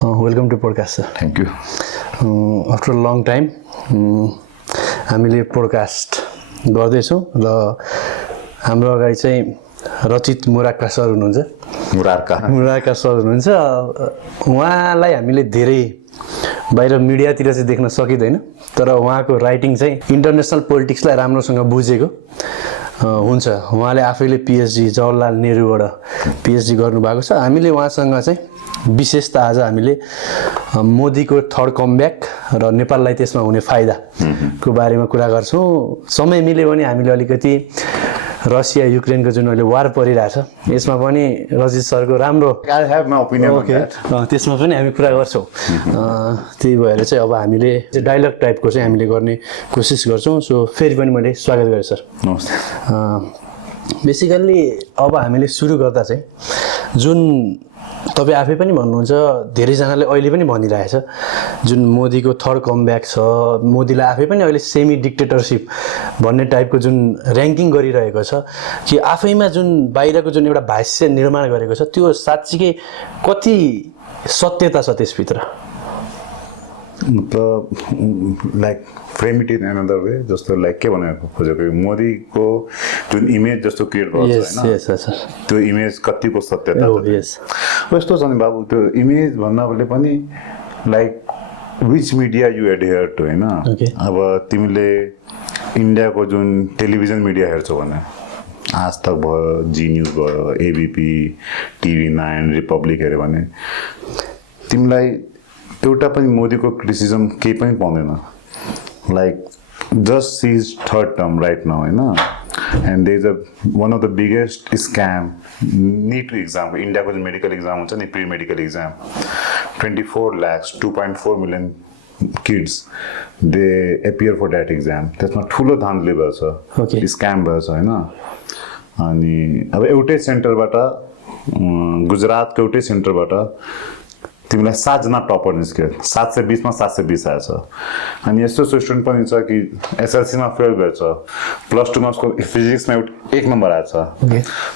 Welcome to podcast, sir. Thank you. After a long time, हामीले podcast गर्दैछौँ र हाम्रो अगाडि चाहिँ रचित मुराका सर हुनुहुन्छ। मुराका सर हुनुहुन्छ। उहाँलाई हामीले धेरै बाहिर मिडियातिर चाहिँ देख्न सकिँदैन, तर उहाँको राइटिङ चाहिँ इन्टरनेसनल पोलिटिक्सलाई राम्रोसँग बुझेको हुन्छ। उहाँले आफैले पिएचडी जवाहरलाल नेहरूबाट पिएचडी गर्नुभएको छ। हामीले उहाँसँग चाहिँ विशेष त आज हामीले मोदीको थर्ड कमब्याक र नेपाललाई त्यसमा हुने फाइदाको बारेमा कुरा गर्छौँ। समय मिल्यो भने हामीले अलिकति रसिया युक्रेनको जुन अहिले वार परिरहेछ यसमा पनि रजित सरको राम्रो त्यसमा पनि हामी कुरा गर्छौँ। त्यही भएर चाहिँ अब हामीले डायलग टाइपको चाहिँ हामीले गर्ने कोसिस गर्छौँ। सो फेरि पनि मैले स्वागत गरेँ सर। नमस्ते। बेसिकल्ली अब हामीले सुरु गर्दा चाहिँ जुन तपाईँ आफै पनि भन्नुहुन्छ, धेरैजनाले अहिले पनि भनिरहेछ जुन मोदीको थर्ड कमब्याक छ, मोदीलाई आफै पनि अहिले सेमी डिक्टेटरसिप भन्ने टाइपको जुन ऱ्याङ्किङ गरिरहेको छ कि आफैमा जुन बाहिरको जुन एउटा भाष्य निर्माण गरेको छ त्यो साँच्चीकै कति सत्यता छ त्यसभित्र? मतलब like frame it in another way, जस्तो लाइक के भनेको खोजेको मोदीको जुन इमेज जस्तो क्रिएट भएको छ हैन, त्यो इमेज कतिको सत्यता छ? यस्तो छ नि बाबु, त्यो इमेज भन्नाले पनि like which media you adhere to हैन। अब तिमीले इन्डियाको जुन टेलिभिजन मिडिया हेर्छौ भने आज तक भयो, जी न्यूज भयो, एबीपी, TV9, रिपब्लिक हेऱ्यो भने तिमीलाई एउटा पनि मोदीको क्रिटिसिजम केही पनि पाउँदैन। Like just his third term right now हैन, and there is one of the biggest scam NEET exam, इन्डियाको जुन मेडिकल एक्जाम हुन्छ नि, pre medical exam, 24 lakhs 2.4 million kids they appear for that exam. त्यसमा ठुलो धान्धली भएछ, स्क्याम भएछ हैन। अनि अब एउटै सेन्टरबाट, गुजरातको एउटै सेन्टरबाट तिमीलाई 7 जना टपर निस्क्यो, 720 मा 720 आएछ। अनि यस्तो स्टुडेन्ट पनि छ कि एसएलसी मा फेल भएछ, प्लस 2 मा उसको फिजिक्समा एक नम्बर आएछ,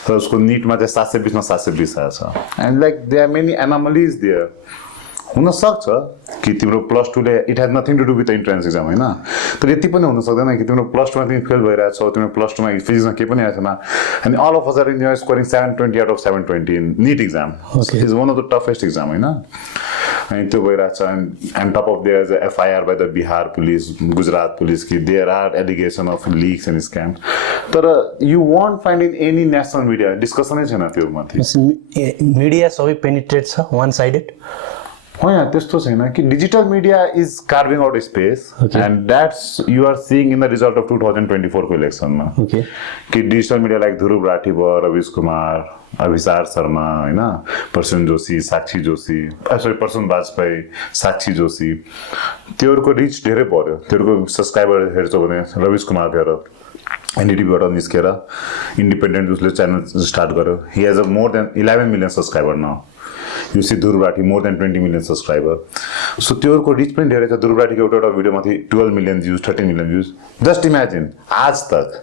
तर उसको नीटमा चाहिँ 720 मा 720 आएछ। And like there are many anomalies there. हुन सक्छ कि तिम्रो प्लस 2 ले it has nothing to do with the entrance exam हैन, तर यति पनि हुन सक्दैन कि तिम्रो प्लस 2 मा तिमी फेल भइरहेछौ, तिम्रो प्लस 2 मा फिजिक्समा केही पनि आएन, अनि all of a sudden you are scoring 720 out of 720 in NEET exam. Is one of the toughest exam हैन। अनि त्यो भइरहेछ। And top of there is FIR by the Bihar police, Gujarat police कि there are allegation of leaks and scam, तर you won't find in any national media डिस्कसनै छैन त्यो माथि। मिडिया सबै पेनिट्रेट छ, वान साइडेड होइन, त्यस्तो छैन कि digital media is carving out space, and that's you are seeing in the result of 2024 को इलेक्सनमा कि digital media like Dhruv Rathee भयो, रविश कुमार, अभिसार शर्मा होइन, प्रसून जोशी, साक्षी जोशी, सरी प्रसून वाजपेयी, साक्षी जोशी, त्योहरूको रिच धेरै बढ्यो। त्योहरूको सब्सक्राइबर हेर्छौ भने रविश कुमार थियो एनडीटीबाट निस्केर इन्डिपेन्डेन्ट उसले च्यानल स्टार्ट गर्यो। He has a more than 11 million subscriber now. You see Dhruv Rathee more than 20 million subscriber. So त्योहरूको रिच पनि धेरै छ। ध्रुव राठीको एउटा भिडियोमाथि 12 million views, 13 million views. Just imagine, Aaj Tak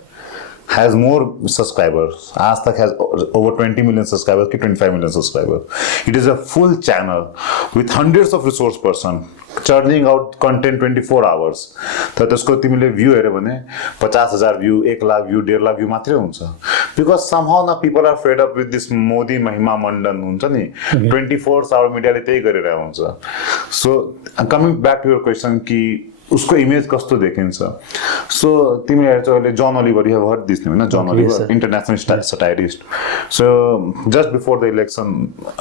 has more subscribers. Aaj Tak has over 20 million subscribers, 25 million subscribers. It is a full channel with hundreds of resource person churning out content 24 hours. तर त्यसको तिमीले view हेर्यो भने 50,000 view, 1 lakh view, 1.5 lakh view मात्रै हुन्छ। Because somehow now people are fed up with this Modi महिमा मण्डन हुन्छ नि, 24 hour मिडियाले त्यही गरिरहेको हुन्छ। So coming back to your question कि उसको इमेज कस्तो देखिन्छ, सो तिमीले हेर्छौ अहिले John Oliver, you have heard this name हैन, John Oliver international satirist. So just before the election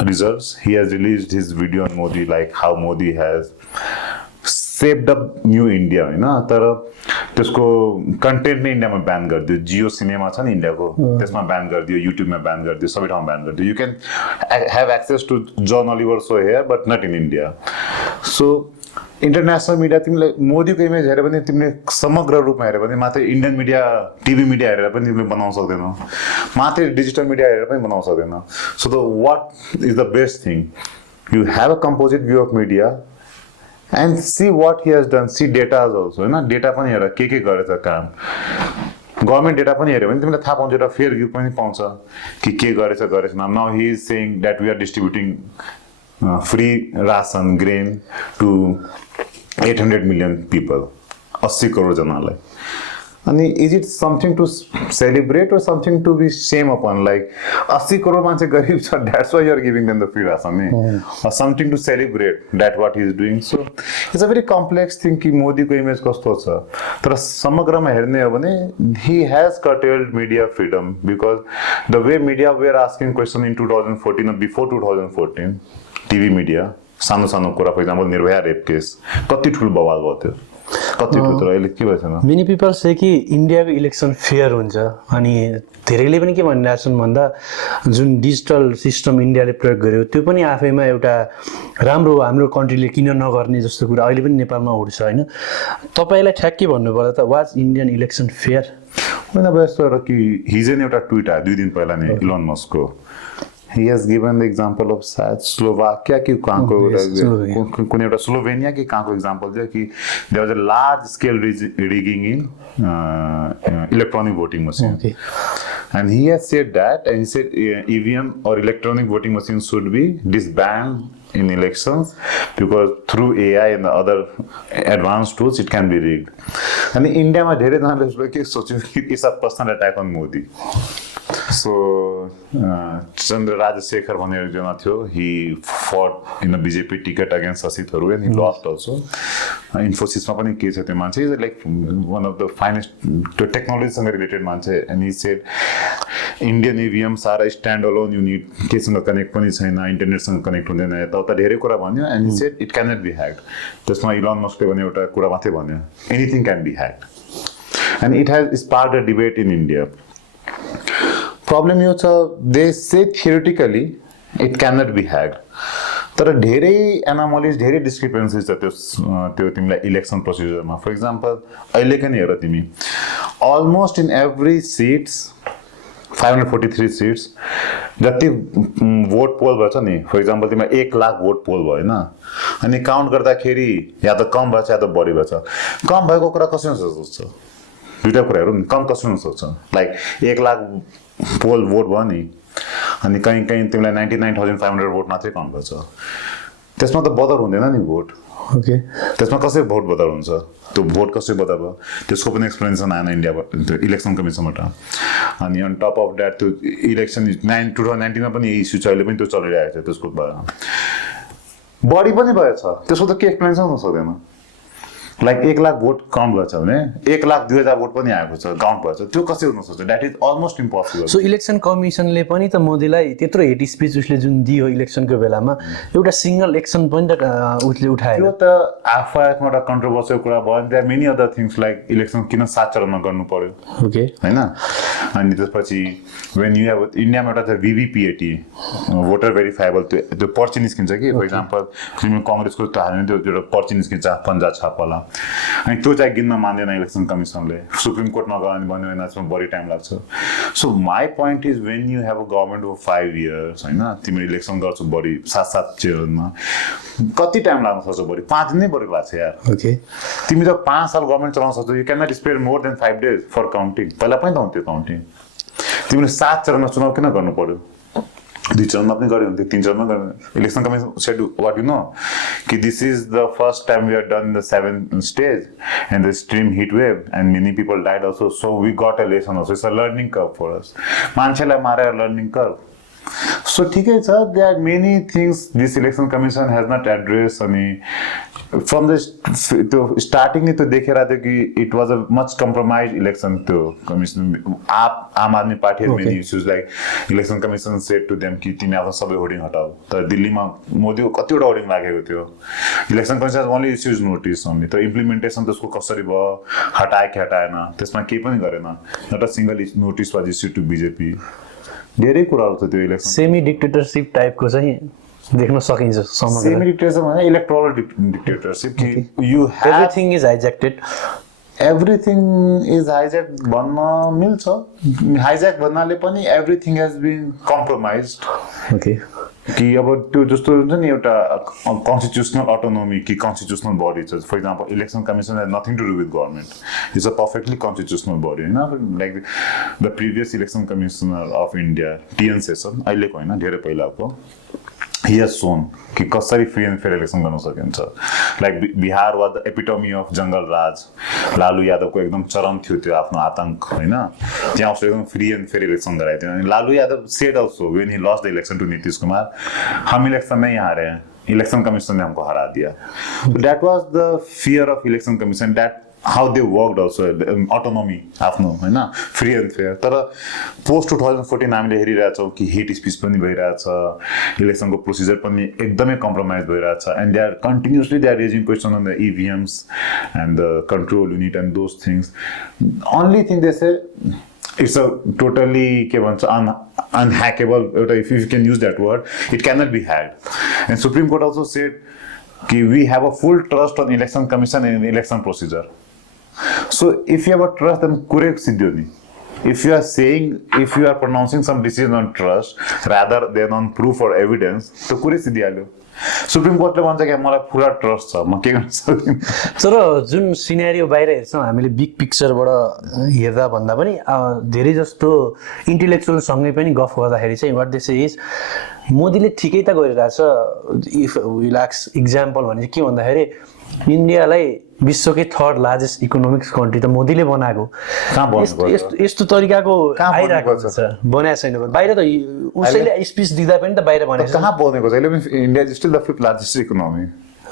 results he has released his video on Modi, like how Modi has saved up new India हैन, तर त्यसको content नै इन्डियामा ब्यान गरिदियो। Jio cinema छ नि इन्डियाको, त्यसमा ब्यान गरिदियो, युट्युबमा ब्यान गरिदियो, सबै ठाउँमा ब्यान गरिदियो। You can have access to John Oliver so here but not in India. So international media तिमीले मोदीको इमेज हेऱ्यो भने, तिमीले समग्र रूपमा हेऱ्यो भने मात्रै इन्डियन मिडिया, टिभी मिडिया हेरेर पनि तिमीले बनाउन सक्दैनौ, मात्रै डिजिटल मिडिया हेरेर पनि बनाउन सक्दैनौ। So the what is the best thing, you have a composite view of media and see what he has done, see data also हैन। डेटा पनि हेर के गरेछ काम, गभर्नमेन्ट डेटा पनि हेऱ्यो भने तिमीलाई थाहा पाउँछ, एउटा फेयर भ्यू पनि पाउँछ कि के गरेछ। Now he is saying that we are distributing free ration grain to 800 million people 80 crore जनालाई अनि is it something to celebrate or something to be shame upon like 80 crore मान्छे गरिब छ that's why you are giving them the free रासन नि or something to celebrate that what he is doing so it's a very complex thing कि मोदीको image कस्तो छ तर समग्रमा हेर्ने हो भने he has curtailed media freedom because the way media were asking question in 2014 or before 2014 TV media सानो सानो कुरा for example Nirbhaya rape case कति ठुलो बवाल भयो त्यो कति ठुलो अहिले के भएछ न मेनी पिपल से कि इन्डियाको इलेक्सन फेयर हुन्छ अनि धेरैले पनि के भनिरहेको छन् भन्दा जुन डिजिटल सिस्टम इन्डियाले प्रयोग गर्यो त्यो पनि आफैमा एउटा राम्रो हाम्रो कन्ट्रीले किन नगर्ने जस्तो कुरा अहिले पनि नेपालमा उड्छ हैन तपाईलाई ठ्याक्कै भन्नुपर्दा त वाज इन्डियन इलेक्सन फेयर होइन अब यस्तो कि हिजो नै एउटा ट्विट आयो 2 दिन पहिला नै Elon मस्कको he has given the example of Slovakia कि कहाँको कुनै एउटा स्लोभेनिया कि कहाँको example थियो कि there was a large scale rigging in electronic voting machine and he has said that and he said EVM or electronic voting machine should be disbanded in elections because through AI and the other advanced tools it can be rigged and India ma धेरै जनाले के सोच्यो कि it's a personal attack on Modi so Chandra Rajashekhar भनेर जना थियो he fought in a BJP ticket against Shashi Tharoor and he lost also Infosys मा पनि के छ त्यो मान्छे is like one of the finest technology सँग related मान्छे and he said Indian EVMs are a standalone unit केसँग connect पनि छैन इन्टरनेट सँग कनेक्ट हुँदैन यता धेरै कुरा भन्यो and he said it cannot be hacked त्यसमा इलोन मस्कले भने एउटा कुरा मात्रै भन्यो anything can be hacked and it has sparked a debate in India problem यो छ they say theoretically it cannot be hacked तर धेरै एनोमलिज धेरै डिस्क्रिपेन्सीज छ त्यो तिमीलाई इलेक्सन प्रोसिजरमा फर एक्जाम्पल अहिलेकै नि हेर तिमी almost in every seats 543 seats जति भोट पोल भएछ नि फर एक्जाम्पल तिमीलाई 1 लाख भोट पोल भयो होइन अनि काउन्ट गर्दाखेरि या त कम भएछ या त बढी भएछ कम भएको कुरा कसरी सोच्छ दुईटा कुराहरू कम कसरी सोच्छ लाइक 1 लाख पोल भोट भयो नि अनि कहीँ तिमीलाई 99,500 भोट मात्रै काउन्ट गर्छ त्यसमा त बदर हुँदैन नि भोट ओके त्यसमा कसरी भोट बदर हुन्छ त्यो भोट कसरी बदर भयो त्यसको पनि एक्सप्लेनेसन आएन इन्डियाबाट त्यो इलेक्सन कमिसनबाट अनि अन टप अफ द्याट त्यो इलेक्सन 2019 मा पनि इस्यु छ अहिले पनि त्यो चलिरहेको छ त्यसको बढी पनि भएछ त्यसको त के एक्सप्लेनेसन हुन सक्दैन लाइक 1 लाख भोट काउन्ट गर्छ भने 1,02,000 भोट पनि आएको छ काउन्ट भएछ त्यो कसरी हुन सक्छ that is almost impossible so election कमिसनले पनि त मोदीलाई त्यत्रो हेट स्पिच उसले जुन दियो इलेक्सनको बेलामा एउटा सिंगल एक्सन पनि त उसले उठायो त्यो त आफैमा एउटा कन्ट्रोभर्सियल कुरा भयो there many other things like election किन 7 चरणमा गर्नु पर्यो ओके हैन अनि त्यसपछि व्हेन यु हेभ इन्डियामा एउटा छ VVPAT भोटर भेरिफाएबल त्यो पर्ची निस्किन्छ कि फर एक्जाम्पल तिमी कांग्रेसको त हाल्ने त्यो एउटा पर्ची निस्किन्छ पन्जा छापला अनि त्यो चाहिँ गिन्न मान्दैन इलेक्सन कमिसनले सुप्रिम कोर्टमा गयो अनि भन्यो भने त्यसमा बढी टाइम लाग्छ so my point is when you have a government for 5 years हैन तिमी इलेक्सन गर्छौ बढी 7 चरणमा कति टाइम लाग्न सक्छ बढी 5 दिन नै बढी लाग्छ यार ओके तिमी त 5 साल गभर्नमेन्ट चलाउन सक्छौ you can not spend more than 5 days for counting पहिला पनि त हुन्थ्यो काउन्टिङ तिमीले 7 चरणमा चुनाव किन गर्नु पर्यो 2 चरणमा पनि गर्यो हुन्थ्यो 3 चरणमा गर्यो election commission said what you know कि this is the first time we are done the 7th stage and the extreme heat wave and many people died also so we got a lesson also it's a learning curve for us मान्छेलाई मारेर learning curve so ठिकै छ there are many things this election commission has not address अनि from the starting नै त्यो देखेर थियो कि it was a much compromise election त्यो commission Aam Aadmi party many issues like election commission said to them कि तिमी आफ्नो सबै होर्डिङ हटाऊ तर दिल्लीमा मोदीको कतिवटा होर्डिङ लागेको थियो election commission only issues notice only तर इम्प्लिमेन्टेसन त्यसको कसरी भयो हटाए कि हटाएन त्यसमा केही पनि गरेन not a single notice was issue to BJP धेरै कुराहरू छ त्यो इलेक्सन सेमी डिक्टेटरशिप टाइपको चाहिँ देख्न सकिन्छ सेमी डिक्टेटरशिप भने इलेक्टोरल डिक्टेटरशिप कि you have everything is hijacked everything is hijack भन्न मिल्छ हाइज्याक भन्नाले पनि everything has been compromised okay कि अब त्यो जस्तो हुन्छ नि एउटा कन्स्टिट्युसनल अटोनोमी कि कन्स्टिट्युसनल बडी छ for example election commission has nothing to do with government it's a perfectly constitutional body होइन like the previous election commissioner of India TN Seshan अहिलेको होइन धेरै पहिलाको he has shown कि कसरी फ्री एन्ड फेयर इलेक्सन गर्न सकिन्छ like Bihar was the epitome of जङ्गल राज लालु यादवको एकदम चरम थियो त्यो आफ्नो आतंक होइन त्यहाँ उसले एकदम फ्री एन्ड फेयर इलेक्सन गराएको थियो अनि Lalu Yadav said also when he lost the election to Nitish Kumar हम इलेक्शन नहीं हारे हैं इलेक्शन कमीशन ने हमको हरा दिया that was the fear of election commission that how they worked also autonomy आफ्नो हैन फ्री एन्ड फेयर तर पोस्ट 2014 हामीले हेरिरहेछौँ कि हेट स्पीच पनि भइरहेछ इलेक्सनको प्रोसिजर पनि एकदमै कम्प्रोमाइज भइरहेछ and they are continuously they are raising question on the EVMs and the control unit and those things only thing they say it's a totally के भन्छ unhackable if you can use that word it cannot be hacked and Supreme Court also said कि we have a full trust on election commission and election procedure so if you have a trust then correct सिद्धियो नि if you are saying if you are pronouncing some decision on trust rather than on proof or evidence तो कुरै सिद्धिहाल्यो supreme कोर्टले भन्छ कि मलाई पुरा trust छ म के गर्न सक्दिनँ तर जुन सिनेरियो बाहिर हेर्छौँ हामीले बिग पिक्चरबाट हेर्दा भन्दा पनि धेरै जस्तो इन्टेलेक्चुअलसँगै पनि गफ गर्दाखेरि चाहिँ वाट दिस इज मोदीले ठिकै त गरिरहेछ इफ वी लाक्स इक्जाम्पल भने चाहिँ के भन्दाखेरि इन्डियालाई विश्वकै थर्ड लार्जेस्ट इकोनोमिक्स कन्ट्री त मोदीले बनाएको यस्तो तरिकाको आइरहेको छ बनाएको छैन बाहिर त उसैले स्पिच दिँदा पनि त बाहिर भनेको कहाँ बनेको छ अहिले India is still the fifth largest economy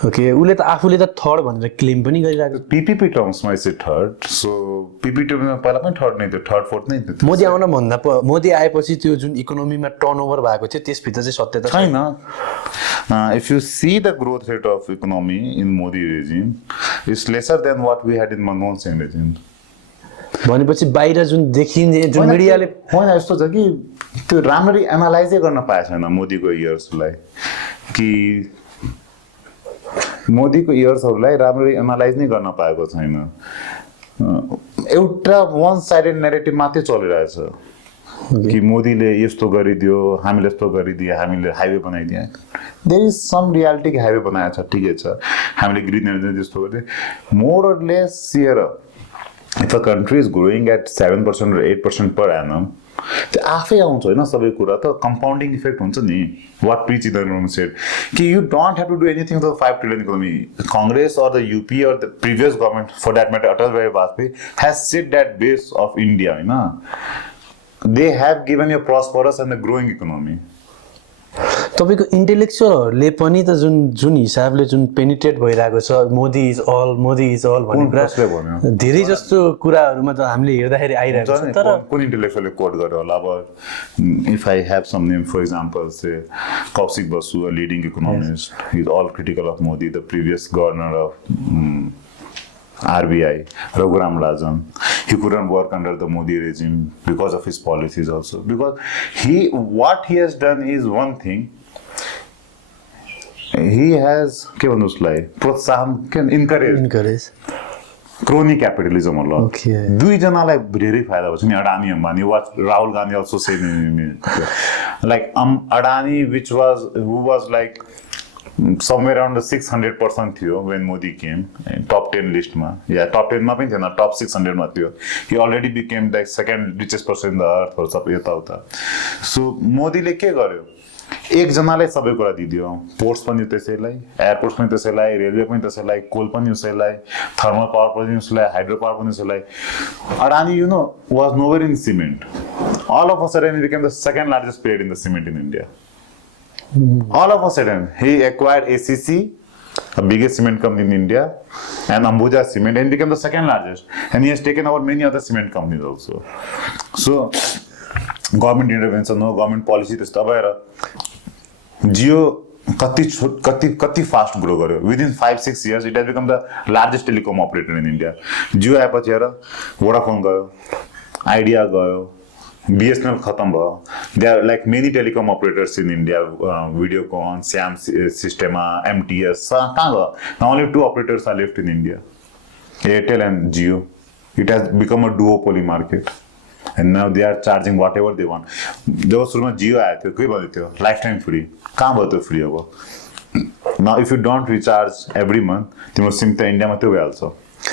okay उसले त आफूले त थर्ड भनेर क्लेम पनि गरिरहेको पीपीपी टर्म्समा इज थर्ड सो पीपीपी टर्ममा पहिला पनि थर्ड नै थियो थर्ड फोर्थ नै थियो मोदी आउन भन्दा मोदी आएपछि त्यो जुन इकोनोमीमा टर्नओभर भएको थियो त्यसभित्र चाहिँ सत्यता छैन if you see the growth rate of economy in Modi regime is lesser than what we had in Manmohan Singh regime भनेपछि बाहिर जुन देखिने जुन मिडियाले होइन यस्तो छ कि त्यो राम्ररी एनालाइजै गर्न पाएको छैन मोदीको इयर्सलाई कि मोदीको इयर्सहरूलाई राम्ररी एनालाइज नै गर्न पाएको छैन एउटा वान साइडेड नेरेटिभ मात्रै चलिरहेछ कि मोदीले यस्तो गरिदियो हामीले यस्तो गरिदियो हामीले हाइवे बनाइदियो देयर इज सम रियालिटी कि हाइवे बनाएको छ ठिकै छ हामीले ग्रिन एनर्जी जस्तो गरिदियो more or less sure if a country is growing at 7% or 8% per annum त्यो आफै आउँछ होइन सबै कुरा त कम्पाउन्डिङ इफेक्ट हुन्छ नि वाट पी चिदम्बरम सेड कि you don't have to do anything the 5 trillion economy Congress or the UP or the previous government for that matter Atal Bihari Vajpayee has set that base of India होइन they have given you a prosperous and a growing economy तपाईको इन्टेलेक्चुअलहरुले पनि त जुन हिसाबले जुन penetrate भइरहेको छ Modi is all भन्ने कुरा धेरै जस्तो कुराहरुमा त हामीले हेर्दाखेरि आइरहेको छ तर कुन इन्टेलेक्चुअलले कोट गर्यो होला अब if I have some name for example say Kaushik Basu a leading economist he is all critical of Modi the previous governor of RBI, Raghuram Rajan, he couldn't work under the Modi regime because of his policies also. Because what he has done is one thing. He has given us like प्रोत्साहन can encourage crony capitalism a lot. Okay. दुईजनालाई धेरै फाइदा भएको छ नि Adani Ambani Rahul Gandhi also said like Adani who was like somewhere around the 600% थियो when Modi came top 10 list मा top 10 मा पनि थिएन top 600 मा थियो he already became the second richest person in the earth or सब यता उता so मोदीले के गर्यो एक जनाले सबै कुरा दिदियो पोर्ट्स पनि त्यसैलाई एयरपोर्ट्स पनि त्यसैलाई रेलवे पनि त्यसैलाई कोल पनि उसैलाई थर्मल पावर पनि उसैलाई हाइड्रो पावर पनि उसैलाई Adani was nowhere in cement all of a sudden he became the second largest player in the cement in India all of a sudden he acquired ACC the biggest cement company in India and Ambuja Cement and became the second largest and he has taken over many other cement companies also so government intervention no government policy त्यस्तो भएर जियो कति fast grow गर्यो within 5-6 years it has become the largest telecom operator in India Jio आएपछि हेर Vodafone गयो idea गयो BSNL खत्म भयो there are like many telecom operators in India Videocon Siam Sistema MTS कहाँ गयो now only 2 operators are left in India Airtel and Jio it has become a duopoly market and now they are charging whatever they want जब सुरुमा जियो आयो थियो के भन्दै थियो life time free कहाँ भयो त्यो फ्री अब now if you don't recharge every month तिम्रो सिम त इन्डियामा त्यो भइहाल्छ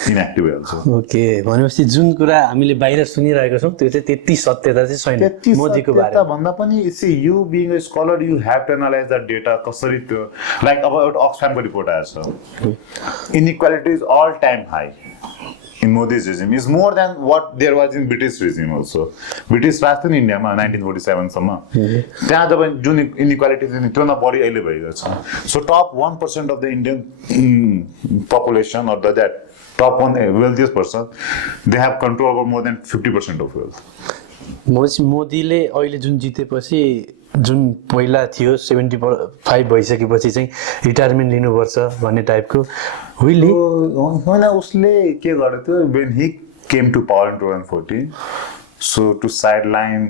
इनएक्टिभ भइहाल्छ। ओके, भनेपछि जुन कुरा हामीले बाहिर सुनिरहेको छौँ त्यो चाहिँ त्यति सत्यता चाहिँ छैन मोदीको बारेमा भन्दा पनि see you being a scholar you have to analyse the data कसरी त्यो लाइक अब एउटा अक्सफामको रिपोर्ट आएछ inequality is all time high in Modi's regime is more than what there was in British regime also. British राज थियो नि इन्डियामा 1947 सम्म त्यहाँ जब जुन इनइक्वालिटी थियो नि त्यो न बढी अहिले भइरहेको छ। So top 1% of the Indian population or that top 1 wealthiest person they have control over more than 50% of wealth. मोदीले अहिले जुन जितेपछि जुन पहिला थियो 75 भइसकेपछि चाहिँ रिटायरमेन्ट लिनुपर्छ भन्ने टाइपको विल होइन उसले के गरेको थियो when he came to power in 2014 so to sideline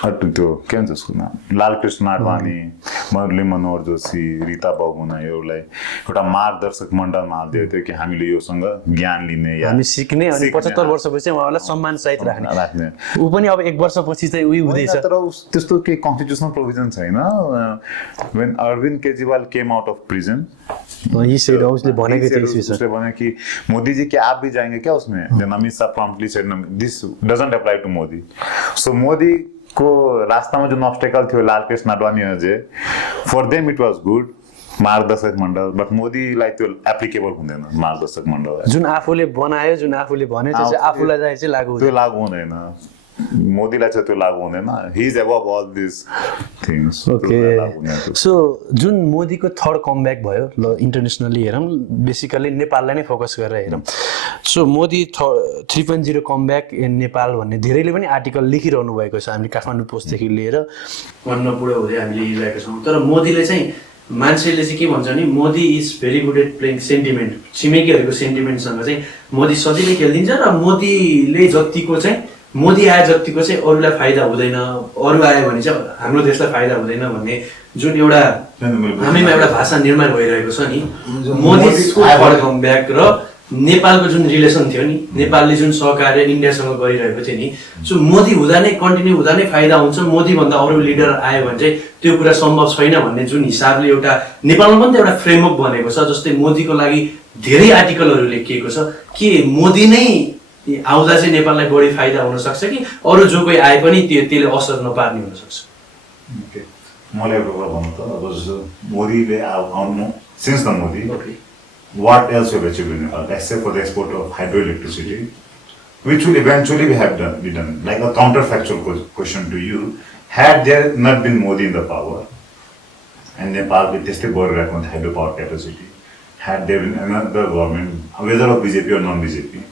त्यो के भन्छ उसको नाम लालकृष्ण आडवाणी मुरली मनोहर जोशी रीता बहुगुणा एउटलाई एउटा मार्गदर्शक मण्डलमा हालिदिएको थियो कि हामीले योसँग ज्ञान लिने या हामी सिक्ने अनि 75 वर्षपछि उहाँलाई सम्मान सहित राख्ने ऊ पनि अब 1 वर्षपछि चाहिँ उही हुँदैछ। तर त्यस्तो के कन्स्टिट्युसनल प्रोभिजन छैन। when Arvind Kejriwal came out of prison he said उसले भनेको थियो उसले भने कि मोदी जी क्या आप भी जाएंगे क्या उसमें then Amit Shah promptly said this doesn't apply to Modi. So Modi को रास्तामा जुन अब्स्टेकल थियो लालकृष्ण आडवाणी अझै for them it was good Margdarshak Mandal but मोदीलाई त्यो एप्लिकेबल हुँदैन मार्गदर्शक मण्डल जुन आफूले बनायो जुन आफूले भन्यो त्यो चाहिँ आफूलाई चाहिँ लागू त्यो लागू हुँदैन मोदीलाई चाहिँ त्यो लागू हुँदैन he is above all this things. Okay so जुन मोदीको थर्ड कमब्याक भयो ल इन्टरनेसनली हेरौँ बेसिकली नेपाललाई नै फोकस गरेर हेरौँ। So Modi 3.0 comeback in Nepal भन्ने धेरैले पनि आर्टिकल लेखिरहनु भएको छ हामीले काठमाडौँ पोस्टदेखि लिएर अन्नपूर्ण हुँदै हामीले हेरिरहेका छौँ। तर मोदीले चाहिँ मान्छेले चाहिँ के भन्छ नि Modi is very good at playing sentiment छिमेकीहरूको सेन्टिमेन्टसँग चाहिँ मोदी सजिलै खेलिदिन्छ र मोदीले जतिको चाहिँ मोदी आए जतिको चाहिँ अरूलाई फाइदा हुँदैन अरू आयो भने चाहिँ हाम्रो देशलाई फाइदा हुँदैन भन्ने जुन एउटा हामीमा एउटा भाषा निर्माण भइरहेको छ नि मोदीको थर्ड कमब्याक र नेपालको जुन रिलेसन थियो नि नेपालले जुन सहकार्य इन्डियासँग गरिरहेको थियो नि सो मोदी हुँदा नै कन्टिन्यू हुँदा नै फाइदा हुन्छ मोदी भन्दा अरू लिडर आयो भने चाहिँ त्यो कुरा सम्भव छैन भन्ने जुन हिसाबले एउटा नेपालमा पनि त एउटा फ्रेमवर्क बनेको छ। जस्तै मोदीको लागि धेरै आर्टिकलहरू लेखिएको छ कि मोदी नै आउँदा चाहिँ नेपाललाई बढी फाइदा हुन सक्छ कि अरू जो कोही आए पनि त्यसले असर नपार्ने हुन सक्छ। ओके मलाई एउटा कुरा भन्नु त अब जस्तो मोदीले आउनु since the Modi what else we have achieved in Nepal except for the export of hydroelectricity which will eventually be done like a counterfactual question to you had there not been Modi in the power and Nepal with this hydropower capacity had there been another government whether of BJP or non-BJP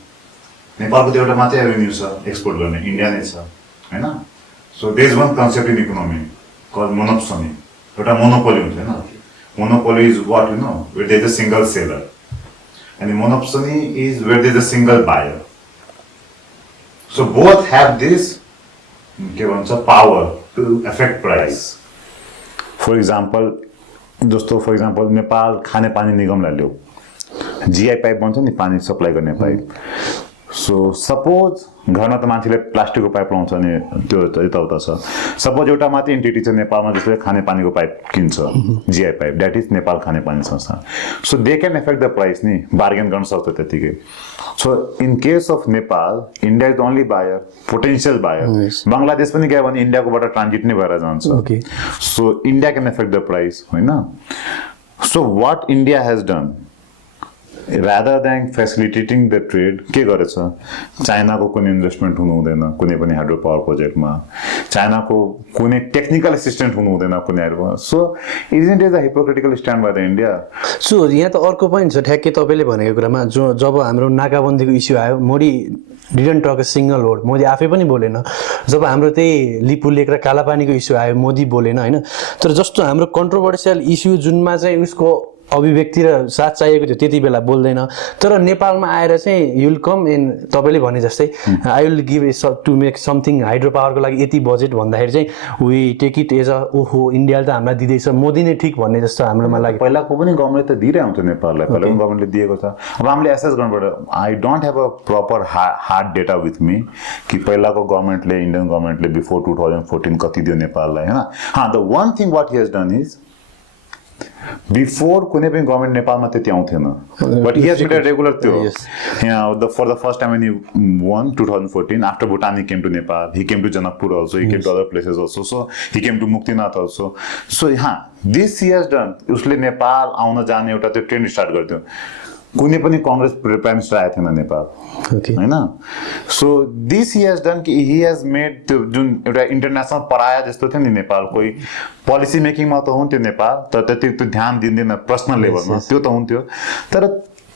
Nepal ko euta matrai revenue cha export गर्ने India नै छ हैन। So there is one concept in economy called monopoly euta monopoly हुन्छ हैन। Monopoly is what you know where there is a single seller and the monopoly is where there is a single buyer. So both have this power to affect price. For example Nepal खाने पानी निगमलाई ल्याऊ GI pipe भन्छ नि पानी supply गर्ने pipe. So suppose घरमा त मान्छेले प्लास्टिकको पाइप लाउँछ नि त्यो यताउता छ सपोज एउटा मात्रै एन्टिटी छ नेपालमा जसले खाने पानीको पाइप किन्छ GI pipe that is Nepal खाने पानी संस्था। So they can affect the price नि बार्गेन गर्न सक्छ त्यतिकै। So in case of Nepal India is the only buyer potential buyer Bangladesh पनि गयो भने इन्डियाकोबाट ट्रान्जिट नै भएर जान्छ। So India can affect the price होइन। So what India has done rather than facilitating the trade के गरेछ चाइनाको कुनै इन्भेस्टमेन्ट हुनु हुँदैन कुनै पनि हाइड्रो पावर प्रोजेक्टमा चाइनाको कुनै टेक्निकल असिस्टेन्ट हुनु हुँदैन कुनै hydro. So isn't is a hypocritical stand by the India. So यहाँ त अर्को पोइन्ट छ ठ्याक्कै तपाईँले भनेको कुरामा जब हाम्रो नाकाबन्दीको इस्यु आयो Modi didn't talk a single word Modi आफै पनि बोलेन। जब हाम्रो त्यही लिपु लेक र कालापानीको इस्यु आयो मोदी बोलेन होइन। तर जस्तो हाम्रो कन्ट्रोभर्सियल इस्यु जुनमा चाहिँ उसको अभिव्यक्ति र साथ चाहिएको थियो त्यति बेला बोल्दैन। तर नेपालमा आएर चाहिँ युल कम इन तपाईँले भने जस्तै I will give to make something hydro पावरको लागि यति बजेट भन्दाखेरि चाहिँ we take it as a ओहो इन्डियाले त हामीलाई दिँदैछ मोदी नै ठिक भन्ने जस्तो हाम्रोमा लाग्यो। पहिलाको पनि गभर्मेन्टले त दिइरहेको हुन्छ नेपाललाई पहिला पनि गभर्मेन्टले दिएको छ। अब हामीले एसेस गर्नुपर्छ I don't have a proper hard data with me कि पहिलाको गभर्मेन्टले इन्डियन गभर्मेन्टले बिफोर 2014 कति दियो नेपाललाई होइन। The one thing what he has done is before कुनै पनि गभर्मेन्ट नेपालमा त्यति आउँथेन but he has made a regular त्यो यहाँ for the first time in one 2014 after Bhutan he came to Nepal he came to Janakpur also he came to other places also so he came to Muktinath also so this he has done उसले नेपाल आउन जाने एउटा त्यो trend start गर्थ्यो कुनै पनि Congress prime minister आएको थिएन नेपाल हैन so this he has done कि ही हेज मेड त्यो जुन एउटा इन्टरनेसनल पराया जस्तो थियो नि नेपाल कोही पोलिसी मेकिङमा त हुन्थ्यो नेपाल तर त्यति त्यो ध्यान दिँदैन पर्सनल लेभलमा त्यो त हुन्थ्यो तर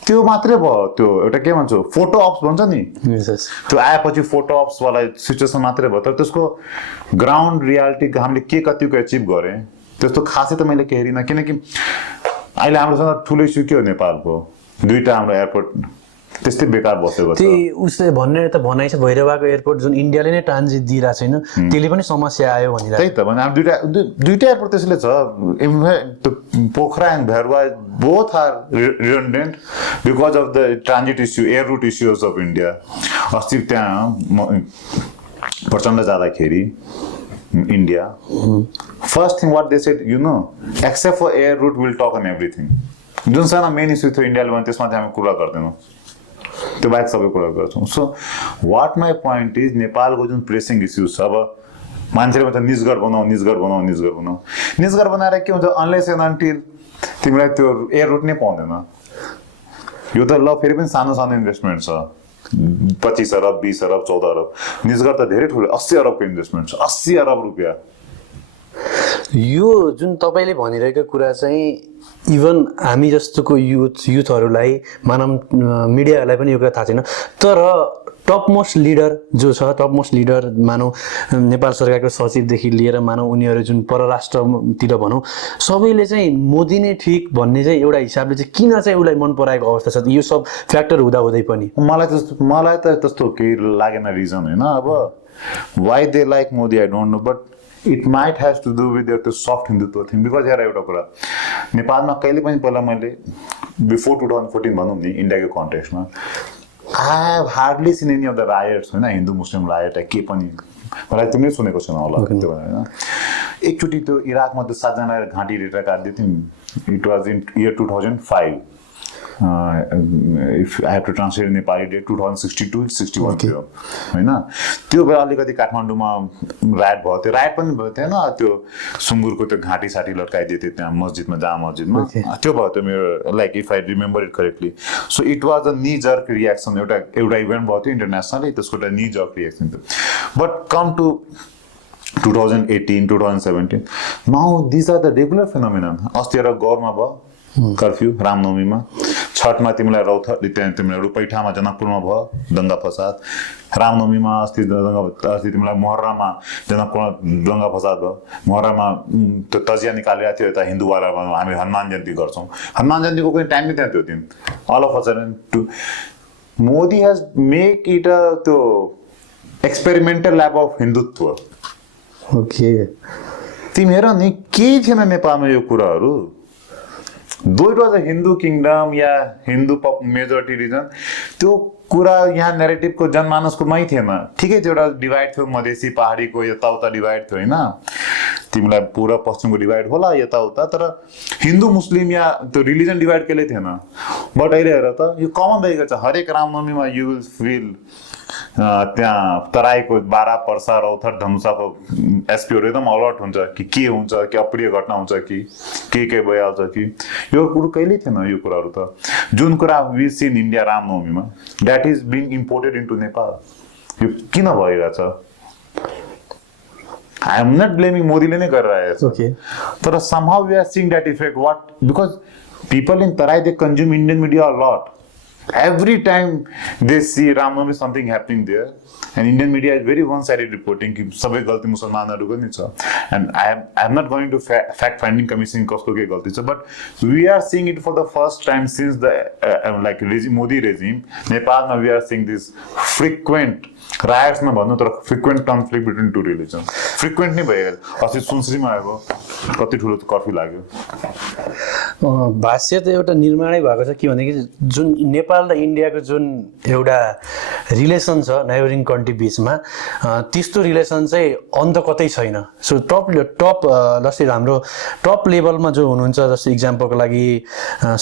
त्यो मात्रै भयो त्यो एउटा के भन्छ फोटो अप्स भन्छ नि त्यो आएपछि फोटो अप्स वाला सिचुएसन मात्रै भयो तर त्यसको ग्राउन्ड रियालिटी हामीले के कतिको एचिभ गरे त्यस्तो खासै त मैले के हेरिन किनकि अहिले हाम्रोसँग ठुलो इस्यु के हो नेपालको दुईटा हाम्रो एयरपोर्ट त्यस्तै बेकार बसेको छ त्यही उसले भन्ने त भनाइ छ भैरवाको एयरपोर्ट जुन इन्डियाले नै ट्रान्जिट दिइरहेको छैन त्यसले पनि समस्या आयो भनिरहेको त्यही त भने दुईटा एयरपोर्ट त्यसले छ Pokhara and Bhairahawa both are redundant because of the transit issue air route issues of India अस्ति त्यहाँ प्रचण्ड जाँदाखेरि India first thing what they said you know except for air route will talk on everything जुन सानो main issue थियो इन्डियाले भने त्यसमा चाहिँ हामी कुरा गर्दैनौँ त्यो बाहेक सबै कुरा गर्छौँ so what my point is नेपालको जुन प्रेसिङ इस्युज छ अब मान्छेले भन्छ निजगढ बनाऊ निजगढ बनाएर के हुन्छ अनलेस एन्ड अन्टिल तिमीलाई त्यो एयर रुट नै पाउँदैन यो त ल फेरि पनि सानो सानो इन्भेस्टमेन्ट छ 25 अरब 20 अरब 14 अरब निजगढ त धेरै ठुलो 80 अरबको इन्भेस्टमेन्ट छ 80 अरब रुपियाँ यो जुन तपाईले भनिरहेको कुरा चाहिँ इभन हामी जस्तोको युथहरूलाई मानव मिडियाहरूलाई पनि यो कुरा थाहा छैन तर टप मोस्ट लिडर जो छ टप मोस्ट लिडर मानौ नेपाल सरकारको सचिवदेखि लिएर मानौ उनीहरू जुन परराष्ट्रतिर भनौँ सबैले चाहिँ मोदी नै ठिक भन्ने चाहिँ एउटा हिसाबले चाहिँ किन चाहिँ उसलाई मन पराएको अवस्था छ यो सब फ्याक्टर हुँदाहुँदै पनि मलाई त त्यस्तो केही लागेन रिजन हैन अब why they like Modi I don't know but it might has to do with their soft Hindutva thing because हेर एउटा कुरा नेपालमा कहिले पनि पहिला मैले बिफोर 2014 भनौँ नि इन्डियाको कन्टेक्स्टमा I have hardly seen any of the riots होइन हिन्दू मुस्लिम रायट के पनि मलाई तिमीले सुनेको छैन होला त्यो होइन एकचोटि त्यो इराकमा त्यो 7 जना घाँटी रेटा काट्दै थियौँ it was in year 2005 if I have to translate in Nepali date 2062-61 थियो हैन त्यो बेला अलिकति काठमाडौँमा रायट भयो त्यो रायट पनि भयो थिएन त्यो सुँगुरको त्यो घाँटी साटी लटकाइदिए थियो त्यहाँ मस्जिदमा जामा मस्जिदमा त्यो भयो त्यो मेरो like if I remember it correctly so it was a knee jerk reaction एउटा इभेन्ट भयो थियो इन्टरनेसनली त्यसको एउटा नी जर्क रिएक्सन थियो but come to 2018 2017 now this are the regular phenomenon अस्ति एउटा गौरमा भयो कर्फ्यू रामनवमीमा छठमा तिमीलाई रौथली त्यहाँ तिमीलाई रुपैठामा जनकपुरमा भयो दङ्गा फसाद रामनवमीमा अस्ति तिमीलाई मोहर्रममा जनकपुरमा दङ्गा फसाद भयो मोहर्रममा त्यो तजिया निकालेर थियो यता हिन्दूवालामा हामी हनुमान जयन्ती गर्छौँ हनुमान जयन्तीको कुनै टाइम नै थियो त्यो दिन all of a sudden to Modi has make it a त्यो experimental lab of Hindutva okay तिमी हेर नि केही थिएन नेपालमा यो कुराहरू though it was a Hindu kingdom या हिन्दू मेजोरिटी रिजन त्यो कुरा यहाँ नेरेटिभको जनमानसको मै थिएन ठिकै थियो एउटा डिभाइड थियो मधेसी पहाडीको यताउता डिभाइड थियो होइन तिमीलाई पूर्व पश्चिमको डिभाइड होला यताउता तर हिन्दू मुस्लिम या त्यो रिलिजन डिभाइड केही थिएन बट अहिले हेर त यो कमन भइगएको छ हरेक रामनवमीमा यु विल फिल त्यहाँ तराईको 12 पर्सा रौथर धनुषाको एसपीहरू एकदम अलर्ट हुन्छ कि के हुन्छ कि अप्रिय घटना हुन्छ कि के भइहाल्छ कि यो कुरो कहिल्यै थिएन यो कुराहरू त जुन कुरा वी सी इन इन्डिया रामनवमीमा that is being imported into Nepal यो किन भइरहेछ आई एम नट ब्लेमिङ मोदीले नै गरिरहेछ तर somehow we are seeing that effect what because people in Terai they consume Indian media a lot every time they see Ramnavami something happening there and Indian media is very one-sided reporting कि सबै गल्ती मुसलमानहरूको नि छ and I am not going to fact finding commission कसको के गल्ती छ but we are seeing it for the first time since the like Modi regime नेपालमा we are seeing this frequent riots न भन्नु तर frequent conflict between two religions frequent नै भयो अस्ति सुनसरीमा आएको कति ठुलो कर्फ्यू लाग्यो भाष्य त एउटा निर्माणै भएको छ के भनेदेखि जुन नेपाल र इन्डियाको जुन एउटा रिलेसन छ नाइबरिङ कन्ट्री बिचमा त्यस्तो रिलेसन चाहिँ अन्त कतै छैन। सो टप जस्तै हाम्रो टप लेभलमा जो हुनुहुन्छ जस्तो इक्जाम्पलको लागि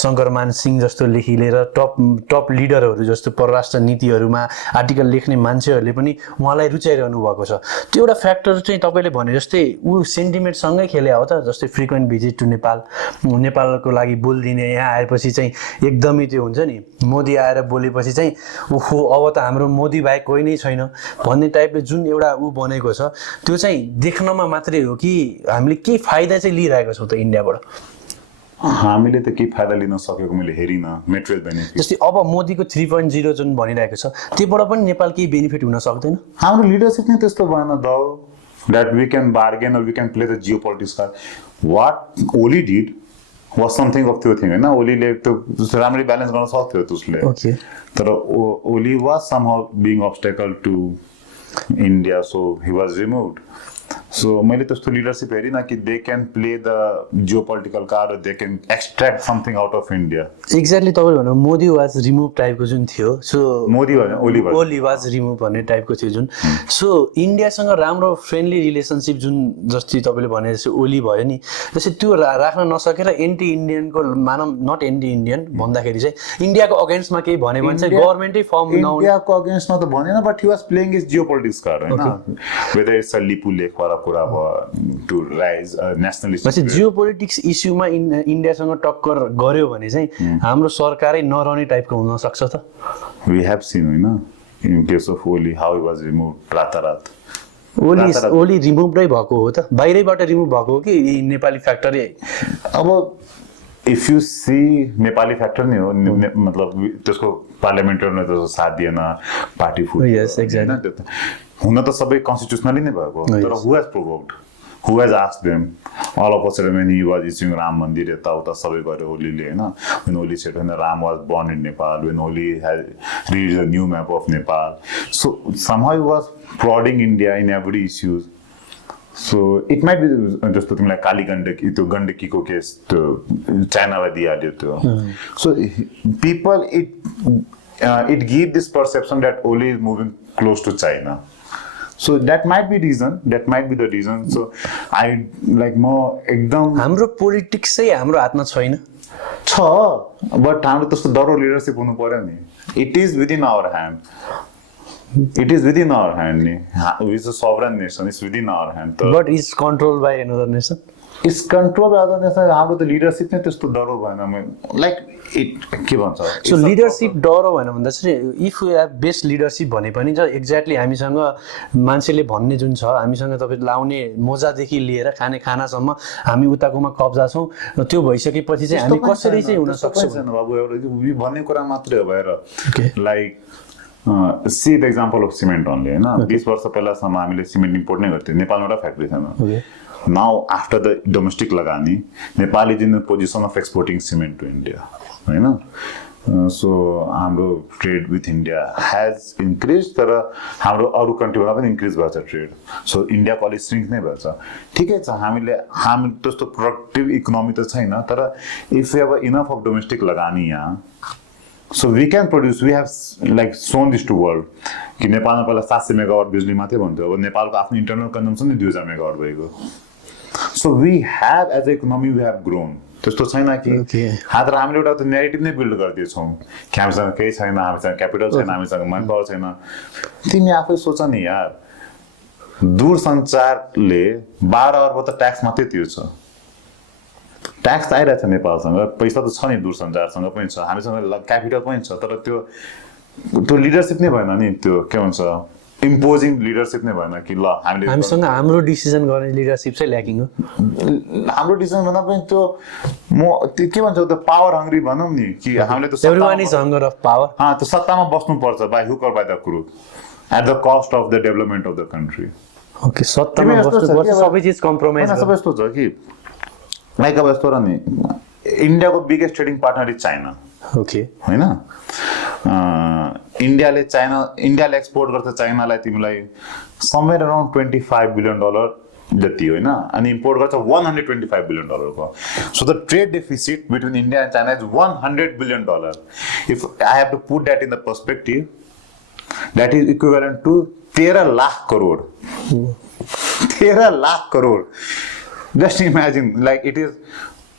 शङ्करमान सिंह जस्तो लेखी लिएर टप लिडरहरू जस्तो परराष्ट्र नीतिहरूमा आर्टिकल लेख्ने मान्छेहरूले पनि उहाँलाई रुचाइरहनु भएको छ। त्यो एउटा फ्याक्टर चाहिँ तपाईँले भने जस्तै ऊ सेन्टिमेन्टसँगै खेले हो त। जस्तै फ्रिक्वेन्ट भिजिट टु नेपालको लागि बोलिदिने, यहाँ आएपछि चाहिँ एकदमै त्यो हुन्छ नि मोदी आएर बोलेपछि चाहिँ ओहो अब त हाम्रो मोदी बाहेक कोही नै छैन भन्ने टाइपले जुन एउटा ऊ बनेको छ त्यो चाहिँ देख्नमा मात्रै हो कि हामीले के फाइदा चाहिँ लिइरहेको छौँ त इन्डियाबाट? हामीले त केही फाइदा लिन सकेको मैले हेरिनँ मेटेरियल बेनिफिट। जस्तै अब मोदीको 3.0 जुन भनिरहेको छ त्योबाट पनि नेपाल केही बेनिफिट हुन सक्दैन? हाम्रो लिडरसिप नै त्यस्तो भएन दाउ that we can bargain or we can play the geopolitics card. What Oli did was something of त्यो thing हैन। ओलीले त्यो राम्ररी ब्यालेन्स गर्न सक्थ्यो त्यसले। Okay. तर Oli was somehow being obstacle to India, so he was removed. So मैले त्यस्तो लिडरसिप हेरिनँ कि they can play the geopolitical card or they can extract something out of India. Exactly तपाईँले भन्नु मोदी वाज रिमुभ टाइपको जुन थियो। So Modi होइन Oli was remove भन्ने टाइपको थियो जुन। सो इन्डियासँग राम्रो फ्रेन्डली रिलेसनसिप जुन जस्तै तपाईँले भने जस्तो ओली भयो नि जस्तै त्यो राख्न नसकेर एन्टी इन्डियनको मानव नट एन्टी इन्डियन भन्दाखेरि चाहिँ इन्डियाको अगेन्स्टमा केही भन्यो भने चाहिँ गभर्मेन्टै फर्म नहुने। इन्डियाको अगेन्स्टमा त भनेन but he was playing his geopolitics card हैन। Whether it's a Lipulekh वाला कुरा भयो टु राइज नेसनलिस्ट। पछि जियोपोलिटिक्स इस्युमा इन्डियासँग टक्कर गर्यो भने चाहिँ हाम्रो सरकारै नरहने टाइपको हुन सक्छ त। वी हैव सीन हैन in case of Oli how he was remove रातारात। ओली रिमुभै भएको हो त? बाहिरैबाट रिमुभ भएको हो कि नेपाली फ्याक्टरी? अब if you see Nepali factor नै हो मतलब त्यसको पार्लियामेन्टरीमा त साथ दिएन पार्टी फुट। यस एक्ज्याक्टली। हुन त सबै कन्स्टिट्युसनली नै भएको तर who has provoked who has asked them all of a sudden when he was issuing Ram Mandir yata sabai gare Oli le na when Oli said when Ram was born in Nepal, when Oli had released a new map of Nepal, so somehow he was prodding India in every issues. So it might be just something like Kali Gandaki to Gandaki ko case to China la diya dito. So people it give this perception that Oli is moving close to China. So that might be reason, that might be the reason. So I like more एकदम हाम्रो politics चाहिँ हाम्रो हातमा छैन छ but हाम्रो त्यस्तो डरो लिडरसिप हुनु पर्यो नि। It is within our hand, it is within our hand नि। We is a sovereign nation, it's within our hand. But is control by another nation. It's control by other nation. हाम्रो त leadership नै त्यस्तो डरो भएन like it के भन्छ। So leadership डरो भएन भन्दा चाहिँ if we have best leadership भने पनि चाहिँ एक्ज्याक्टली हामीसँग मान्छेले भन्ने जुन छ हामीसँग तपाईँ लाउने मोजादेखि लिएर खाने खानासम्म हामी उताकोमा कब्जा छौँ। त्यो भइसकेपछि चाहिँ हामी कसरी चाहिँ हुन सक्छौँ बाबु? एउटा भन्ने कुरा मात्रै हो भएर like see the example of cement only हैन। 20 वर्ष पहिलासम्म हामीले सिमेन्ट इम्पोर्ट नै गर्थ्यौँ। नेपालमा एउटा फ्याक्ट्री छैन। Now after the domestic लगानी Nepal is in the position of exporting cement to India हैन। So हाम्रो trade with India has increased तर हाम्रो अरू कन्ट्रीबाट पनि इन्क्रिज भएको छ ट्रेड। सो इन्डियाको अलिक श्रिङ्क नै भएको छ। ठिकै छ हामी त्यस्तो प्रोडक्टिभ इकोनोमी त छैन तर if you have enough of domestic लगानी यहाँ so we can produce, we have like shown this to world कि नेपालमा पहिला 700 मेगावाट बिजुली मात्रै भन्थ्यो। अब नेपालको आफ्नो इन्टरनल कन्जम्सन नै 2000 मेगावाट भएको। So we have as a economy we have grown. त्यस्तो छैन कि तर हामीले एउटा त नेरेटिभ नै बिल्ड गरिदिएछौँ कि हामीसँग केही छैन, हामीसँग क्यापिटल छैन, हामीसँग मन पावर छैन। तिमी आफै सोच नि यार, दूरसञ्चारले 12 अर्ब त ट्याक्स मात्रै तिर्छ। ट्याक्स आइरहेछ नेपालसँग, पैसा त छ नि दूरसञ्चारसँग पनि छ, हामीसँग क्यापिटल पनि छ तर त्यो लिडरसिप नै भएन नि। त्यो के भन्छ इम्पोजिङ लिडरसिप नै भएन कि ल हामीसँग हाम्रो डिसिजन गर्ने लिडरसिप चाहिँ ल्याकिङ हो। हाम्रो डिसिजन भन्दा पनि त्यो त्यो के भन्छ त्यो पावर हङ्ग्री भनौँ नि कि हामीले त everyone is hunger of power. त्यो सत्तामा बस्नुपर्छ by hook or by the crook at the cost of the development of the country. Okay सत्तामा बस्नुपर्छ, सबै चिज कम्प्रोमाइज सबै यस्तो छ कि लाइक अब यस्तो र नि इन्डियाको biggest trading partner is China. Okay हैन इन्डियाले एक्सपोर्ट गर्छ चाइनालाई तिमीलाई समवेयर अराउन्ड $25 बिलियन जति होइन अनि इम्पोर्ट गर्छ $125 billion को so the trade deficit between India and China is $100 billion if I have to put that in the perspective that is equivalent to 13 lakh crore 13 lakh crore just imagine like it is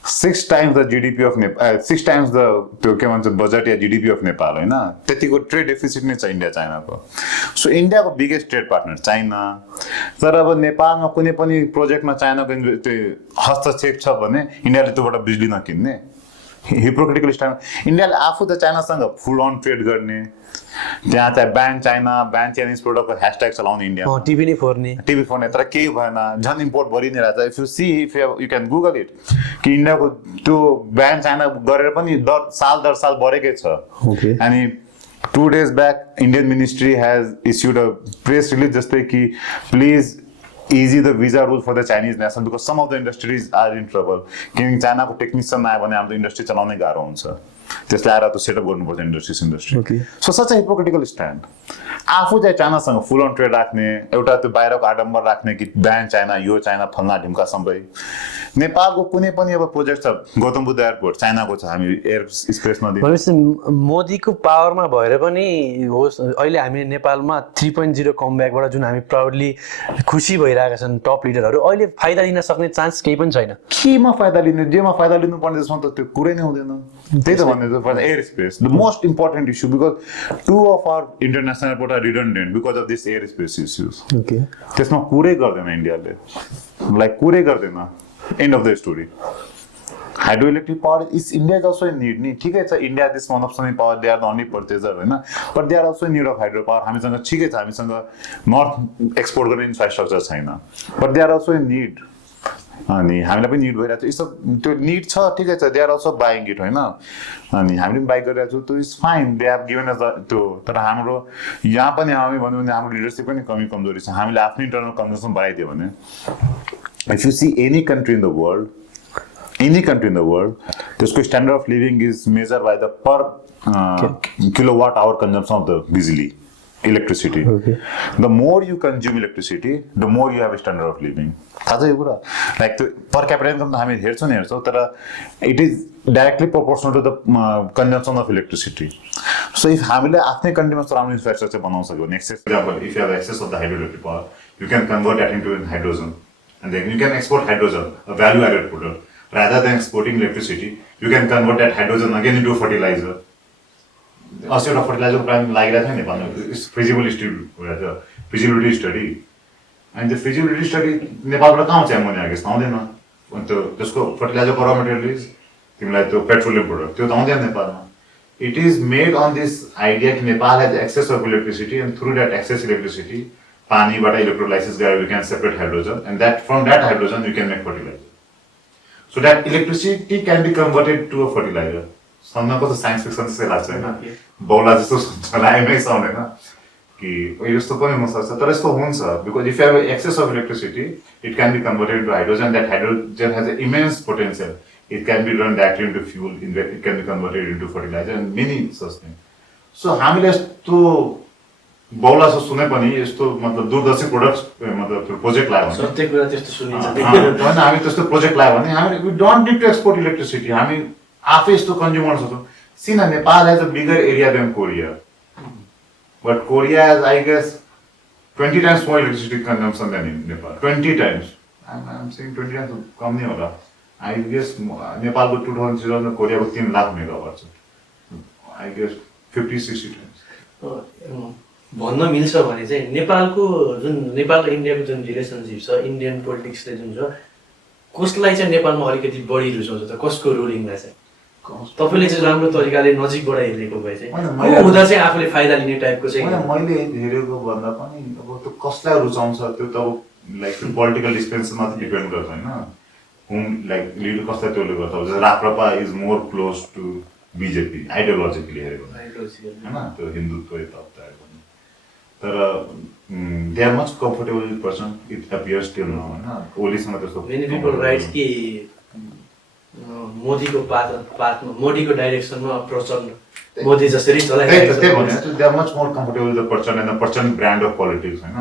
6 times the GDP of Nepal 6 times the त्यो के भन्छ budget yeah GDP of Nepal होइन त्यतिको trade deficit नै छ India चाइनाको so इन्डियाको biggest trade partner China तर अब नेपालमा कुनै पनि प्रोजेक्टमा चाइनाको त्यो हस्तक्षेप छ भने इन्डियाले त्योबाट बिजुली नकिन्ने हिपोक्रिटिकल स्टाइलमा इन्डियाले आफू त चाइनासँग फुल अन ट्रेड गर्ने त्यहाँ चाहिँ ब्यान चाइनिज प्रोडक्टको ह्यासट्याग चलाउने इन्डिया टिभी नै फोर्ने तर केही भएन झन् इम्पोर्ट भरि नै रहेछ if you see if you can Google it कि इन्डियाको त्यो ब्यान चाइना गरेर पनि दर साल बढेकै छ अनि 2 days back Indian ministry has issued a press release जस्तै कि please easy the visa rule for the Chinese national because some of the industries are in trouble. किनकि चाइनाको टेक्निसियन आयो भने हाम्रो इन्डस्ट्री चलाउनै गाह्रो हुन्छ त्यसलाई आएर त सेटअप गर्नुपर्छ industry so such a hypocritical stand आफू चाहिँ चाइनासँग फुल अन ट्रेड राख्ने एउटा त्यो बाहिरको आडम्बर राख्ने कि ब्यान चाइना यो चाइना फल्ना ढिम्का सबै नेपालको कुनै पनि अब प्रोजेक्ट छ गौतम बुद्ध एयरपोर्ट चाइनाको छ हामी एयर स्पेसमा मोदीको पावरमा भएर पनि होस् अहिले हामी नेपालमा 3.0 कमब्याकबाट जुन हामी प्राउडली खुसी भइरहेका छन् टप लिडरहरू अहिले फाइदा लिन सक्ने चान्स केही पनि छैन केमा फाइदा लिने जेमा फाइदा लिनुपर्ने त्यसमा त त्यो कुरै नै हुँदैन त्यही त भन्ने air space the most important issue because 2 of our international airports are redundant because of this air space issues त्यसमा कुरै गर्दैन इन्डियाले लाइक कुरै गर्दैन end of the story hydroelectric power is India is also in need ni thikai cha India this one of some power they are the only purchaser haina but they are also in need of hydropower हामीसँग ठिकै छ हामीसँग north export गर्ने infrastructure छैन but they are also in need अनि हामीलाई पनि need भइरहेको छ यस्तो त्यो निड छ ठिकै छ they are also buying it होइन अनि हामीले पनि बाइ गरिरहेको छौँ त्यो is fine they have given us त्यो तर हाम्रो यहाँ पनि हामी भन्यो भने हाम्रो लिडरसिप पनि कमजोरी छ हामीले आफ्नो इन्टरनल कन्जम्सन बढाइदियो भने if you see any country in the world त्यसको standard of living is measure by the per kilowatt hour consumption of the बिजुली electricity. The more you consume electricity, the more you have a standard of living. थाहा छ यो कुरा like त्यो पर capita income त हामी हेर्छौँ तर it is directly proportional to the consumption of electricity so if हामीले आफ्नै कन्ट्रीमा राम्रो इन्फ्रास्ट्रक्चर बनाउन सक्यो भने access example if you have access of the hydroelectric power you can convert that into hydrogen and then you can export hydrogen a value added product rather than exporting electricity you can convert that hydrogen again into fertilizer अस्ति एउटा फर्टिलाइजरको prime लागिरहेको थियो नेपालमा feasibility study अनि त्यो feasibility study नेपालबाट कहाँ आउँछ एमोनिया ग्यास आउँदैन अनि त्यो त्यसको फर्टिलाइजरको र मेटेरियल इज तिमीलाई त्यो पेट्रोलियम प्रोडक्ट त्यो त आउँदैन नेपालमा it is made on this idea कि Nepal has access of electricity and through that access electricity पानीबाट इलेक्ट्रोलाइसिस गरेर you can separate hydrogen and that from that hydrogen you can make fertiliser so that electricity can be converted to a fertiliser सम्झना कस्तो science fiction जस्तै लाग्छ होइन बौला जस्तो लागेमै आउँदैन कि यस्तो पनि हुनसक्छ तर यस्तो हुन्छ because if you have access of electricity it can be converted to hydrogen that hydrogen has a immense potential it can be run directly into fuel it can be converted into fertiliser and many such thing so हामीले यस्तो बौला जस्तो सुने पनि यस्तो मतलब दूरदर्शी product मतलब प्रोजेक्ट लाग्यो भने सत्य कुरा त्यस्तो सुनिन्छ होइन हामी त्यस्तो प्रोजेक्ट लाग्यो भने हामी we don't need to export electricity हामी आफै यस्तो कन्ज्युम गर्न सक्छौँ since Nepal has a bigger area than Korea but Korea has I guess 20 times more electricity consumption than in Nepal 20 times I'm saying 20 times कम नै होला आई गेस नेपालको 2000 मा कोरियाको 3 लाख मेगावाट छ आई गेस 50-60 times भन्न मिल्छ भने चाहिँ नेपालको जुन नेपाल र इन्डियाको जुन रिलेसनसिप छ इन्डियन पोलिटिक्सले जुन छ कसलाई चाहिँ नेपालमा अलिकति बढी रुचाउँछ त कसको रुलिङलाई चाहिँ तपाईँले चाहिँ राम्रो तरिकाले नजिकबाट हेरेको भए चाहिँ हुँदा चाहिँ आफूले फाइदा लिने टाइपको चाहिँ मैले हेरेको भन्दा पनि अब त्यो कसलाई रुचाउँछ त्यो त अब लाइक त्यो पोलिटिकल डिस्पेन्समा डिपेन्ड गर्छ होइन हुम लाइक लिडर कसलाई त्यसले गर्छ अब Raprapa is more close to BJP ideologically हेरेको होइन त्यो हिन्दुत्व यताउता तर they are much comfortable with person it appears till now होइन ओलीसँग त्यस्तो मेनी पिपल राइट्स कि मोदीको मोदीको डाइरेक्सनमा प्रचण्ड मोदी जसरी चलाइरहेको छ त्यही भने they are much more comfortable with the person and the person brand of politics होइन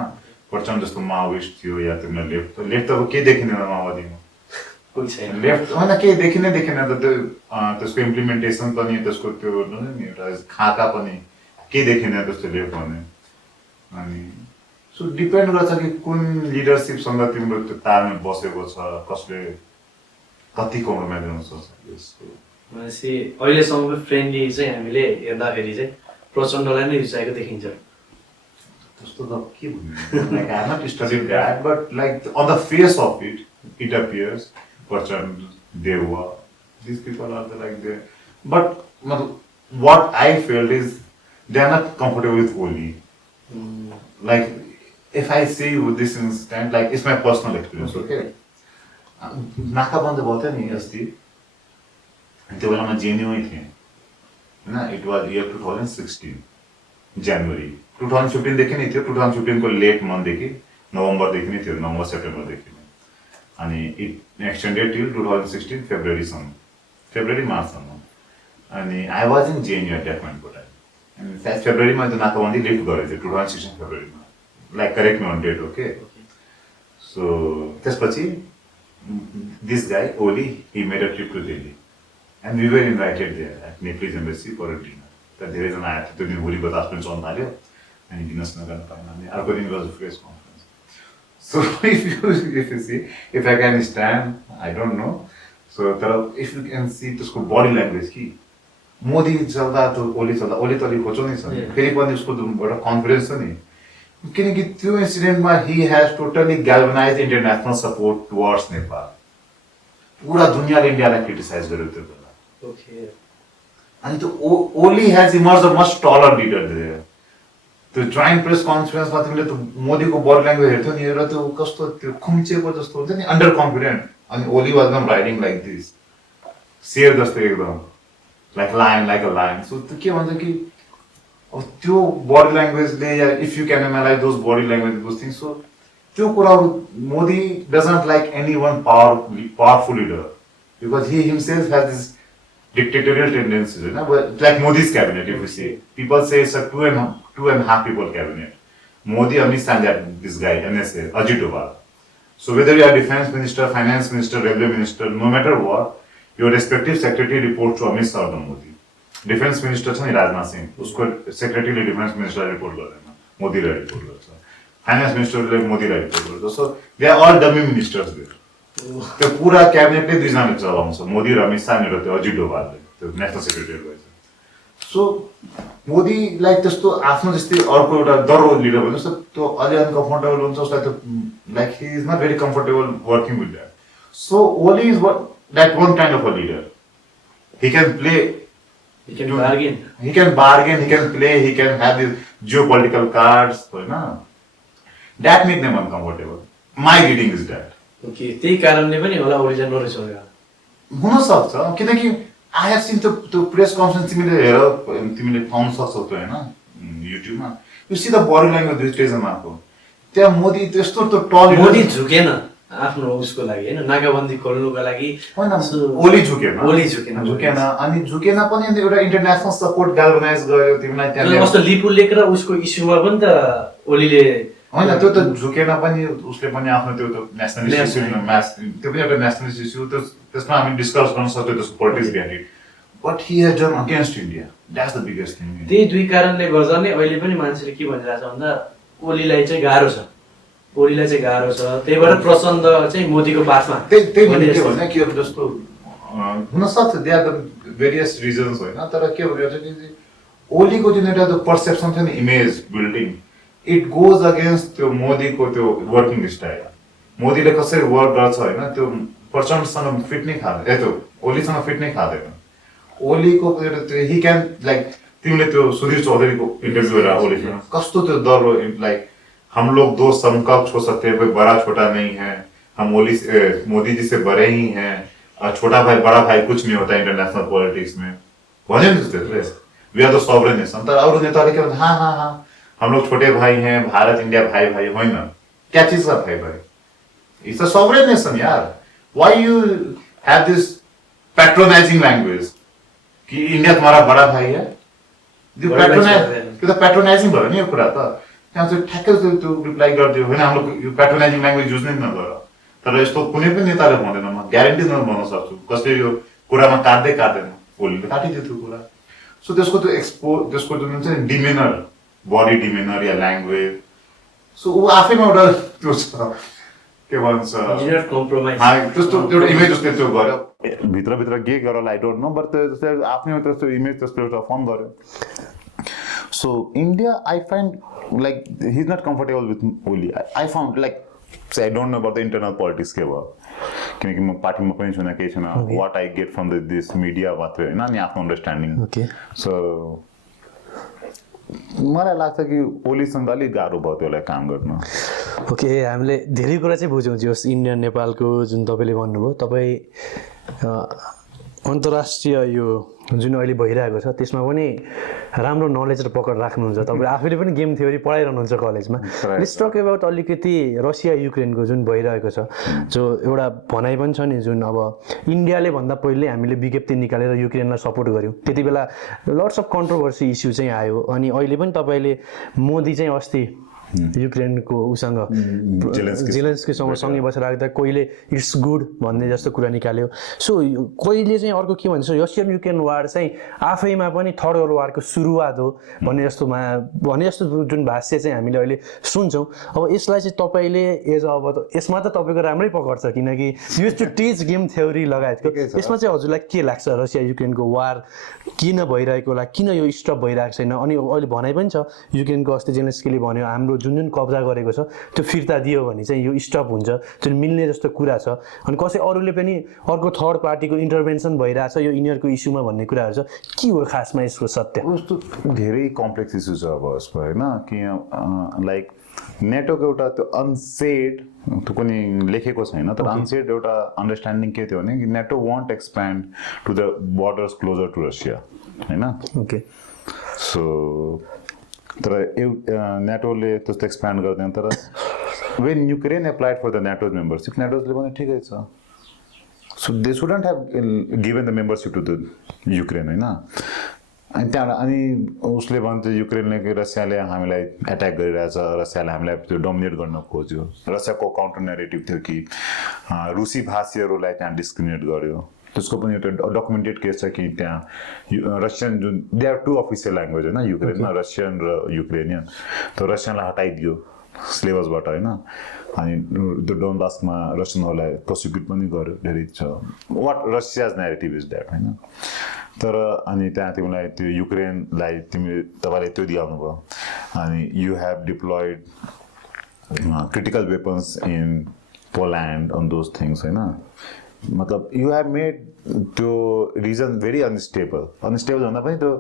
प्रचण्ड जस्तो माओइस्ट थियो या तिमीलाई लेफ्ट त अब केही देखिँदैन माओवादीमा कोही छैन लेफ्ट होइन केही देखिनै देखेन त त्यो त्यसको इम्प्लिमेन्टेसन पनि त्यसको त्यो नि एउटा खाका पनि केही देखिँदैन त्यस्तो लेफ्ट भने अनि सो डिपेन्ड गर्छ कि कुन लिडरसिपसँग तिम्रो त्यो तालमेल बसेको छ कसले कति कम्प्रोमाइज गर्न सक्छ यसको भनेपछि अहिलेसम्मको फ्रेन्डली चाहिँ हामीले हेर्दाखेरि चाहिँ प्रचण्डलाई नै रुचाएको देखिन्छ त्यस्तो त के भन्नु like I not studied that but like on the face of it appears Prachand, Deva, these people are like they, but what I felt is they are not comfortable with Oli. Like if I say with this instant, like it's my personal experience, okay? नाका बन्द भयो थियो नि अस्ति त्यो बेलामा जेन्युनै थिएँ होइन इट वाज इयर 2016 जनवरी 2015 देखि नै थियो 2015 को लेट मन्थदेखि नोभेम्बरदेखि नै थियो नोभेम्बर सेप्टेम्बरदेखि अनि इट एक्सटेन्डेड टिल 2016 फेब्रुअरी मार्चसम्म अनि I was in JNU at that पोइन्टको टाइम अनि सायद फेब्रुअरीमा त्यो नाकाबन्दी लिफ्ट गरेको थियो 2016 फेब्रुअरीमा like correct me on date okay so त्यसपछि this guy Oli he made a trip to Delhi and we were invited there at Nepalese embassy for a dinner त धेरैजना आएको थियो त्यो दिन भोलि बतास पनि चल्न थाल्यो अनि डिनर्स नगर्न पाएन अनि अर्को दिन was fresh conference So if you see, if I can stand, I don't know. So if you can see त्यसको body language कि मोदी चल्दा त ओली चल्दा ओली त अलिक खोचो नै छ फेरि पनि उसको एउटा कन्फिडेन्स छ नि किनकि त्यो इन्सिडेन्टमा he has totally galvanized international support towards Nepal. पुरा दुनियाँले इन्डियालाई क्रिटिसाइज गर्यो त्यो बेला ओके अनि त्यो Oli has emerged a much taller leader there. त्यो जोइन्ट प्रेस कन्फरेन्समा तिमीले त्यो मोदीको बडी ल्याङ्ग्वेज हेर्थ्यौ नि र त्यो कस्तो त्यो खुम्चेको जस्तो हुन्छ नि अन्डर कन्फिडेन्ट अनि ओली वाज एकदम राइडिङ लाइक दिस शेर जस्तो एकदम लाइक अ लायन सो त्यो के भन्छ कि अब त्यो बडी ल्याङ्ग्वेजले या if you can analyse those body language those things so त्यो कुराहरू Modi doesn't like any one powerful leader because he himself has this dictatorial tendencies, you know, but like Modi's cabinet, if you see, people say it's a two and a half people cabinet. Modi only stands at this guy, NSA, Ajit Doval. So whether you are defense minister, finance minister, railway minister, no matter what, your respective secretary report to Amit Shah or Modi. Defense minister छ नि राजनाथ सिंह, उसको secretary defense minister report गर्दैन, मोदीलाई report गर्छ. Finance minister मोदीलाई report गर्छ. So they are all dummy ministers there. त्यो पुरा क्याबिनेटले दुईजनाले चलाउँछ मोदी र अमित शाह र त्यो अजित डोभालले त्यो नेसनल सेक्रेटरी भएछ सो मोदीलाई त्यस्तो आफ्नो जस्तै अर्को एउटा दरो लिडर भने जस्तो त्यो अलि अनकम्फर्टेबल हुन्छ उसलाई त्यो like he is not very comfortable working with that so Oli is that one kind of a leader he can play he can bargain he can play he can have these geopolitical cards होइन that make them uncomfortable my reading is that okay त्यही कारणले पनि होला ओलीले नरिसाउनु हुन सक्छ किनकि आई हेभ सिन त्यो प्रेस कन्फरेन्स तिमीले पाउन सक्छौ त्यो होइन युट्युबमा you see the body language दुईटैजनाको त्यहाँ मोदी त्यस्तो त्यो टल मोदी झुकेन आफ्नो उसको लागि हैन नाकाबन्दी खोल्नुको लागि होइन ओली झुकेन अनि झुकेन पनि एउटा इन्टरनेसनल सपोर्ट ग्याल्भनाइज गर्यो तिमीलाई त्यहाँ कस्तो लिपु लेख र उसको इस्युमा पनि त ओलीले होइन त्यो त झुकेन पनि उसले पनि आफ्नो त्यो नेसनलिस्ट इस्यु त्यो पनि एउटा नेसनलिस्ट इस्यु त्यसमा हामी डिस्कस गर्न सक्छौँ त्यसको politics behind it but he has done against India that's the biggest thing त्यही दुई कारणले गर्दा नै अहिले पनि मान्छेले के भनिरहेछ भन्दा ओलीलाई चाहिँ गाह्रो छ त्यही भएर प्रचण्ड चाहिँ मोदीको पासमा त्यही भने के भन्छ कि अब जस्तो हुनसक्छ they are the various reasons होइन तर के भन्छ कि ओलीको जुन एउटा त्यो पर्सेप्सन छ नि image building it goes against त्यो मोदीको त्यो वर्किङ स्टाइल मोदीले कसरी वर्क गर्छ होइन त्यो प्रचण्डसँग फिट नै खाँदैन त्यो ओलीसँग फिट नै खाँदैन ओलीको त्यो ही क्यान लाइक तिमीले त्यो सुधीर चौधरीको इन्टरभ्यू हेरेर ओलीसँग कस्तो त्यो दरो लाइक हम लोग दो समकक्ष हो सकते हैं कोई बड़ा छोटा नहीं है हम मोदी जी से बड़े ही हैं छोटा भाई बड़ा भाई कुछ नहीं होता इंटरनेशनल पॉलिटिक्स में भन्यो नि त्यसले we are the sovereign nation तर अरू नेताले के भन्छ हाँ हाँ हाँ हम लोग छोटे भाई हैं भारत इंडिया भाई भाई होइन क्या चीज का भाई भाई इट्स अ सॉवरेन नेशन यार why you have this patronising language कि इंडिया तुम्हारा बड़ा भाई है त्यो पैट्रोनाइजिङ भयो नि यो कुरा त त्यहाँ चाहिँ ठ्याक्कै त्यो रिप्लाई गरिदियो होइन हाम्रो यो प्याट्रोनाइजिङ ल्याङ्ग्वेज युज नै नगर तर यस्तो कुनै पनि नेताले भन्दैन म ग्यारेन्टी भन्न सक्छु कसले यो कुरामा काट्दैन भोलिले काटिदियो त्यो कुरा सो त्यसको त्यसको जुन चाहिँ डिमेनर बडी डिमेनर या ल्याङ्ग्वेज सो ऊ आफैमा एउटा त्यो छ के भन्छ त्यस्तो एउटा इमेज जस्तै त्यो गर्यो भित्रभित्र के गरेर आई डोन्ट नो बट त्यस्तै आफ्नै त्यस्तो इमेज त्यस्तो एउटा फर्म गर्यो so India I find like he is not comfortable with Oli I found like I don't know about the internal politics के भयो किनकि म पार्टीमा पनि छुइनँ केही छैन what I get from this media मात्रै होइन अनि आफ्नो अन्डरस्ट्यान्डिङ सो मलाई लाग्छ कि ओलीसँग अलिक गाह्रो भयो त्यसलाई काम गर्न ओके हामीले धेरै कुरा चाहिँ बुझ्यौँ जस इन्डिया नेपालको जुन तपाईँले भन्नुभयो तपाईँ अन्तर्राष्ट्रिय यो जुन अहिले भइरहेको छ त्यसमा पनि राम्रो नलेज र पकड राख्नुहुन्छ तपाईँ आफैले पनि गेम थ्योरी पढाइरहनुहुन्छ कलेजमा लेट्स टक अबाउट अलिकति रसिया युक्रेनको जुन भइरहेको छ जो एउटा भनाइ पनि छ नि जुन अब इन्डियाले भन्दा पहिले हामीले विज्ञप्ति निकालेर युक्रेनलाई सपोर्ट गऱ्यौँ त्यति बेला लट्स अफ कन्ट्रोभर्सी इस्यु चाहिँ आयो अनि अहिले पनि तपाईँले मोदी चाहिँ अस्ति युक्रेनको उसँग जेलेन्स्कीसँग सँगै बसेर राख्दा कोहीले इट्स गुड भन्ने जस्तो कुरा निकाल्यो सो कोहीले चाहिँ अर्को के भन्छ रसियन युक्रेन वार चाहिँ आफैमा पनि थर्ड वर्ल्ड वारको सुरुवात हो भन्ने जस्तो जुन भाष्य चाहिँ हामीले अहिले सुन्छौँ अब यसलाई चाहिँ तपाईँले एज अब यसमा त तपाईँको राम्रै पकड छ किनकि use to teach game theory लगायतको यसमा चाहिँ हजुरलाई के लाग्छ रसिया युक्रेनको वार किन भइरहेको होला किन यो स्टप भइरहेको छैन अनि अहिले भनाइ पनि छ युक्रेनको अस्ति जेलेन्स्कीले भन्यो हाम्रो जुन कब्जा गरेको छ त्यो फिर्ता दियो भने चाहिँ यो स्टप हुन्छ जुन मिल्ने जस्तो कुरा छ अनि कसै अरूले पनि अर्को थर्ड पार्टीको इन्टरभेन्सन भइरहेछ यो यिनीहरूको इस्युमा भन्ने कुराहरू छ के हो खासमा यसको सत्य कस्तो धेरै कम्प्लेक्स इस्यु छ अब यसको होइन कि लाइक नेटोको एउटा त्यो अनसेड त्यो कुनै लेखेको छैन तर अनसेड एउटा अन्डरस्ट्यान्डिङ के थियो भने कि NATO won't expand to the borders closer to Russia होइन ओके सो तर नेटोले त्यस्तो एक्सप्यान्ड गर्दैन तर when Ukraine applied for the NATO membership नेटोले पनि ठिकै छ so they shouldn't have given the membership to the Ukraine होइन अनि त्यहाँबाट अनि उसले भन्छ युक्रेनले कि रसियाले हामीलाई एट्याक गरिरहेछ रसियाले हामीलाई त्यो डोमिनेट गर्न खोज्यो रसियाको काउन्टर नेरेटिभ थियो कि रुसी भाषीहरूलाई त्यहाँ डिस्क्रिमिनेट गर्यो त्यसको पनि एउटा डकुमेन्टेड केस छ कि त्यहाँ रसियन जुन they are two official language होइन युक्रेनमा रसियन र युक्रेनियन त्यो रसियनलाई हटाइदियो सिलेबसबाट होइन अनि त्यो डोनबासमा रसियनहरूलाई प्रोसिक्युट पनि गर्यो धेरै छ what Russia's narrative is that होइन तर अनि त्यहाँ तिमीलाई त्यो युक्रेनलाई तपाईँले त्यो दिइहाल्नु भयो अनि you have deployed critical weapons in Poland on those things होइन मतलब यु हेभ मेड त्यो रिजन भेरी अनस्टेबल भन्दा पनि त्यो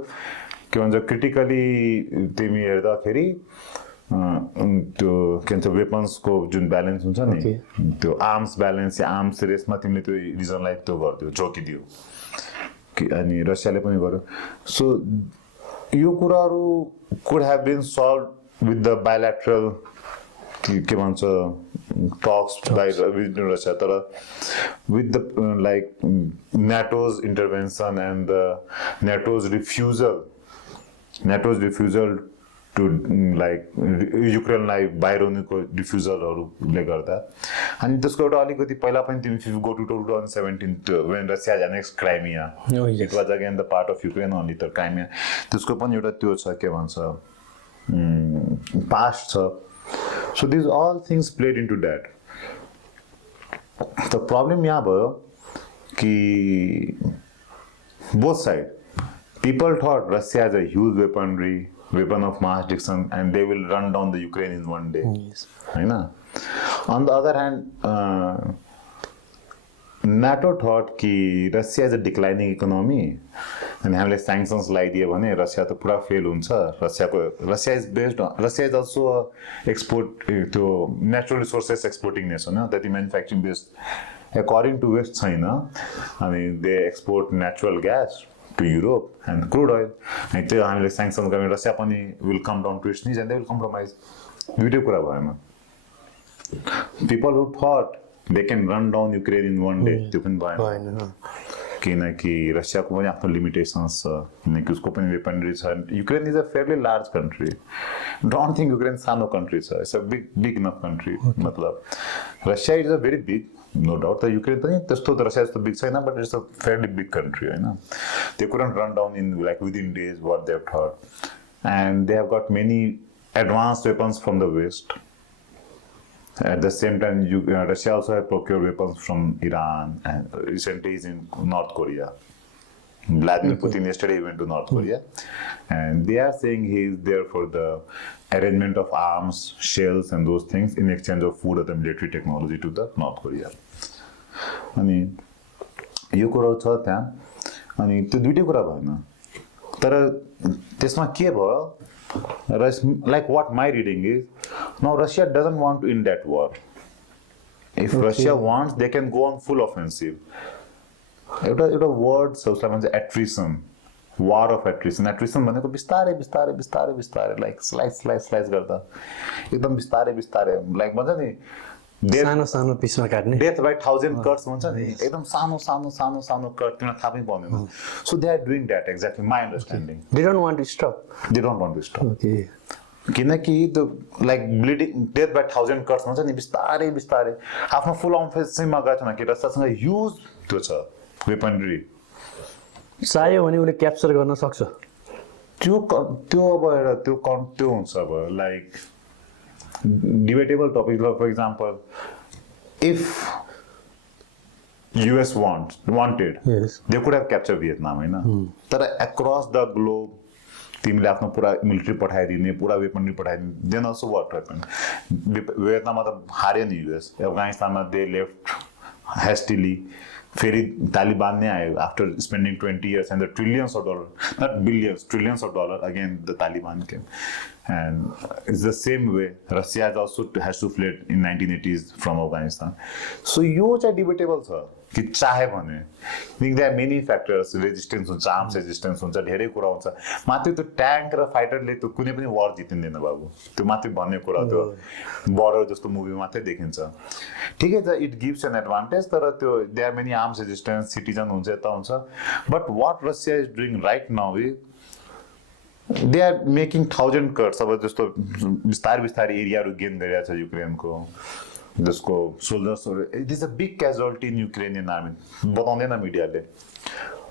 के भन्छ क्रिटिकली तिमी हेर्दाखेरि त्यो के भन्छ वेपन्सको जुन ब्यालेन्स हुन्छ नि त्यो आर्म्स ब्यालेन्स या आर्म्स रेसमा तिमीले त्यो रिजनलाई त्यो गरिदियो जोकिदियो अनि रसियाले पनि गर्यो सो यो कुराहरू could have been solve with the bilateral के भन्छ टक्स बाई रसिया तर with the like NATO's intervention and the NATO's refusal to like युक्रेनलाई बाहिर हुनुको रिफ्युजलहरूले गर्दा अनि त्यसको एउटा अलिकति पहिला पनि तिमी go to 2017 when Russia annex Crimea it was again the part of Ukraine only तर क्राइमिया त्यसको पनि एउटा त्यो छ के भन्छ पास्ट छ so these all things played into that the problem यहाँ भयो कि both side people thought Russia has a huge weapon of mass destruction and they will run down the Ukraine in one day. Yes. Right? On the other hand, NATO thought कि Russia is a declining economy and हामीले sanctions लगाइदियो भने Russia त पुरा fail हुन्छ Russia is also a export to natural resources exporting nation that the manufacturing based according to West China I mean they export natural gas to Europe and crude oil and त्यो हामीले sanctions गर्ने Russia पनि will come down to its knees and they will compromise दुईटै कुरा भएन people who thought they can run down Ukraine in one day त्यो पनि भएन किनकि रसियाको पनि आफ्नो लिमिटेसन्स छ किनकि उसको पनि वेपनरी छ Ukraine is a fairly large country don't think Ukraine सानो कन्ट्री छ it's a big enough country मतलब Russia is a very big no doubt त युक्रेन पनि त्यस्तो त रसिया जस्तो बिग छैन but it's a fairly big country होइन they couldn't run down in like within days what they have thought and they have got many advance weapons from the west. At the same time, Russia also has procured weapons from Iran and recently is in North Korea. Vladimir Putin yesterday went to North Korea and they are saying he is there for the arrangement of arms, shells and those things in exchange of food or the military technology to the North Korea. अनि यो कुरा छ त्यहाँ अनि त्यो दुईटै कुरा भएन तर त्यसमा के भयो like what my reading is now Russia doesn't want to end that war if Russia wants they can go on full offensive एउटा वर्ड छ उसलाई भन्छ attrition war of attrition भनेको बिस्तारै बिस्तारै बिस्तारै बिस्तारै लाइक स्लाइस गर्दा एकदम बिस्तारै बिस्तारै लाइक भन्छ नि सानो सानो पिसमा काट्ने डेथ बाई 1000 कट्स भन्छ नि एकदम सानो सानो सानो सानो कट तिमीलाई थाहा पनि पाउँदैन so they are doing that exactly my understanding they don't want to stop okay किनकि त्यो like bleeding death by 1000 cuts भन्छ नि बिस्तारै बिस्तारै आफ्नो फुल अफेन्सिभमा गएको छैन कि रसियासँग ह्युज त्यो छ वेपनरी चाहियो भने उसले क्याप्चर गर्न सक्छ त्यो अब एउटा त्यो हुन्छ अब like debatable topic like for example if US wanted yes they could have captured Vietnam हैन तर across the globe तिमीले आफ्नो पुरा मिलिट्री पठाइदिने पुरा वेपनरी पठाइदिने देन अल्सो व्हाट ह्यापन वियतनाममा त हार्यो नि युएस अफगानिस्तानमा दे लेफ्ट हेस्टिली फेरि तालिबान नै आयो after spending 20 years and the trillions of dollars not billions trillions of dollars again the Taliban came and it's the same way Russia also has to fled in 1980s from Afghanistan so यो चाहिँ debatable छ कि चाहे भने think there are many factors resistance हुन्छ arms resistance हुन्छ धेरै कुरा हुन्छ मात्रै त्यो ट्याङ्क र फाइटरले त कुनै पनि वार जितिँदैन बाबु त्यो मात्रै भन्ने कुरा त्यो बर्डर जस्तो मुभी मात्रै देखिन्छ ठिकै छ इट गिभ्स एन एडभान्टेज तर त्यो they are many arms resistance citizen हुन्छ यता हुन्छ but what Russia is doing right now is they are making 1000 cuts अब जस्तो बिस्तारै बिस्तारै एरियाहरू गेन गरिरहेको छ युक्रेनको जसको सोल्जर्सहरू it is a big casualty in Ukrainian army बताउँदैन मिडियाले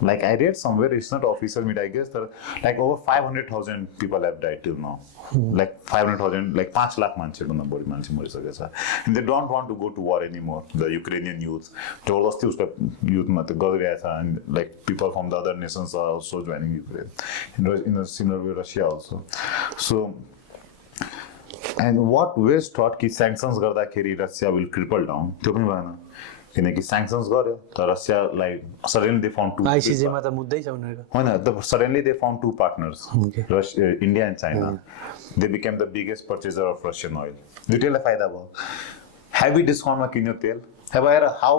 like I read somewhere it's not official media I guess तर like over 500,000 people have died till now like 500,000 like 5 lakh मान्छेभन्दा बढी मान्छे मरिसकेको छ and they don't want to go to war any more the Ukrainian youth जबरजस्ती उसको युथमा त्यो गरिरहेको छ and like people from the other nations are also joining Ukraine in a similar way Russia also so and what west thought कि sanctions गर्दाखेरि Russia will cripple down त्यो पनि भएन किनकि स्याङ्सन्स गर्यो तर रसियालाई सडनली दे फाउन्ड टु आइसिजेमा त मुद्दै छ उनीहरूको होइन suddenly they found two partners India and China they became the biggest purchaser of Russian oil दुइटैलाई फाइदा भयो हेभी डिस्काउन्टमा किन्यो तेल अब हेर how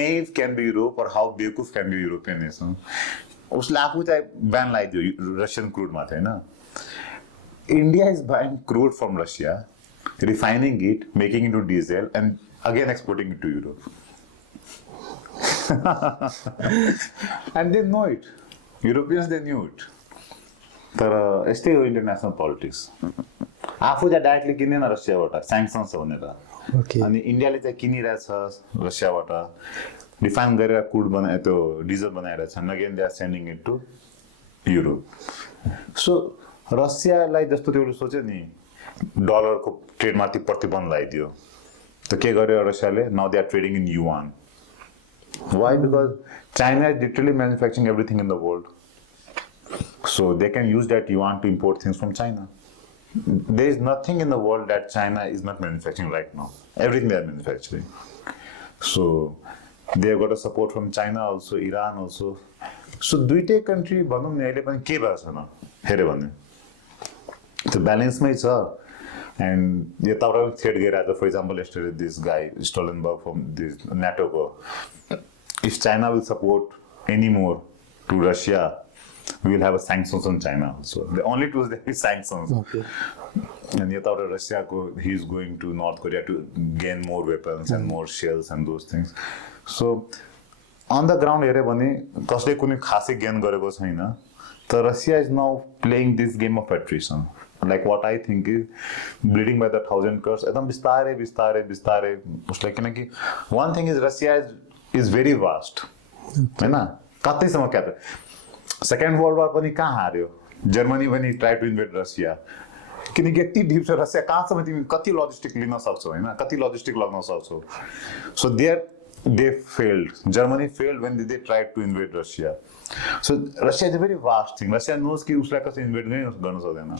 naive can be Europe और हाउ बेकुफ क्यान बी युरोपियन नेसन उसले आफू चाहिँ ब्यान लगाइदियो रसियन क्रुडमा चाहिँ होइन India is buying crude from Russia refining it, making it into diesel, and again exporting it to Europe. And they know it. Europeans, they knew it. तर यस्तै हो इन्टरनेसनल पोलिटिक्स आफू चाहिँ डाइरेक्टली किन्दैन रसियाबाट स्याङ्सन्स हो भनेर अनि इन्डियाले चाहिँ किनिरहेछ रसियाबाट रिफाइन गरेर क्रुड बनाए त्यो डिजल बनाइरहेछ again they are sending it to Europe so रसियालाई जस्तो त्यो सोच्यो नि डलरको ट्रेडमाथि प्रतिबन्ध लगाइदियो त के गर्यो रसियाले now they are trading in yuan why because China is literally manufacturing everything in the world so they can use that yuan to import things from China. There is nothing in the world that China is not manufacturing right now. Everything they are manufacturing. So they have got a support from China also, Iran also. So दुईटै country भनौँ न अहिले पनि के भएको छैन हेऱ्यो भने त्यो ब्यालेन्समै छ एन्ड यताबाट थ्रेड गइरहेको छ for example yesterday this guy Stoltenberg from this NATO को if China will support any more to Russia we will have a sanctions on China. So the only tools there is sanctions. Okay. And yet out of Russia, he is going to North Korea to gain more weapons and more shells and those things. So on the ground हेऱ्यो भने कसले कुनै खासै gain गरेको छैन तर Russia is now playing this game of attrition. Like what I think is bleeding by the 1,000 cuts. एकदम बिस्तारै उसलाई किनकि one thing is Russia is very vast. हैन कतैसम्म क्याप सेकेन्ड वर्ल्ड वार पनि कहाँ हार्यो जर्मनी पनि ट्राई टु इन्भेड रसिया किनकि यति डिप छ रसिया कहाँसम्म तिमी कति लजिस्टिक लिन सक्छौ हैन कति लजिस्टिक लग्न सक्छौ so they failed. Germany failed when they tried to invade Russia. So Russia is a very vast thing. Russia knows कि उसलाई कसरी इन्भेड गर्न सक्दैन.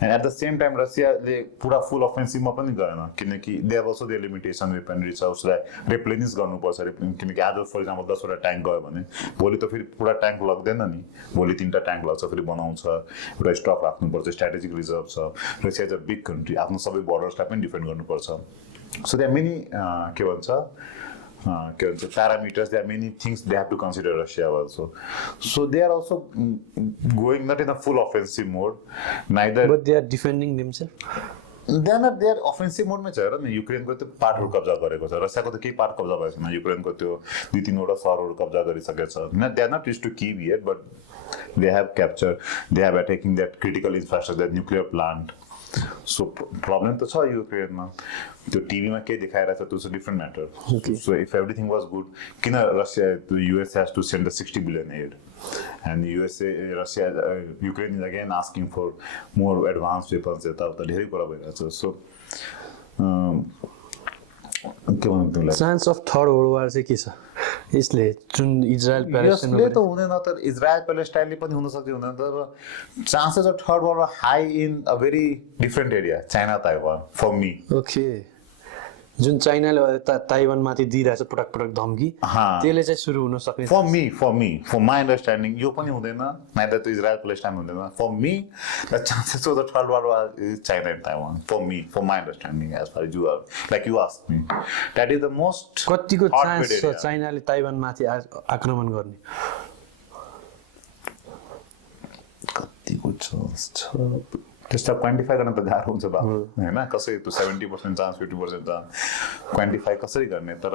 And at the same time Russia ले पुरा फुल अफेन्सिभ मा पनि गएन किनकि they have also their limitation weaponry छ उसलाई रिप्लेनिश गर्नुपर्छ किनकि आज फर एक्जाम्पल 10 वटा ट्याङ्क गयो भने भोलि त फेरि पुरा ट्याङ्क लाग्दैन नि भोलि 3टा ट्याङ्क लाग्छ फेरि बनाउँछ एउटा स्टक राख्नुपर्छ स्ट्र्याटेजिक रिजर्भ छ Russia is a big country आफ्नो सबै बर्डर्सलाई पनि डिफेन्ड गर्नुपर्छ सो देयर मेनी के भन्छ parameters, there are many things they have to consider Russia also. So they are also going not in a full offensive mode, neither. But they are defending themselves. They are not. They are offensive mode में छ र युक्रेनको त्यो पार्टहरु कब्जा गरेको छ रसियाको त केही part कब्जा भएको छैन युक्रेनको त्यो 2-3 वटा सहरहरु कब्जा गरिसकेको छ न they are not used to Kyiv yet but they have captured they have attacking that critical infrastructure that nuclear plant. So problem to छ युक्रेनमा त्यो टिभीमा के देखाइरहेछ त्यो is a different matter so if everything was good किन Russia the US has to send the 60 billion aid and USA Russia Ukraine is again asking for more advance weapons यताउता धेरै कुरा भइरहेछ सो के भन्नु तिमीलाई chance of third world war चाहिँ के छ यसले जुन इजरायल प्यालेस्टाइन यसले त हुँदैन तर इजरायल प्यालेस्टाइनले पनि हुन सक्छ हुँदैन तर chances of third world war high in a very different area China Taiwan for me okay जुन चाइनाले ताइवान माथि दिइरहेछ पटक पटक धम्की त्यसले चाहिँ सुरु हुन सक्ने फर माई अन्डरस्ट्यान्डिङ यो पनि हुँदैन नाइदर त इजरायल प्यालेस्टाइन हुँदैन for me the chances of the third world war is China and Taiwan for my understanding as far you are like you ask me that is the most कतिको chance छ चाइनाले Taiwan माथि आक्रमण गर्ने कतिको chance छ त्यसलाई quantify गर्न त गाह्रो हुन्छ बा हैन कसरी त्यो 70% चान्स 50% चान्स क्वान्टिफाई कसरी गर्ने तर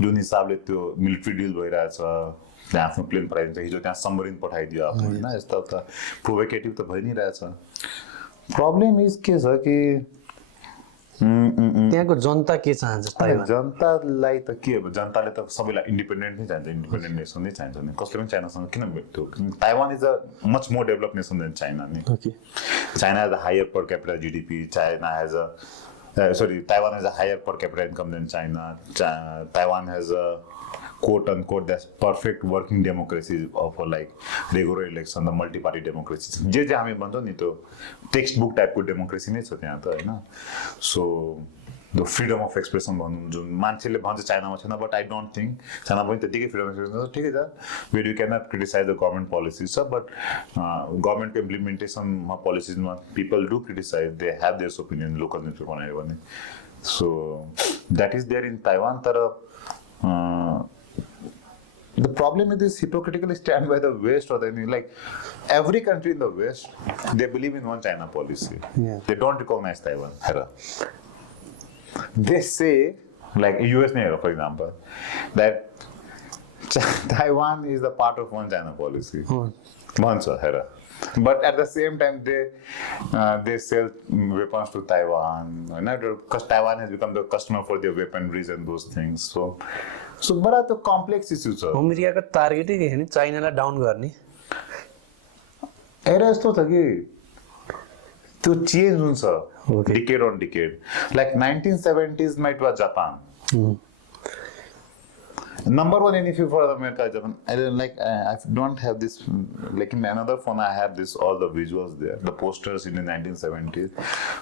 जुन हिसाबले त्यो मिलिट्री डिल भइरहेछ त्यहाँ आफ्नो प्लेन पठाइदिन्छ हिजो त्यहाँ सबमरिन पठाइदियो आफ्नो हैन यस्तो त प्रोभोकेटिभ त भइ नै रहेछ प्रब्लम इज के छ कि त्यहाँको जनता के चाहन्छ जनतालाई त के हो जनताले त सबैलाई इन्डिपेन्डेन्ट नै चाहन्छ इन्डिपेन्डेन्ट नेसन नै चाहन्छ नि कसले पनि चाइनासँग किन भेट्थ्यो Taiwan is a much more develop nation than China नि China has a higher per capita GDP. Taiwan has a higher per capita income than China. Taiwan has a quote unquote that's perfect working democracy of a like regular election, the multi-party democracy. जे हामी भन्छौँ नि त्यो text book टाइपको democracy नै छ त्यहाँ त हैन so the freedom of expression भन्नु जुन मान्छेले भन्छ चाइनामा छैन but I don't think China पनि त्यतिकै फ्रीडम अफ एक्सप्रेसन छ ठिकै छ where you can not criticise the government policies छ बट गभर्मेन्टको इम्प्लिमेन्टेसनमा पोलिसिजमा people do criticise they have their opinion local newspaper बनायो भने so that is there in Taiwan तर the problem is this hypocritical stand by the West or anything like every country in the West they believe in one China policy. They don't recognize Taiwan. They say like US for example that Taiwan is the part of one China policy. But at the same time they sell weapons to Taiwan because Taiwan has become the customer for their weaponries and those things so बडा त complex issue छ अमेरिकाको टार्गेटै के हो नि चाइनालाई down गर्ने era यस्तो छ कि त्यो चेन्ज हुन्छ decade on decade like 1970s मा it was Japan number one NFU for America Japan I don't have this like in another phone I have this all the visuals there the posters in the 1970s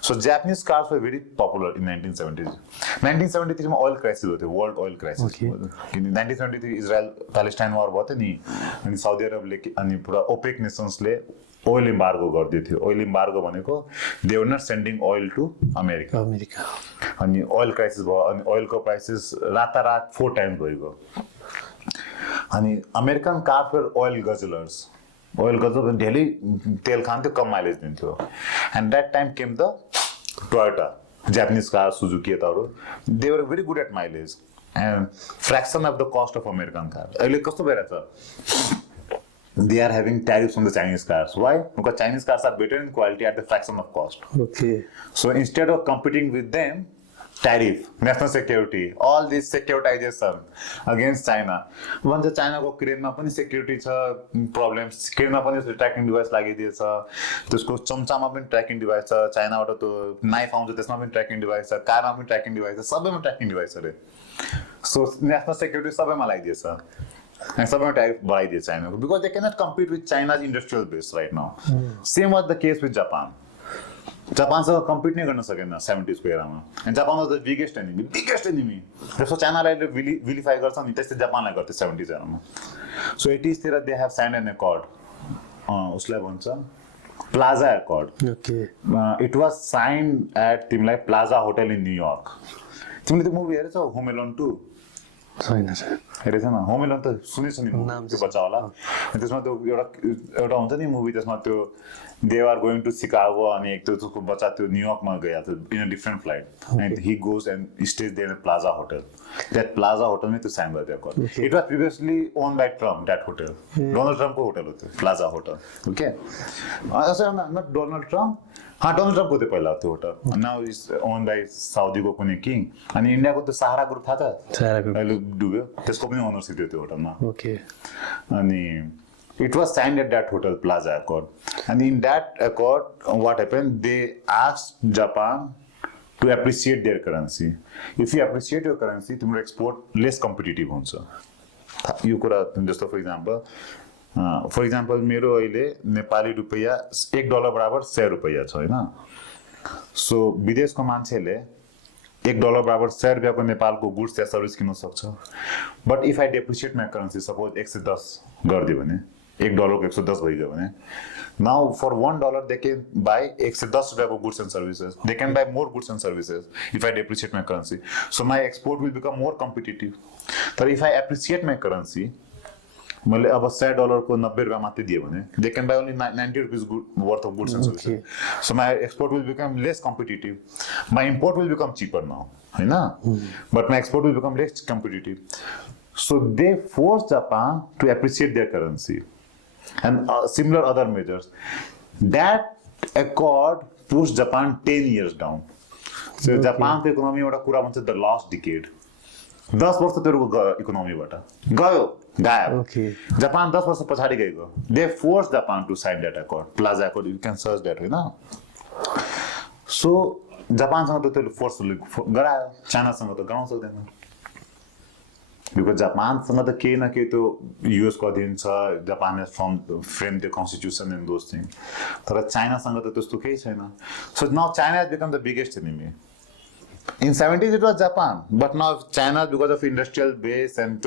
so Japanese cars were very popular in 1973 मा oil crisis हो थियो world oil crisis in 1973 Israel Palestine war भयो नि अनि Saudi अरबले अनि पुरा OPEC nations-ले oil embargo गर्दै थियो oil embargo भनेको they were not sending oil to America अनि oil crisis भयो अनि oil को prices रातारात 4 times भइगयो अनि American cars were oil guzzlers ओइलको चाहिँ डेली तेल खान्थ्यो, कम माइलेज दिन्थ्यो. And that time came the Toyota, Japanese car, Suzuki यताहरू. They were very good at mileage and fraction of the cost of American car. अहिले कस्तो भइरहेछ? They are having tariffs on the Chinese cars. Why? Because Chinese cars are better in quality at the fraction of cost. Okay. So instead of competing with them, tariff, national security, all this securitization against China. भन्छ चाइनाको क्रेनमा पनि security छ, problems. क्रेनमा पनि tracking device लागिदिएछ, त्यसको चम्चामा पनि tracking device छ, चाइनाबाट त्यो knife आउँछ त्यसमा पनि ट्र्याकिङ डिभाइस छ, कारमा पनि ट्र्याकिङ डिभाइस छ, सबैमा ट्र्याकिङ डिभाइस छ अरे. सो नेसनल सेक्युरिटी सबैमा लगाइदिएछ. And some tariff by the China because they cannot compete with China's industrial base right now. Same was the case with Japan. Japanसँग compete नै गर्न सकेन 70s को एरामा. And Japan was the biggest enemy. जस्तो चाइनालाई vilify गर्छ नि त्यस्तै जापानलाई गर्थे 70s एरामा. So 80s तिर they have signed an accord. उसलाई भन्छ Plaza Accord. Okay. It was signed at तिमीलाई Plaza Hotel in New York. तिमीले त्यो मुभी हेरेछौ होम एलोन 2? छैन सर. हेरेछ न होम एलोन त सुनेछ नि त्यो बच्चा होला. त्यसमा त्यो एउटा हुन्छ नि मुभी, त्यसमा त्यो they are going to Chicago अनि एक त्यसको बच्चा त्यो न्युयोर्कमा गयो in a different flight and he goes and stays there in Plaza hotel. That Plaza होटलमै त्यो साइन भयो त्यहाँ. It was previously owned by Trump. That hotel Donald ट्रम्पको होटल हो त्यो Plaza hotel. Okay, not Donald Trump, Donald ट्रम्पको थियो पहिला त्यो hotel. Now is owned by साउदीको कुनै किङ. अनि इन्डियाको त्यो सहारा ग्रुप थाहा छ अहिले डुब्यो, त्यसको पनि ओनरसिप थियो त्यो होटलमा. ओके. अनि it was signed at that hotel Plaza Accord, and in that accord what happened, they asked Japan to appreciate their currency. If you appreciate your currency, तिम्रो export less competitive हुन्छ. यो कुरा जस्तो for example मेरो अहिले नेपाली रुपैयाँ $1 बराबर 100 रुपैयाँ छ हैन. सो विदेशको मान्छेले $1 बराबर 100 रुपैयाँको नेपालको गुड्स या सर्भिस किन्न सक्छ. But if I depreciate my currency, suppose 110 गरिदियो भने $1 को 110 भइगयो भने, now for $1 they can buy 110 रुपैयाँको goods and services. They can buy more goods and services if I depreciate my currency. So my export will become more competitive. तर if I appreciate my currency, मैले अब $100 को 90 रुपैयाँ मात्रै दियो भने they can buy only 90 rupees worth of goods and services. So my export will become less competitive. My import will become cheaper now हैन, but my export will become less competitive. So they forced Japan to appreciate their currency and similar other measures. That accord pushed Japan 10 years down. So Japan को economy एउटा कुरा भन्छ the lost decade. 10 वर्ष तेरो इकोनोमीबाट गयो गायब. Okay. Japan 10 वर्ष पछाडि गएको. They forced Japan to sign that accord. Plaza Accord, you can search that हैन. So जापानसँग त त्यो फोर्सफुली गरायो, चाइनासँग त गराउन सक्दैन. बिकज जापानसँग त केही न केही त्यो युएसको अधीन छ. Japan has frame the constitution and those thing. तर चाइनासँग त त्यस्तो केही छैन. So now China has become the biggest enemy. In 70s it was Japan, but now China, because of industrial base and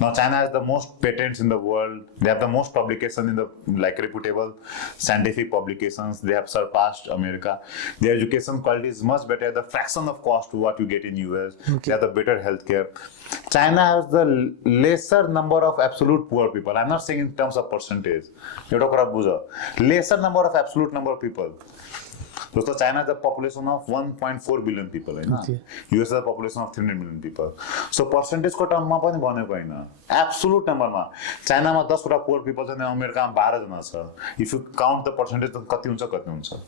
now China has the most patents in the world. They have the most publication in the reputable scientific publications. They have surpassed America. Their education quality is much better. The fraction of cost to what you get in US. Okay. They have the better healthcare. China has the lesser number of absolute poor people. I'm not saying in terms of percentage. Lesser number of absolute number of people. So China has a population of 1.4 billion people, right? US has a population of 300 million people. So percentage को term मा पनि भनेको हैन. Absolute number मा China मा 10 poor people छ, America मा 12 जना छ. If you count the percentage त कति हुन्छ.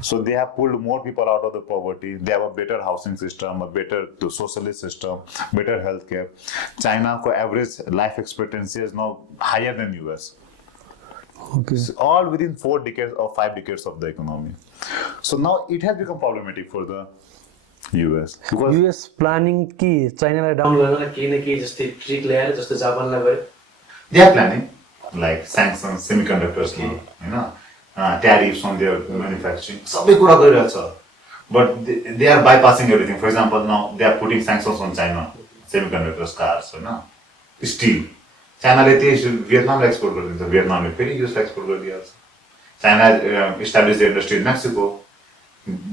So they have pulled more people out of the poverty. They have a better housing system, a better socialist system, better healthcare. China को average life expectancy is now higher than US. Okay. So all within 4 decades or 5 decades of the economy. So now it has become problematic for the US. US planning कि चाइनालाई down गर्नलाई केही न केही जस्तै trick ल्याएर जस्तो जापानलाई भयो. They are planning like sanctions, semiconductors ki, tariffs on their manufacturing. सबै कुरा गरिरहेछ. But they are bypassing everything. For example, now they are putting sanctions on China, semiconductors, cars, steel. चाइनाले त्यही भियतनामलाई एक्सपोर्ट गरिदिन्छ. भियतनामले फेरि युएसलाई एक्सपोर्ट गरिदिन्छ. China established the industry in Mexico.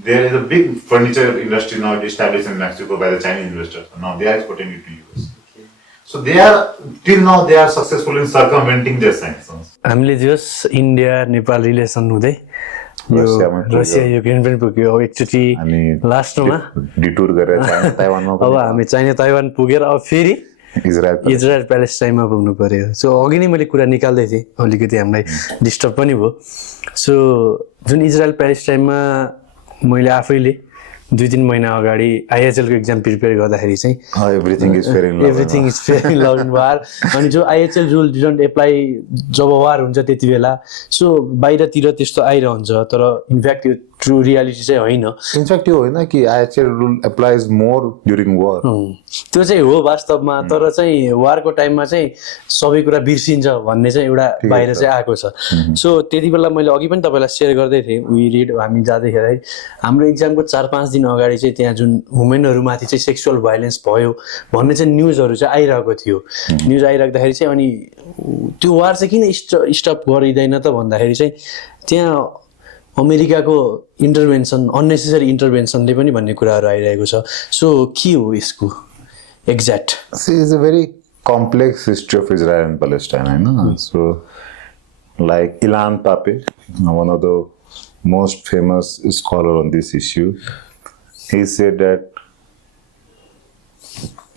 There is a big furniture industry now established in Mexico by the Chinese investors. Now they are exporting it to US. Okay. So till now they are successful in circumventing their sanctions. हामीले जस India Nepal relation हुँदै Russia Ukraine पनि पुग्यो अब एकचोटि लास्टमा डिटुर गरेर ताइवानमा अब हामी चाइना ताइवान पुगेर अब फेरि इजरायल प्यालेस्टाइनमा पुग्नु पर्यो सो अघि नै मैले कुरा निकाल्दै थिएँ अलिकति हामीलाई डिस्टर्ब पनि भयो सो जुन इजरायल प्यालेस्टाइनमा मैले आफैले 2-3 महिना अगाडि आइएचएल को एक्जाम प्रिपेयर गर्दाखेरि चाहिँ everything is fair in love in war अनि जो आइएचएल रुल डिडन्ट एप्लाई जब वार हुन्छ त्यति बेला सो बाहिरतिर त्यस्तो आइरहन्छ तर इनफ्याक्ट यो ट्रु रियालिटी चाहिँ होइन इनफ्याक्ट यो होइन कि IHL rule applies more during war त्यो चाहिँ हो वास्तवमा तर चाहिँ वारको टाइममा चाहिँ सबै कुरा बिर्सिन्छ भन्ने चाहिँ एउटा बाहिर चाहिँ आएको छ सो त्यति बेला मैले अघि पनि तपाईँलाई सेयर गर्दै थिएँ वी रिड हामी जाँदैखेरि हाम्रो इक्जामको 4-5 दिन अगाडि चाहिँ त्यहाँ जुन वुमेनहरूमाथि चाहिँ सेक्सुअल भाइलेन्स भयो भन्ने चाहिँ न्युजहरू चाहिँ आइरहेको थियो न्युज आइराख्दाखेरि चाहिँ अनि त्यो वार चाहिँ किन स्टप गरिँदैन त भन्दाखेरि चाहिँ त्यहाँ अमेरिकाको इन्टरभेन्सन अननेसेसरी इन्टरभेन्सनले पनि भन्ने कुराहरू आइरहेको छ सो के हो यसको exact is a very complex history of Israel and Palestine होइन सो लाइक इलान पापे one of the most famous scholar on this issue, he said that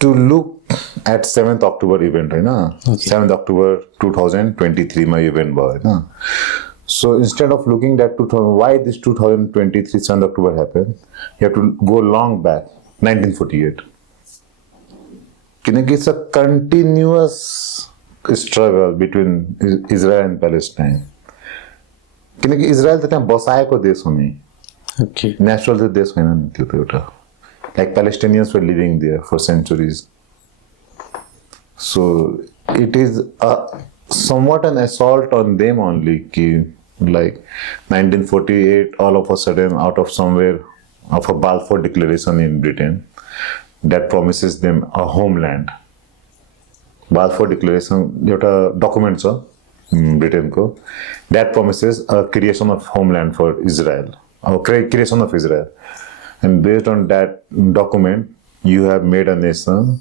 to look at 7th October event, right? Okay. 7th October 2023 my event bhayo, right? So instead of looking at why this 2023 7th October happened, you have to go long back, 1948. It's a continuous struggle between Israel and Palestine. किनकि Israel त त्यहाँ बसाएको देश हो नि natural त देश होइन नि त्यो त एउटा like Palestinians were living there for centuries so it is somewhat an assault on them only कि like 1948 all of a sudden out of somewhere of a Balfour Declaration in Britain that promises them a homeland. Balfour Declaration एउटा document छ ब्रिटेनको that promises a creation of homeland for Israel, or creation of Israel, and based on that document you have made a nation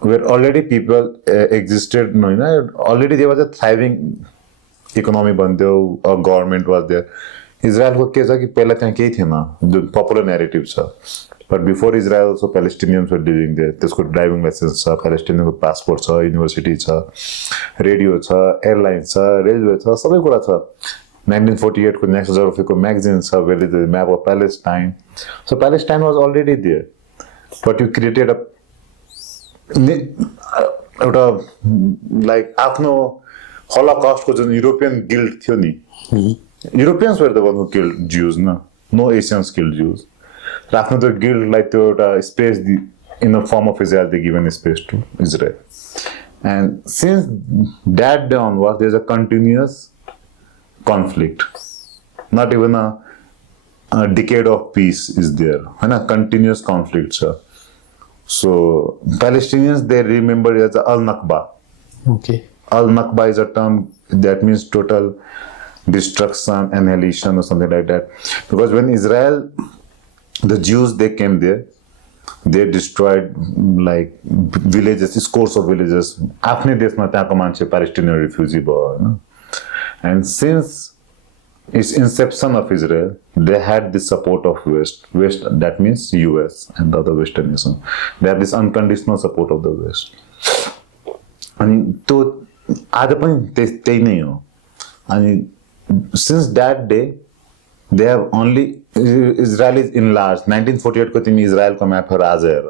where already people existed, already there was a thriving economy बन्दियो, a government was there. Israel को के छ कि पहिला त्यहाँ केही थिएन जुन popular narrative छ But before Israel, also Palestinians were living there. त्यसको ड्राइभिङ लाइसेन्स छ, प्यालेस्टाइनको पासपोर्ट छ, युनिभर्सिटी छ, रेडियो छ, एयरलाइन छ, रेलवे छ, सबै कुरा छ. 1948 को नेक्स्ट जोग्राफीको म्यागजिन छ, where is the map of Palestine. So Palestine was already there. But you created एउटा लाइक आफ्नो हलोकॉस्टको जुन युरोपियन गिल्ड थियो नि, Europeans were the one who killed Jews, no Asians killed Jews. आफ्नो त्यो गिल्डलाई त्यो एउटा space in the form of Israel they given space to Israel and since that day onward there is a continuous conflict not even a decade of peace is there होइन continuous conflict छ so Palestinians they remember as al Nakba al Nakba is a term that means total destruction, annihilation or something like that because when Israel the Jews they came there they destroyed like villages scores of villages आफ्नै देशमा त्यहाँको मान्छे Palestinian refugee भयो and since its inception of Israel they had the support of West that means US and the other Western nations they have this unconditional support of the West अनि त्यो आज पनि त्यही नै हो अनि since that day they have only Israel is enlarged 1948 को तिमी इजरायल को म्याप हेर आज हेर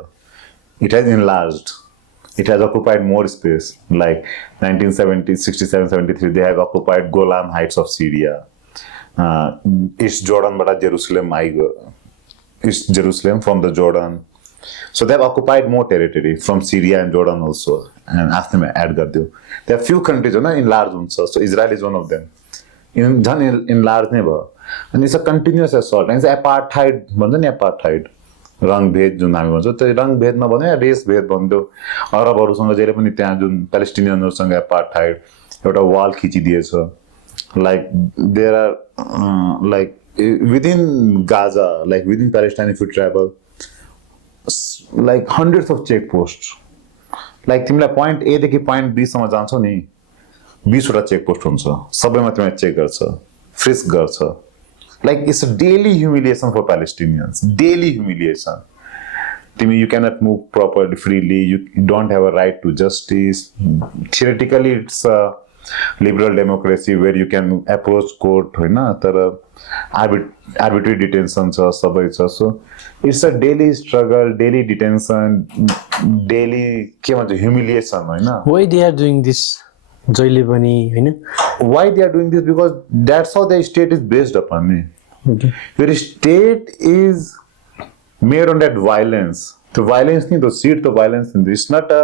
it has enlarged it has occupied more space like 1970 67 73 they have occupied Golan Heights of Syria East Jordan बाट Jerusalem आइगयो East Jerusalem from the Jordan so they have occupied more territory from Syria and Jordan also and आफ्नैमा add गरिदियो there are few countries होइन enlarged हुन्छ so Israel is one of them झन् enlarge नै भयो अनि it's a continuous assault and apartheid भन्छ नि एपार्थाइड रङभेद जुन हामी भन्छौँ त्यो रङभेद नभन्यो या रेस भेद भन्थ्यो अरबहरूसँग जहिले पनि त्यहाँ जुन प्यालेस्टिनियनहरूसँग एपार्थाइड एउटा वाल खिचिदिएछ like there are like within Gaza like within Palestine if you travel like hundreds of checkposts like तिमीलाई पोइन्ट ए देखि पोइन्ट बी सम्म जान्छौ नि 20 वटा चेक पोस्ट हुन्छ सबैमा तिमीलाई चेक गर्छ फ्रिस्क गर्छ like it's a daily humiliation for Palestinians daily humiliation तिमी you cannot move properly freely you don't have a right to justice theoretically it's a liberal democracy where you can approach court होइन तर arbitrary detention छ सबै छ so it's a daily struggle daily detention daily के भन्छ humiliation होइन why they are doing this जहिले पनि हैन why they are doing this because that's how the state is based upon me okay your state is made on that violence the violence ni the seed the violence in this not a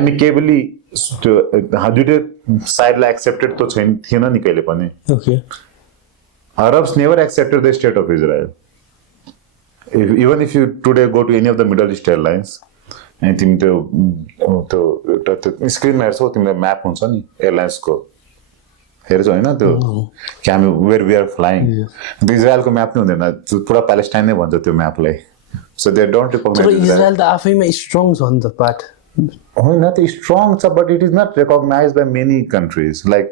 amicably दुईटै साइडलाई accepted त थिएन नि कहिले पनि okay Arabs never accepted the state of Israel even if you today go to any of the Middle East airlines and तिमी त्यो स्क्रिनमा हेर्छौ तिमीलाई map हुन्छ नि एयरलाइन्सको हेर्छौ होइन त्यो वेयर वी आर फ्लाइङ इजरायलको म्याप नै हुँदैन पुरा प्यालेस्टाइन नै भन्छ त्यो म्यापलाई so they don't recognise Israel त आफैमा स्ट्रङ छ नि त पार्ट होइन त्यो स्ट्रङ छ but it is not recognize by many countries like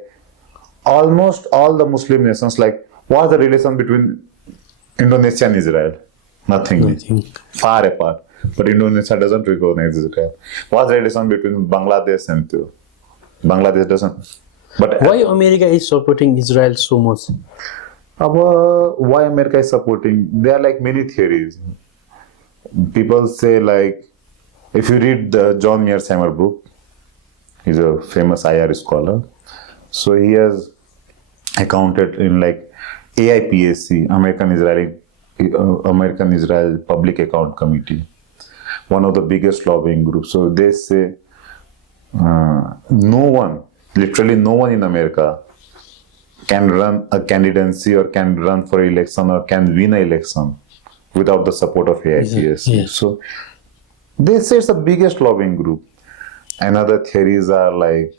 almost all the Muslim nations like what's the relation between Indonesia and Israel? Nothing. Far apart. But Indonesia doesn't recognize Israel. What's the relation between Bangladesh and two? Bangladesh doesn't. But why America is supporting Israel so much? Why America is supporting? There are like many theories. People say like if you read the John Mearsheimer book, he's a famous IR scholar. So he has accounted in like AIPAC, American Israel Public Account Committee, one of the biggest lobbying groups. So they say no one, literally no one in America can run a candidacy or can run for election or can win an election without the support of AIPAC. Yeah. So they say it's the biggest lobbying group. Another theories are like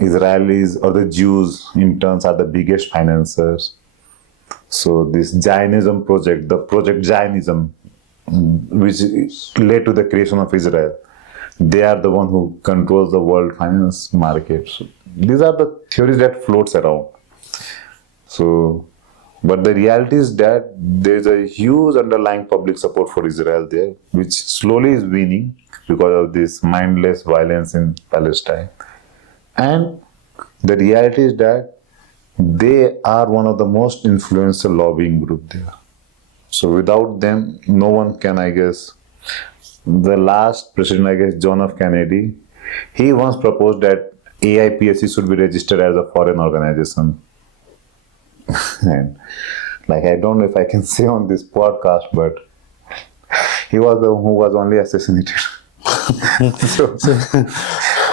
Israelis or the Jews in turns are the biggest financiers. So this Zionism project, the project Zionism, which led to the creation of Israel, they are the one who controls the world finance market. So these are the theories that floats around. So, but the reality is that there is a huge underlying public support for Israel there, which slowly is winning because of this mindless violence in Palestine. And the reality is that they are one of the most influential lobbying group there. So without them, no one can, I guess. The last president, I guess, John F. Kennedy, he once proposed that AIPAC should be registered as a foreign organization. And like, I don't know if I can say on this podcast, but he was the one who was only assassinated.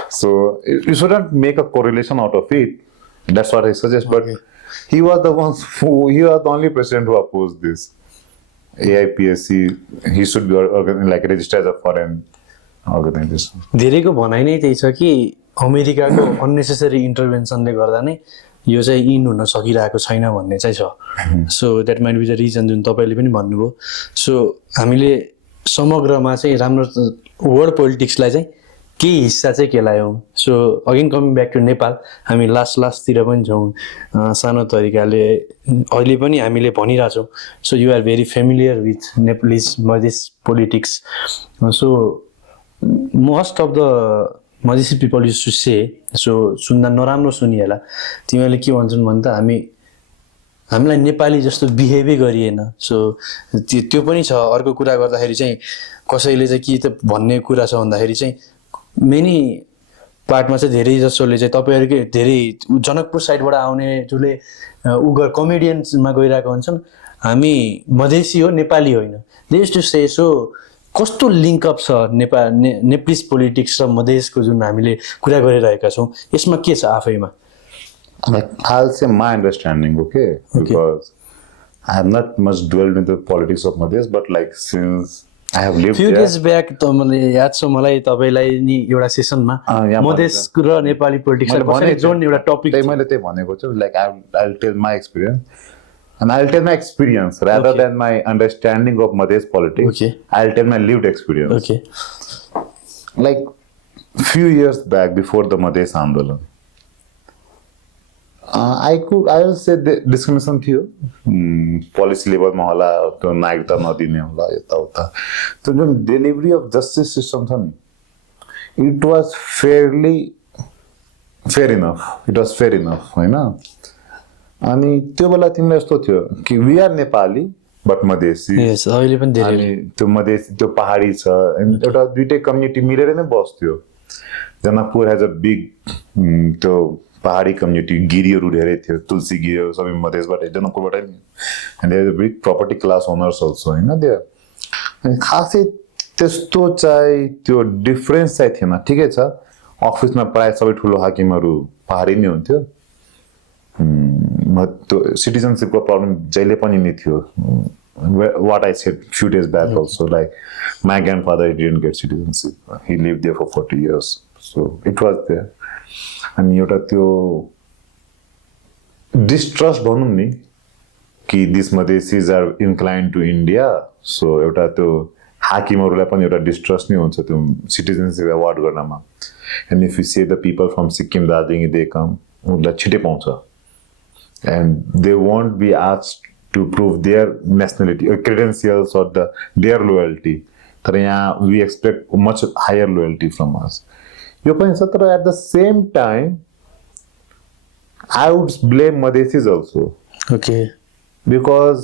So you shouldn't make a correlation out of it. That's what I suggest. But he was he was the only president who opposed this. AIPAC, he should be like registered as a foreign organization. धेरैको भनाइ नै त्यही छ कि अमेरिकाको unnecessary इन्टरभेन्सनले गर्दा नै यो चाहिँ इन हुन सकिरहेको छैन भन्ने चाहिँ छ. So that might be the reason जुन तपाईँले पनि भन्नुभयो. सो हामीले समग्रमा चाहिँ राम्रो वर्ल्ड पोलिटिक्सलाई चाहिँ केही हिस्सा चाहिँ केलायौँ. So again coming back to Nepal, हामी लास्टतिर पनि छौँ सानो तरिकाले. अहिले पनि हामीले भनिरहेछौँ. So you are very familiar with Nepalese Madhes politics. So most of the Madhesi people use to say, सो सुन्दा नराम्रो सुनिएला, तिमीहरूले के भन्छन् भने त हामीलाई नेपाली जस्तो बिहेभै गरिएन. सो त्यो पनि छ. अर्को कुरा गर्दाखेरि चाहिँ कसैले चाहिँ के त भन्ने कुरा छ भन्दाखेरि चाहिँ मेनी पार्टमा चाहिँ धेरै जसोले चाहिँ तपाईँहरूकै धेरै जनकपुर साइडबाट आउने जसले कमेडियन्समा गइरहेको हुन्छन्, हामी मधेसी हो नेपाली होइन. They use to say. So कस्तो लिङ्कअप छ नेप्लिज पोलिटिक्स र मधेसको जुन हामीले कुरा गरिरहेका छौँ, यसमा के छ आफैमा? I'll say my understanding, okay? Because I have not much dwelled into the politics of Madhes, but like since I have lived few there. days back त मलाई याद छ, मलाई तपाईलाई नि एउटा सेसनमा मधेस र नेपाली पोलिटिक्सलाई कसरी जोड्ने एउटा टपिक मैले त्यही भनेको छु. Like I'll tell my experience. And I'll tell my experience rather than my understanding of Madhes politics. Okay. I'll tell my lived experience. Okay. Like few years back, before the Madhesi Andolan, I will say the discrimination थियो policy लेभलमा होला त्यो नागरिकता नदिने होला यताउता त्यो जुन डेलिभरी अफ जस्टिस सिस्टम छ नि इट वाज फेयर इनफ हैन अनि त्यो बेला तिमीलाई यस्तो थियो कि we are Nepali but Madhesi यस अहिले पनि धेरै अनि त्यो मधेसी त्यो पहाडी छ एउटा दुईटै कम्युनिटी मिलेर नै बस्थ्यो जनकपुर हेज अ बिग त्यो पहाडी कम्युनिटी गिरीहरू धेरै थियो तुलसी गिरीहरू सबै मधेसबाटै जनकपुरबाटै नि and there is a big property class owners also हैन त्यो अनि खासै त्यस्तो चाहिँ त्यो डिफरेन्स चाहिँ थिएन ठिकै छ अफिसमा प्राय सबै ठुलो हाकिमहरू पहाडी नै हुन्थ्यो त्यो सिटिजनसिपको प्रब्लम जहिले पनि नै थियो what I said few days back also like my grandfather didn't get citizenship he lived there for 40 years so it was there अनि एउटा त्यो डिस्ट्रस्ट भनौँ नि कि this Madhesis are incline to India so एउटा त्यो हाकिमहरूलाई पनि एउटा डिस्ट्रस्ट नै हुन्छ त्यो सिटिजनसिप अवार्ड गर्नमा and if you see the people from Sikkim Darjeeling they come उनीहरूलाई छिटै पाउँछ and they won't be asked to prove their nationality or credentials or their loyalty तर यहाँ we expect much higher loyalty from us यो पनि छ तर at the same time I would blame Madhesis also okay because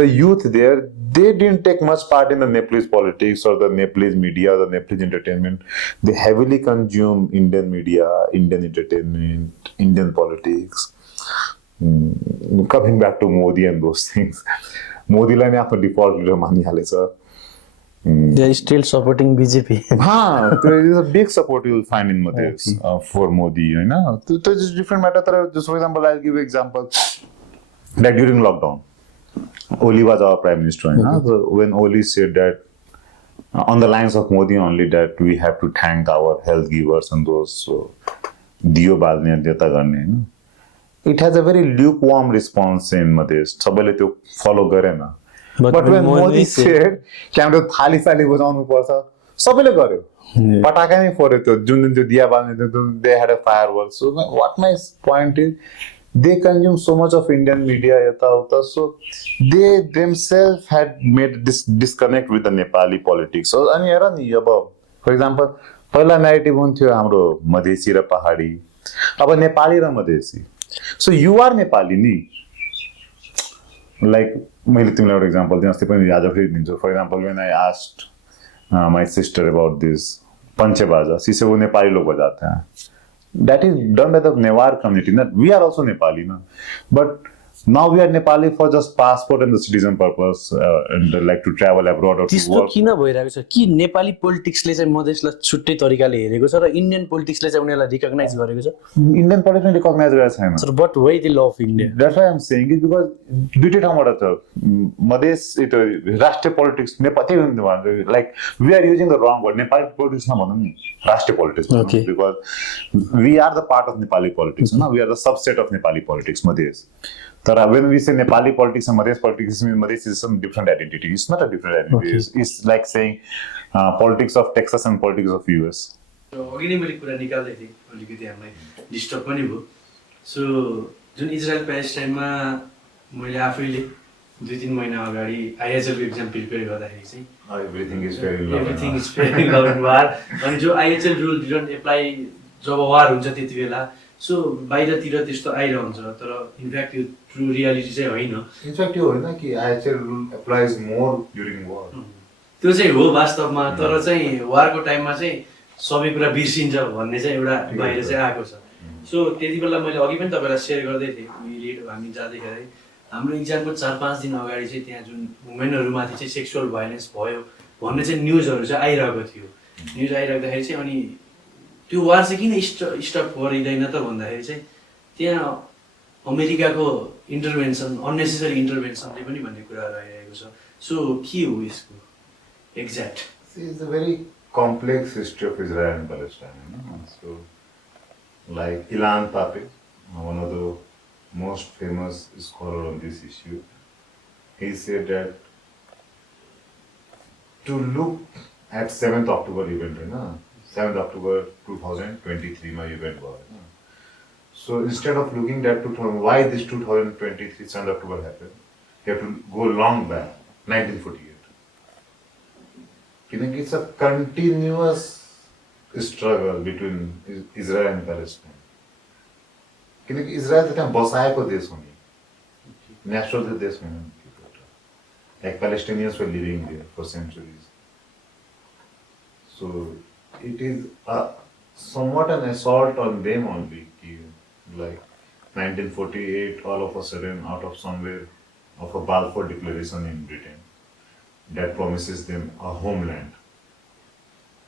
the youth there they didn't take much part in the Nepalese politics or the Nepalese media or the Nepalese entertainment they heavily consume Indian media Indian entertainment Indian politics coming back to Modi and those things मोदीलाई नै आफ्नो default leader मानिहालेछ they are still supporting BJP there is a big support you will find in Madhes for Modi हैन त्यो is different matter तर just for example I give example like during lockdown Oli was our prime minister हैन so when Oli said that on the lines of Modi only that we have to thank our health givers and those दियो बाल्ने देता गर्ने हैन it has a very lukewarm response in Madhes सबैले त्यो follow गरेन but when Modi said कि हाम्रो थाली साली बजाउनु पर्छ सबैले गर्यो पटाका नै फोड्यो त्यो जुन त्यो दिया बाल्ने त्यो they had a fireworks so what my point is they consume so much of Indian media yata so they themselves had made this disconnect with the Nepali politics so अनि हेर नि अब for example पहिला negative हुन्थ्यो हाम्रो मधेसी र पहाडी अब नेपाली र Madhesi so you are Nepali ni like मैले तिमीलाई एउटा एक्जाम्पल दिएँ अस्ति पनि आज फेरि दिन्छु for example when I asked my sister about this पंचे बाजा she said वो नेपाली लोग बजाते हैं that is done by the Newar community not we are also Nepali na but now we are Nepali for just passport and the citizen purpose and like to travel abroad or to त्यस्तो work किन भइरहेको छ कि नेपाली पोलिटिक्सले चाहिँ मधेसलाई छुट्टै तरिकाले हेरेको छ र इन्डियन पोलिटिक्सले चाहिँ उनीहरूलाई रिकग्नाइज गरेको छ Indian politics recognize गरेको छैन sir but why they love India that's why I'm saying it because दुईटै ठाउँबाट छ मधेस त्यो राष्ट्रिय politics Nepali like we are using the wrong word Nepali politics भनौँ नि राष्ट्रिय politics because we are the part of Nepali politics no we are the subset of Nepali politics Madhes तर when we say Nepali politics and Madhes politics means Madhes is some different identity it's not a different identity it's like saying politics of Texas and politics of US अघि नै मैले कुरा निकाल्दै थिएँ अलिकति हामीलाई disturb पनि भयो सो जुन इजरायल प्यालेस्टाइनमा मैले आफैले 2-3 महिना अगाडि आइएचएलको एक्जाम प्रिपेयर गर्दाखेरि चाहिँ everything is fair love in war अनि जो आइएचएल रुल डिडन्ट एप्लाई जब वार हुन्छ त्यति बेला सो बाहिरतिर त्यस्तो आइरहन्छ तर इनफ्याक्ट यो ट्रु रियालिटी चाहिँ होइन इनफ्याक्ट यो होइन कि IHL rule applies more during war त्यो चाहिँ हो वास्तवमा तर चाहिँ वारको टाइममा चाहिँ सबै कुरा बिर्सिन्छ भन्ने चाहिँ एउटा बाहिर चाहिँ आएको छ सो त्यति बेला मैले अघि पनि तपाईँलाई सेयर गर्दै थिएँ हामी जाँदाखेरि हाम्रो इक्जामको 4-5 दिन अगाडि चाहिँ त्यहाँ जुन वुमेनहरूमाथि चाहिँ सेक्सुअल भाइलेन्स भयो भन्ने चाहिँ न्युजहरू चाहिँ आइरहेको थियो न्युज आइराख्दाखेरि चाहिँ अनि त्यो वार चाहिँ किन स्टप गरिँदैन त भन्दाखेरि चाहिँ त्यहाँ अमेरिकाको इन्टरभेन्सन अननेसेसरी इन्टरभेन्सनले पनि भन्ने कुराहरू आइरहेको छ सो के हो यसको exact it's a very complex history of Israel and Palestine so like इलान पापे one of the most famous scholar on this issue he said that to look at 7th October event होइन 7th October 2023 मा event भयो होइन. So instead of looking at why this 2023 7th October happened, you have to go long back 1948. किनकि it's a continuous struggle between Israel and Palestine. किनकि Israel त त्यहाँ बसाएको देश हो नि, नेचुरल त देश होइन. Like Palestinians were living there for centuries. So it is somewhat an assault on them only. Like 1948, all of a sudden, out of somewhere, of a Balfour Declaration in Britain that promises them a homeland.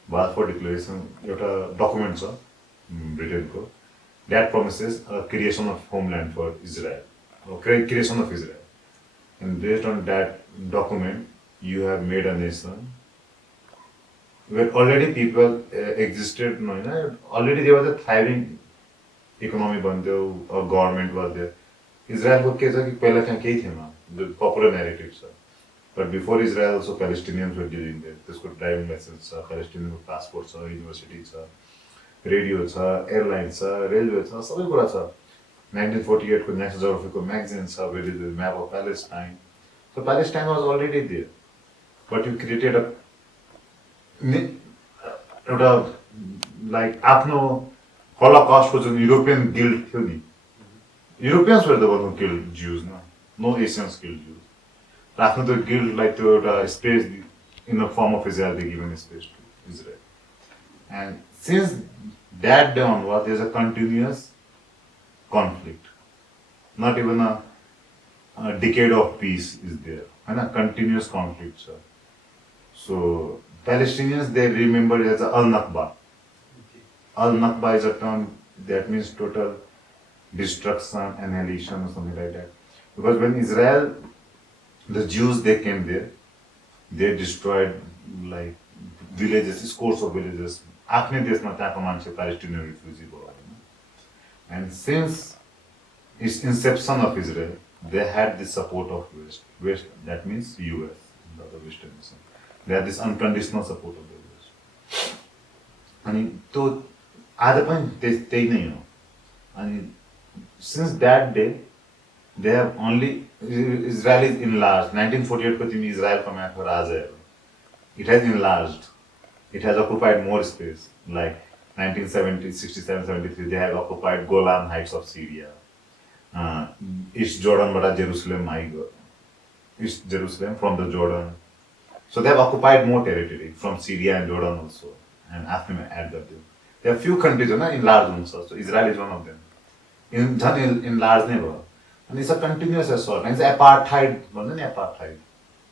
Balfour Declaration, एउटा document छ Britain को, that promises a creation of homeland for Israel, or creation of Israel. And based on that document, you have made a nation where already people existed, already there was a thriving economy, a government was there. Israel को के छ कि पहिला त्यहाँ केही थिएन, the popular narrative छ. But before Israel also Palestinians were living there. त्यसको driving license छ, Palestinian passport छ, university छ, radio छ, airline छ, railway छ, सबै कुरा छ. 1948 को National Geographic magazine छ, where is the map of Palestine. So Palestine was already there, but you created एउटा like आफ्नो Holocaust को जुन European guild थियो नि, Europeans were the one who killed Jews, no Asians killed Jews. आफ्नो त्यो guild-लाई त्यो एउटा space in the form of Israel, they given a space to Israel. And since that day onward, there's a continuous conflict. Not even a decade of peace is there. And a continuous conflict, sir. So Palestinians, they remember it as Al-Nakba. Al-Nakba is a term that means total destruction, annihilation, or something like that. Because when Israel, the Jews, they came there, they destroyed like villages, scores of villages. आफ्नै देशमा त्यहाँको मान्छे Palestinian refugee भयो. And since its inception of Israel, they had the support of West, that means US, the Western nation. They had this unconditional support of the West. अनि त्यो आज पनि त्यही नै हो. अनि since that day, they have only Israel is enlarged. 1948 को तिमी इजरायलको म्यापमा राजा हेर्नु. It has enlarged. It has occupied more space. Like 1970, 67, 73, they have occupied Golan Heights of Syria. East Jordan, but Jerusalem, East Jerusalem from the Jordan. So they have occupied more territory from Syria and Jordan also. And after me add that. There are few countries enlarged also. So Israel is one of them. Enlarged never. And it's a continuous assault. And it's apartheid. Apartheid.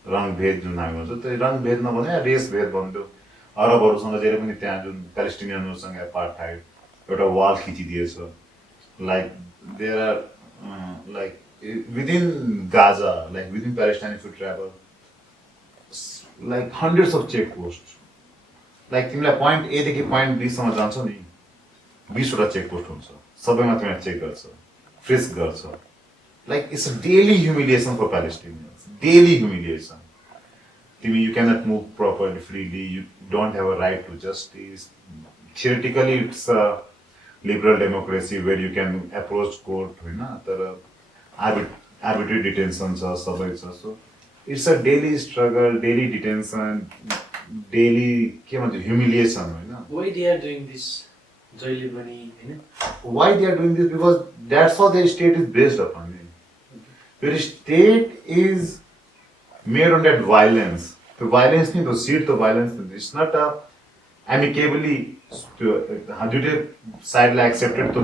रङ्गभेद जुन हामी भन्छौँ त्यो रङ्गभेद नभने race भेद भन्थ्यो. अरबहरूसँग जहिले पनि त्यहाँ जुन प्यालेस्टिनियनहरूसँग एपार्टहाइड एउटा वाल खिचिदिएछ. Like there are like within Gaza, like within Palestine if you travel like hundreds of check post. Like तिमीलाई पोइन्ट ए देखि पोइन्ट बी सम्म जान्छौ नि 20 वटा चेक पोस्ट हुन्छ. सबैमा तिमीलाई चेक गर्छ, फ्रिस्क गर्छ. Like it's a daily humiliation for Palestinians. Daily humiliation. You cannot move properly, freely. You don't have a right to justice. Theoretically, it's a liberal democracy where you can approach court. Arbitrary detentions are so it's a daily struggle, daily detention, daily humiliation. Why they are doing this? Why they are doing this? Because that's how the state is based upon. The state is made on that violence. The violence, the seed, the violence. It's not a amicably. Side accepted to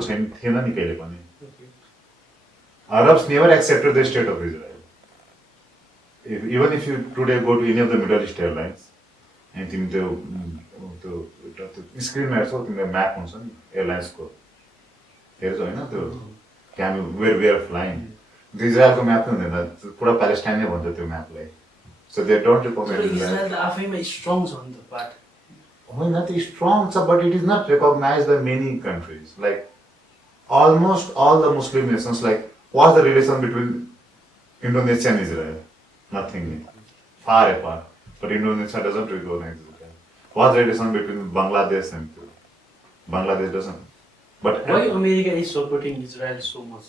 Arabs never accepted the state of Israel. Even if you today go to any of the Middle East airlines, and think the screen map on airlines go. There is where we are flying. The Israel map is pura Palestine map. So they don't recognize Israel is strong on the part. Not strong, but it is not recognized by many countries. Like almost all the Muslim nations, like what's the relation between Indonesia and Israel? Nothing. Far apart. But Indonesia doesn't recognize Israel. was relation between Bangladesh and Bangladesh doesn't. But Why America is supporting Israel so much?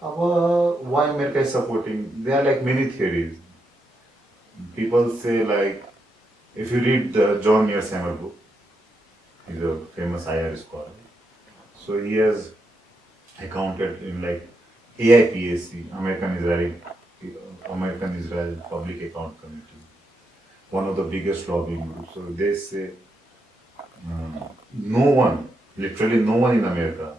why America is supporting? There are like many theories. People say like, if you read the John Mearsheimer book, he's a famous IR scholar. So he has accounted in like AIPAC, American Israel Public Account Committee, one of the biggest lobbying groups. So they say no one, literally no one in America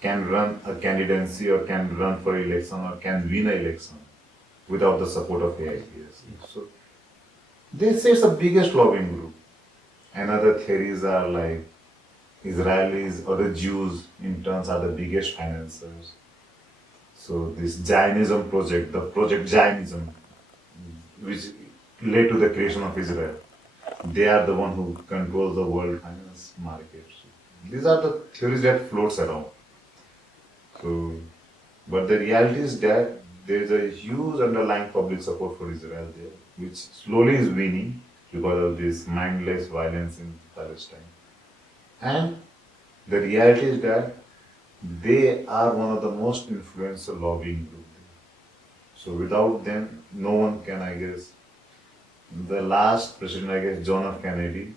can run a candidacy or can run for election or can win an election without the support of AIPAC. So they say it's the biggest lobbying group. Another theories are like Israelis or the Jews in turns are the biggest financiers. So this Zionism project, the project Zionism, which led to the creation of Israel, they are the one who control the world finance market. These are the theories that floats around. So, but the reality is that there is a huge underlying public support for Israel there, which slowly is winning because of this mindless violence in Palestine. And the reality is that they are one of the most influential lobbying groups. So without them, no one can, I guess. The last president, I guess, John F. Kennedy,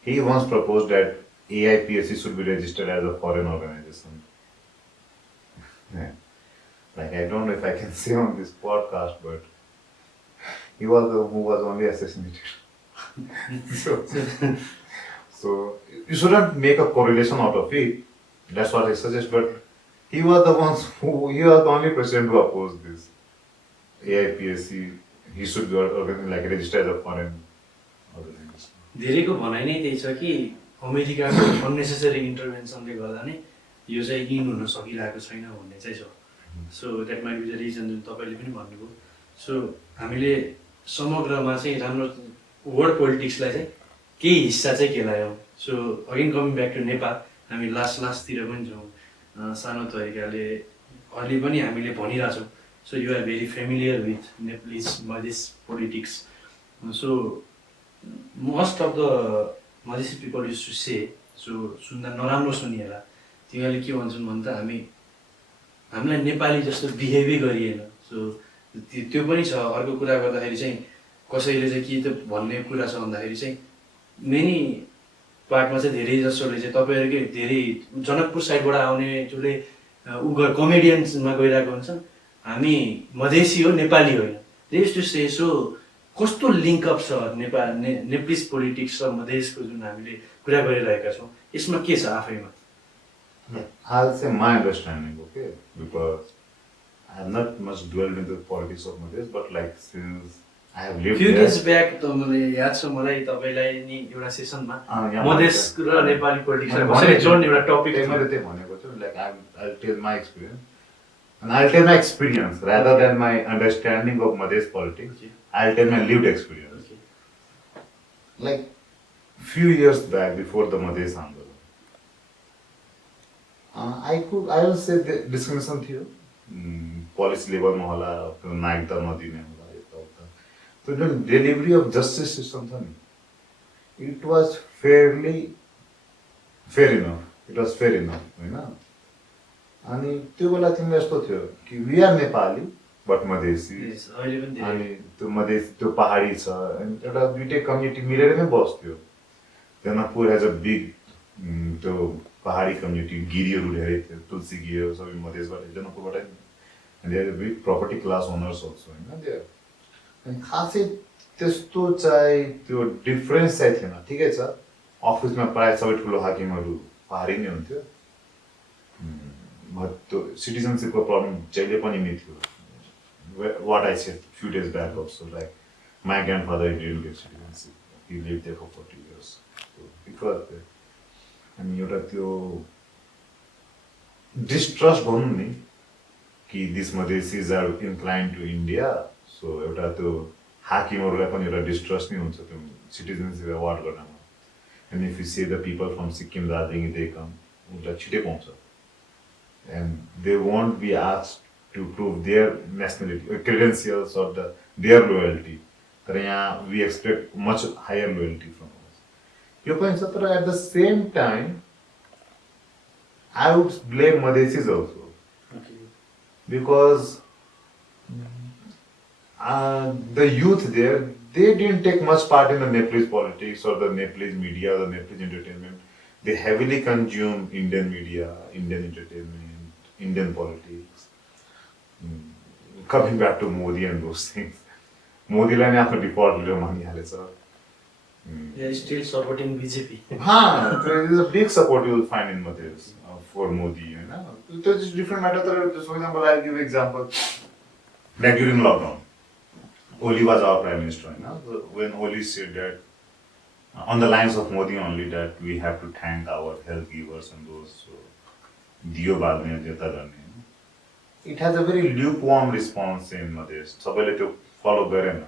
he once proposed that AIPAC should be registered as a foreign organization. Yeah. Like, I don't know if I can say on this podcast, but he was the one who was only assassinated. so you shouldn't make a correlation out of it. That's what I suggest. But he was the only president who opposed this AIPAC. He should be like registered as a foreign organization. धेरैको भनाइ नै त्यही छ कि अमेरिकाको unnecessary इन्टरभेन्सनले गर्दा नै यो चाहिँ इन हुन सकिरहेको छैन भन्ने चाहिँ छ. So that might be the reason जुन तपाईँले पनि भन्नुभयो. सो हामीले समग्रमा चाहिँ राम्रो वर्ल्ड पोलिटिक्सलाई चाहिँ केही हिस्सा चाहिँ केलायौँ. So again coming back to Nepal, हामी लास्टतिर पनि छौँ. सानो तरिकाले अहिले पनि हामीले भनिरहेछौँ. So you are very familiar with Nepalese Madhes politics. So most of the Madhesi people use to say, सो सुन्दा नराम्रो सुनिएला, तिनीहरूले के भन्छन् भन्दा हामीलाई नेपाली जस्तो बिहेभै गरिएन. सो त्यो पनि छ. अर्को कुरा गर्दाखेरि चाहिँ कसैले चाहिँ के त भन्ने कुरा छ भन्दाखेरि चाहिँ मेनी पार्टमा चाहिँ धेरै जसोले चाहिँ तपाईँहरूकै धेरै जनकपुर साइडबाट आउने जसले कमेडियन्समा गइरहेको हुन्छन्, हामी मधेसी हो, नेपाली होइन. They use to say. So कस्तो लिङ्कअप छ नेप्लिज पोलिटिक्स र मधेसको जुन हामीले कुरा गरिरहेका छौँ, यसमा के छ आफैमा? I'll say my understanding, okay, because I have not much dwelled into the politics of Madhes, but like since I have lived few there. days back तपाईँले याद छ मलाई, तपाईँलाई नि एउटा सेसनमा मधेस र नेपाली पोलिटिक्सलाई कसरी जोड्ने एउटा टपिक थियो. मैले त्यही भनेको छु, like I'll tell my experience, and I'll tell my experience rather than my understanding of Madhes politics. I'll tell my lived experience. Like few years back, before the Madhes Andolan, I will say the discrimination थियो. Policy level में होला, नागरिकता नदिने होला, यता-उता. So the delivery of justice system था नि, it was fair enough. It was fair enough, होइन? अनि त्यो बेला तिमीलाई यस्तो थियो कि we are Nepali but Madhesi. अनि त्यो मधेसी त्यो पहाडी छ, एउटा दुईटै कम्युनिटी मिलेर नै बस्थ्यो. जनकपुर has a big त्यो पहाडी कम्युनिटी, गिरीहरू धेरै थियो, तुलसी गिरीहरू सबै मधेसबाट, जनकपुरबाट. And they are big property class owners also, होइन there. अनि खासै त्यस्तो चाहिँ त्यो डिफरेन्स चाहिँ थिएन. ठिकै छ, अफिसमा प्रायः सबै ठुलो हाकिमहरू पहाडी नै हुन्थ्यो. त्यो सिटिजनसिपको प्रब्लम जहिले पनि नै थियो. What I said few days back also, like my grandfather didn't get citizenship. He lived there for 40 years. So it was there. अनि एउटा त्यो डिस्ट्रस्ट भनौँ नि कि this Madhesis are incline to India. So एउटा त्यो हाकिमहरूलाई पनि एउटा डिस्ट्रस्ट नै हुन्छ त्यो सिटिजनसिप अवार्ड गर्नमा. And if you see the people from Sikkim, Darjeeling, they come, उनीहरूलाई छिटै पाउँछ. And they won't be asked to prove their nationality, credentials or their loyalty. तर यहाँ we expect much higher loyalty from them. यो पनि छ तर at the same time I would blame Madhesis also. Because the youth there, they didn't take much part in the Nepalese politics or the Nepalese media or the Nepalese entertainment. They heavily consume Indian media, Indian entertainment, Indian politics. Coming back to Modi and those things. Modi लाई आफ्नो default leader मानिहालेछ. They are still supporting BJP. There is a big support you will find in Madhes for Modi. You know, it's a different matter. Just for example, I'll give an example. Like during lockdown, Oli was our prime minister. You know, when Oli said that on the lines of Modi only that we have to thank our health givers and those Dio Balne Jeta Garne. It has a very lukewarm response in Madhes. सबैले त्यो follow गरेन.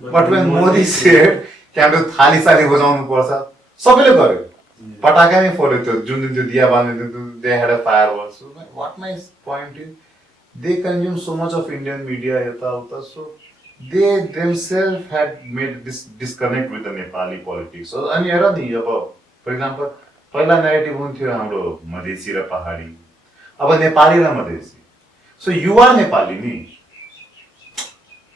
But when Modi said कि हाम्रो थाली साली बजाउनु पर्छ सबैले गर्यो पटाकामै फोड्यो त्यो जुन दिन त्यो दिया बाल्ने त्यो they had a fireworks. So what my point is they consume so much of Indian media यता उता so they themselves had made this disconnect with the Nepali politics. So अनि हेर नि अब for example पहिला नेगेटिभ हुन्थ्यो हाम्रो मधेसी र पहाडी अब नेपाली र Madhesi. So you are Nepali नि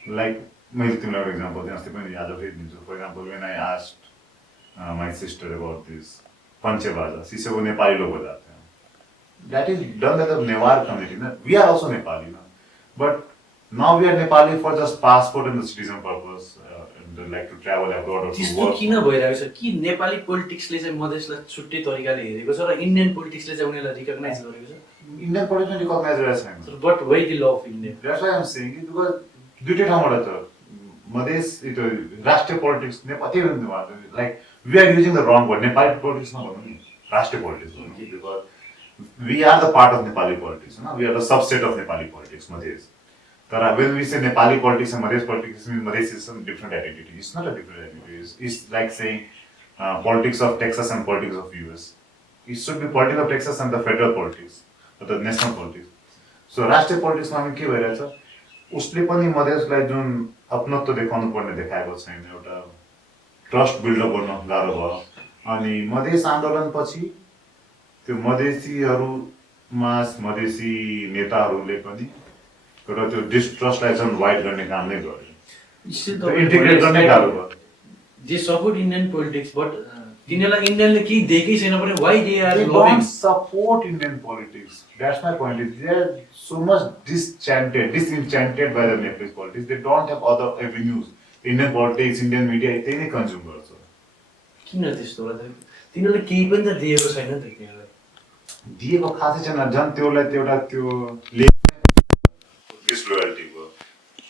like मैले तिमीलाई एउटा एक्जाम्पल दिएँ अस्ति पनि आज फेरि दिन्छु. For example, when I asked my sister about this Panchebaja, she said वो नेपाली लोग बजाते हैं. That is done by the Newar community. Na? We are also Nepali, na? But now we are Nepali for just passport and the citizen purpose, and like to travel abroad or to त्यस्तो work. किन भइरहेको छ कि नेपाली पोलिटिक्सले चाहिँ मधेसलाई छुट्टै तरिकाले हेरेको छ र इन्डियन पोलिटिक्सले चाहिँ उनीहरूलाई रिकग्नाइज गरेको छ. Indian politics recognize गरेको छैन. But why the law of India? That's why I'm saying it because दुईटै ठाउँबाट छ. मधेस त्यो राष्ट्रिय politics Nepali like we are using the wrong word. Nepali politics नभनौँ नि राष्ट्रिय politics भनौँ because we are the part of Nepali politics. No? We are the subset of Nepali politics. Madhes. But when we say Nepali politics and Madhes politics, it means Madhes is some different identity. It's not a different identity. It's like saying politics of Texas and politics of US. It should be politics of Texas and the federal politics, or the national politics. So राष्ट्रिय politics मा के भइरहेछ? उसले पनि मधेसलाई जुन अपनत्व देखाउनु पर्ने देखाएको छैन. एउटा ट्रस्ट बिल्डअप गर्न गाह्रो भयो. अनि मधेस आन्दोलनपछि त्यो मधेसीहरूमा मधेसी नेताहरूले पनि एउटा त्यो डिस्ट्रस्टलाई झन् वाइड गर्ने काम नै गर्यो. इन्टिग्रेट गर्ने गाह्रो भयो. They support Indian politics, but तिनीहरूलाई इन्डियनले केही दिएकै छैन भने why they are They loving? don't support Indian politics. That's my point. Is they are so much disenchanted by the Nepalese politics. They don't have other avenues. Indian politics, Indian media, त्यही नै consume गर्छ. किन त्यस्तो होला त? तिनीहरूले केही पनि त दिएको छैन नि त तिनीहरूलाई. दिएको खासै छैन. झन् त्यसलाई एउटा त्यो disloyalty भयो.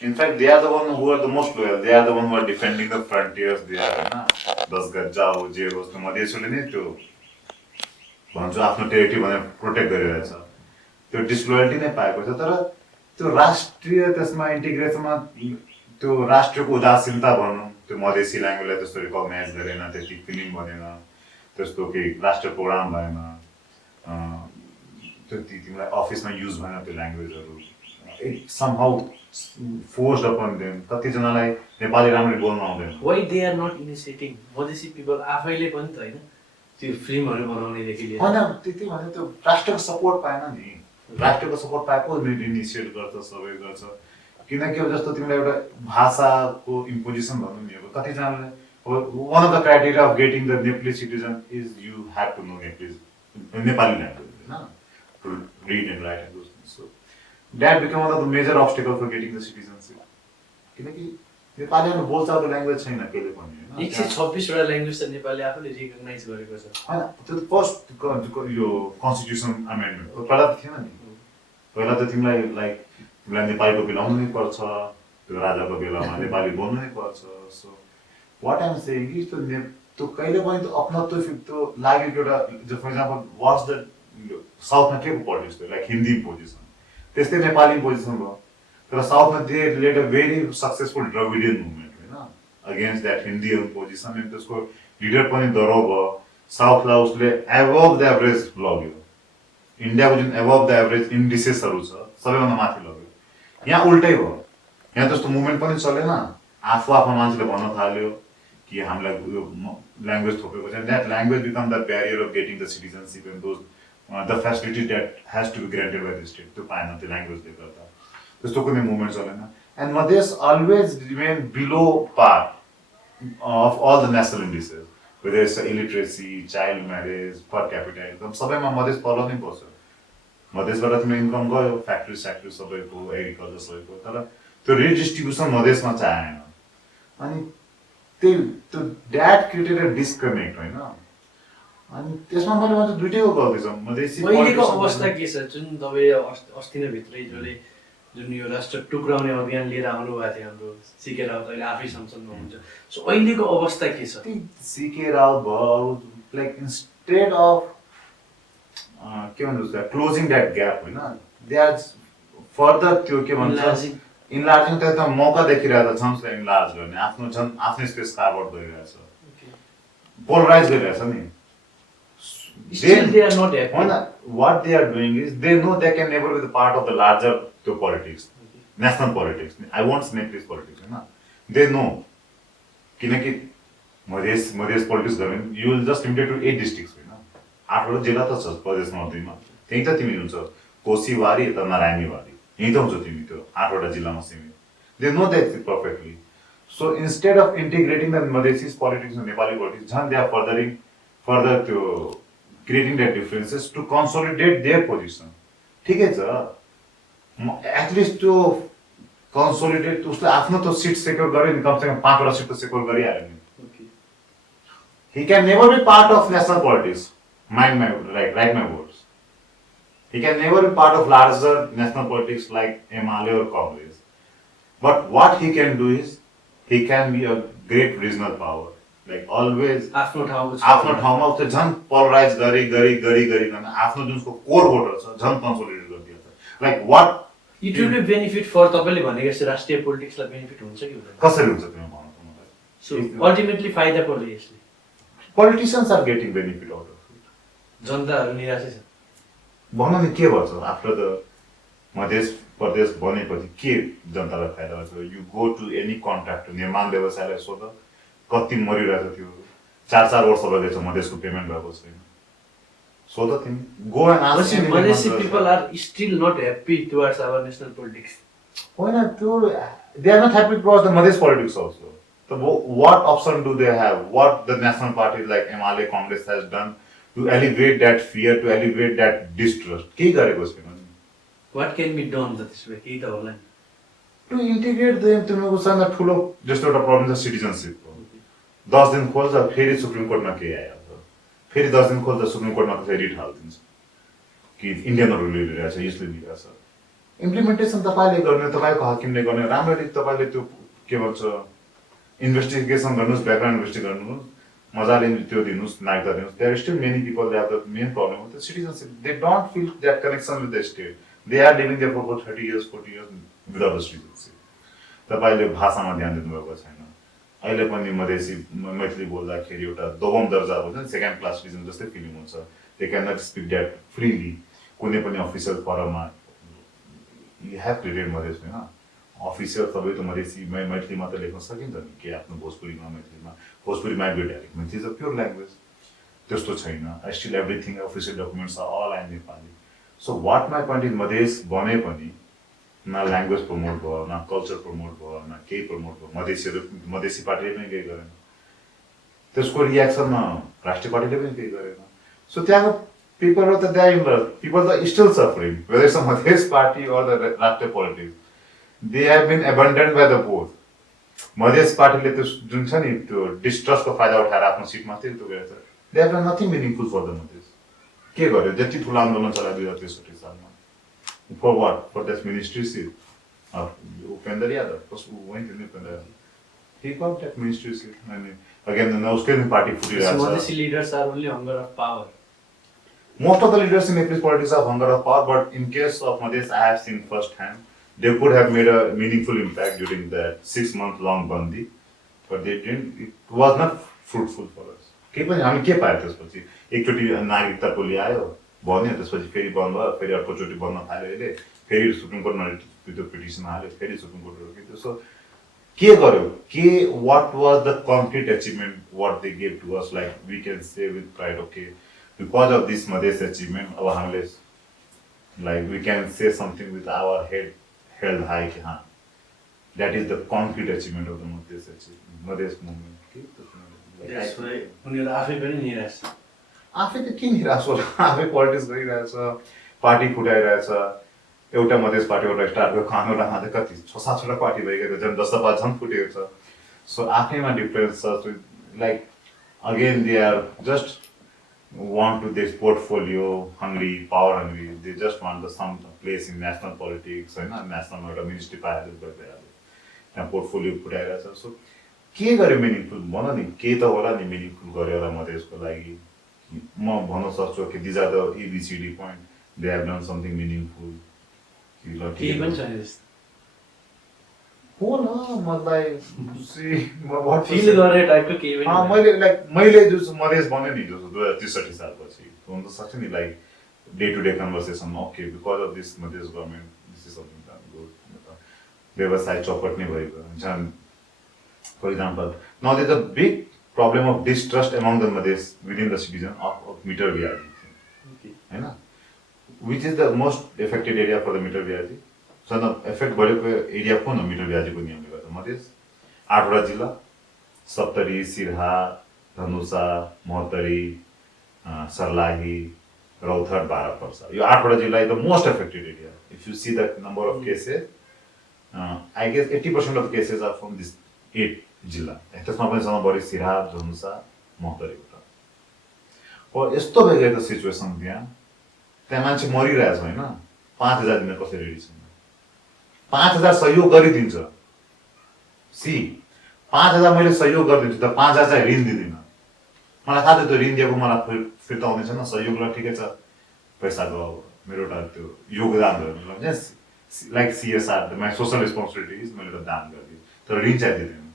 In fact, they are the one who are the most loyal. They are the one who are defending the frontiers. They are हैन 10 गज जाओ जे होस् न मधेसले नै त्यो भन्छ आफ्नो टेरिटरी भनेर प्रोटेक्ट गरिरहेछ. त्यो डिसलोयल्टी नै पाएको छ. तर त्यो राष्ट्रिय त्यसमा इन्टिग्रेसनमा त्यो राष्ट्रको उदासीनता भनौँ त्यो मधेसी ल्याङ्ग्वेजलाई त्यस्तो रिकग्नाइज गरेन, त्यति फिलिङ बनेन, त्यस्तो केही राष्ट्रिय प्रोग्राम भएन, त्यति तिमीलाई अफिसमा युज भएन त्यो ल्याङ्ग्वेजहरू. It somehow forced upon them. कतिजनालाई नेपाली राम्ररी बोल्न आउँदैन. Why they are not initiating? Madhesi people आफैले पनि त हैन त्यो फिल्महरू बनाउनेदेखि लिएर हैन त्यति भने त्यो राष्ट्रको सपोर्ट पाएन नि. राष्ट्रको सपोर्ट पाएको इनिसिएट गर्छ सबै गर्छ. किनकि अब जस्तो तिमीलाई एउटा भाषाको इम्पोजिसन भन्नु नि अब कतिजनाले अब one of the criteria of getting the Nepali citizen is you have to know Nepali language, हैन, to read and write and those things. So that became one of the major obstacles for getting the citizenship. किनकि नेपालीमा बोल्चालको language छैन कहिले पनि हैन. 126 वटा language त नेपालले आफूले रिकग्नाइज गरेको छ. हैन त्यो फर्स्ट यो कन्स्टिट्युसन अमेन्डमेन्ट पहिला त थिएन नि. पहिला त तिमीलाई लाइक तिमीलाई नेपाली टोपी लाउनु नै पर्छ, त्यो राजाको बेलामा नेपाली बोल्नु नै पर्छ. सो वाट आइम सेइङ कि त्यो कहिले पनि त्यो अपनत्व त्यो लाग्यो एउटा फर इक्जाम्पल वाट्स द साउथमा के को पोलिटिक्स थियो लाइक हिन्दी पोजिसन त्यस्तै नेपाली पोजिसन भयो. तर साउथमा they led a very successful Dravidian movement होइन अगेन्स्ट द्याट हिन्दी पोजिसन. अनि त्यसको लिडर पनि दरो भयो. साउथलाई उसले एबभ द एभरेज लग्यो. इन्डियाको जुन एबभ द एभरेज इन्डिसेसहरू छ सबैभन्दा माथि लग्यो. यहाँ उल्टै भयो. यहाँ त्यस्तो मुभमेन्ट पनि चलेन. आफू आफ्नो मान्छेले भन्न थाल्यो कि हामीलाई यो ल्याङ्ग्वेज थोपेको छ that language become the barrier of getting the citizenship and those the facility that has to be granted by the state त्यो पाएन त्यो ल्याङ्ग्वेजले गर्दा त्यस्तो कुनै मुभमेन्ट चलेन and Madhes always remain below par of all the national indices whether it's illiteracy, child marriage, per capita income, सबैमा मधेस तल नै पर्छ मधेसबाट तिम्रो इन्कम गयो फ्याक्ट्री स्याक्ट्री सबैको एग्रिकल्चर सबैको तर त्यो रिडिस्ट्रिब्युसन मधेसमा चाहिँ आएन अनि त्यो द्याट क्रिएटेड अ डिस्कनेक्ट होइन अनि त्यसमा मैले भन्छ दुइटैको गल्ती छ मधेसी अहिलेको अवस्था के छ जुन तपाईँ अस्ति नै भित्रै जुन यो राष्ट्र टुक्राउने अभियान लिएर आउनुभएको थियो हाम्रो सिके राउत अहिले आफै संसदमा हुनुहुन्छ सो अहिलेको अवस्था के छ सिके राउत भयो लाइक इन्स्टेड अफ के भन्छ क्लोजिङ द्याट ग्याप होइन दे आर फर्दर त्यो के भन्छ इन्लार्जिङ त मौका देखिरहेको छ छन् इन्लार्ज गर्ने आफ्नो झन् आफ्नै स्पेस कार्भआउट गरिरहेछ पोलराइज गरिरहेछ नि Still they are not happy. What they are doing is they know they can never be the part of the larger politics, national politics. I won't make this politics. You know? They know. किनकि Madhes politics गर्नु you will just limit to 8 districts. You know? 8वटा जिल्ला त छ प्रदेशमा दुईमा त्यही त तिमी हुन्छ कोसीवारी त नारायणीवारी यही त हुन्छ तिमी त्यो 8वटा जिल्लामा सीमित. They know that perfectly. So instead of integrating the Madhesi's politics and Nepali politics, they are further to creating that differences to consolidate their position. ठिकै छ एटलिस्ट त्यो कन्सोलिडेट उसले आफ्नो त सिट सेक्योर गर्यो नि कमसेकम 5वटा सिट त सेक्योर गरिहाल्यो नि he can never be part of national politics write my words he can never be part of larger national politics like MLA or Congress but what he can do is he can be a great regional power like always आफ्नो ठाउँमा उसले झन् polarise गरिकन आफ्नो जुनको core voter छ झन् consolidate गरिदिन्छ like what it will be benefit for तपाईले भनेको जस्तो राष्ट्रिय पोलिटिक्सलाई बेनिफिट हुन्छ कि हुँदैन कसरी हुन्छ तिमी भन्नु मलाई सो अल्टिमेटली फाइदा पर्छ यसले politicians are getting benefit out of it जनताहरू निराशै छ भन्न नि के भन्छ आफ्नो त मधेस प्रदेश बनेपछि के जनतालाई फाइदा हुन्छ you go to any contract निर्माण व्यवसायलाई सोध कति मरिरहेको थियो 4 वर्ष भइगएछ मधेसको पेमेन्ट भएको छैन सोध तिमी go and ask Madhesi people are still not happy towards our national politics होइन त्यो they are not happy towards the Madhes politics also त what option do they have what the national parties like MLA Congress has done to alleviate that fear to alleviate that distrust के गरेको छैन what can be done that this way केही त होला नि to integrate them तिमीसँग ठुलो जस्तो एउटा प्रब्लम छ सिटिजनशिप 10 दिन खोल्छ फेरि सुप्रिम कोर्टमा के आइहाल्छ फेरि 10 दिन खोल्छ सुप्रिम कोर्टमा फेरि रिट हालिदिन्छ कि इन्डियनहरूले लिइरहेछ यसले लिइरहेछ इम्प्लिमेन्टेसन तपाईँले गर्ने तपाईँको हाकिमले गर्ने राम्ररी तपाईँले त्यो के भन्छ इन्भेस्टिगेसन गर्नुहोस् ब्याकग्राउन्ड इन्भेस्टिगेट गर्नुहोस् मजाले त्यो दिनुहोस् नागरिकता दिनुहोस् there are still many people they have the main problem with the citizenship they don't feel that connection with the state they are living there for 30 years 40 years without the citizenship तपाईँले भाषामा ध्यान दिनुभएको छैन अहिले पनि मधेसी मैथिली बोल्दाखेरि एउटा दोवम दर्जा हुन्छ नि सेकेन्ड क्लास सिटिजन जस्तै फिलिङ हुन्छ they can not speak that freely कुनै पनि अफिसियल फरममा यु हेभ क्रिएटेड मधेस होइन अफिसियल सबै त मधेसी मैथिलीमा त लेख्न सकिन्छ नि के आफ्नो भोजपुरीमा मैथिलीमा Bhojpuri might be direct Maithili is a pure language त्यस्तो छैन I still everything official documents are all in Nepali so what my point is Madhes बने पनि न ल्याङ्ग्वेज प्रमोट भयो न कल्चर प्रमोट भयो न केही प्रमोट भयो मधेसी पार्टीले पनि केही गरेन त्यसको रियाक्सनमा राष्ट्रिय पार्टीले पनि केही गरेन सो त्यहाँको पिपल त त्यहाँ पिपल त still suffering whether it's a Madhes party or the राष्ट्रिय politics they have been abandoned by the both Madhes पार्टीले त्यो जुन छ नि त्यो डिस्ट्रस्टको फाइदा उठाएर आफ्नो सिटमा थियो त्यो गरेछ they have done nothing meaningful for the Madhes के गर्यो जति ठुलो आन्दोलन चलायो 2063 सालमा For what? For this ministry seat of Upendra Yadav. Because who went in Upendra Yadav? He got that ministry seat. And again, the Australian party put it as Madhesi leaders are only hunger of power. Most of the leaders in Nepalese politics are hunger of power, but in case of Madhes, I have seen firsthand, they could have made a meaningful impact during that 6-month-long bandi, but they didn't. It was not fruitful for us. हामी के पायो त्यसपछि एकचोटि नागरिकता टोली आयो भन्यो त्यसपछि फेरि बन्द भयो फेरि अर्कोचोटि बन्न थाल्यो अहिले फेरि सुप्रिम कोर्टमा त्यो पिटिसन हाल्यो फेरि सुप्रिम कोर्ट रोक्यो सो के गर्यो के what was the concrete achievement what they gave to us, like we can say with pride, okay, because of this Madhes achievement अब हामीले like we can say something with our head held high कि हाँ that is the concrete achievement of the Madhes movement. उनीहरू आफै पनि निराश छ। आफै त के निराश होला, आफै पोलिटिक्स गरिरहेछ, पार्टी फुटाइरहेछ, एउटा मधेस पार्टीबाट स्टार्ट भयो, काङ्ग्रेसलाई खाँदै कति 6-7 पार्टी भइगएको, झन् 10-5 झन् फुटेको छ। सो आफैमा डिफरेन्स छ, like again they are just want to this portfolio hungry, power hungry, they just want the some place in national politics, होइन, national एउटा मिनिस्ट्री पाएर गरिरहेको त्यहाँ पोर्टफोलियो फुटाइरहेछ। सो के गर्यो मिनिङफुल भन नि, के त होला नि मिनिङफुल गर्यो होला मधेसको लागि, म भन्न सक्छु कि these are the ABCD point, they have done something meaningful। केही पनि छैन त्यस्तो हो न, मलाई फिल गर्ने टाइपको केही पनि मैले जो मधेस बन्यो नि जो 2063 सालपछि हुन त सक्छ नि, like day to day conversation, okay because of this Madhes government this is something good, व्यवसाय चौपट नै भएको झन्। For example now there is a big problem of distrust among the Madhes within the citizen of meter बिहाजी, होइन, which is the most affected area for the meter बिहाजी। Affect गरेको area कुन हो मिटर ब्याजीको नियमले गर्दा? मधेस 8वटा जिल्ला, सप्तरी, सिरहा, धनुषा, महोत्तरी, सर्लाही, रौतहट, 12 पर्छ। यो 8वटा जिल्ला is the most affected area. If you see the number of cases, I guess 80% of cases are from this 8 जिल्ला। त्यसमा पनि सँग बढी सिरहा, धनुषा, महोत्तरीबाट हो। यस्तो भइगएको सिचुएसन त्यहाँ मान्छे मरिरहेछ, होइन, 5000 दिन कसरी रेडी छैन, 5000 सहयोग गरिदिन्छ, सी 5000 मैले सहयोग गरिदिन्छु त 5000 चाहिँ ऋण दिँदिन, मलाई थाहा छ त्यो ऋण दिएको मलाई फिर्ता हुँदैछ न, सहयोगलाई ठिकै छ, पैसाको मेरो एउटा त्यो योगदान गर्नु like CSR my social responsibilities मैले एउटा दान गरिदिएँ, तर ऋण चाहिँ दिँदैन।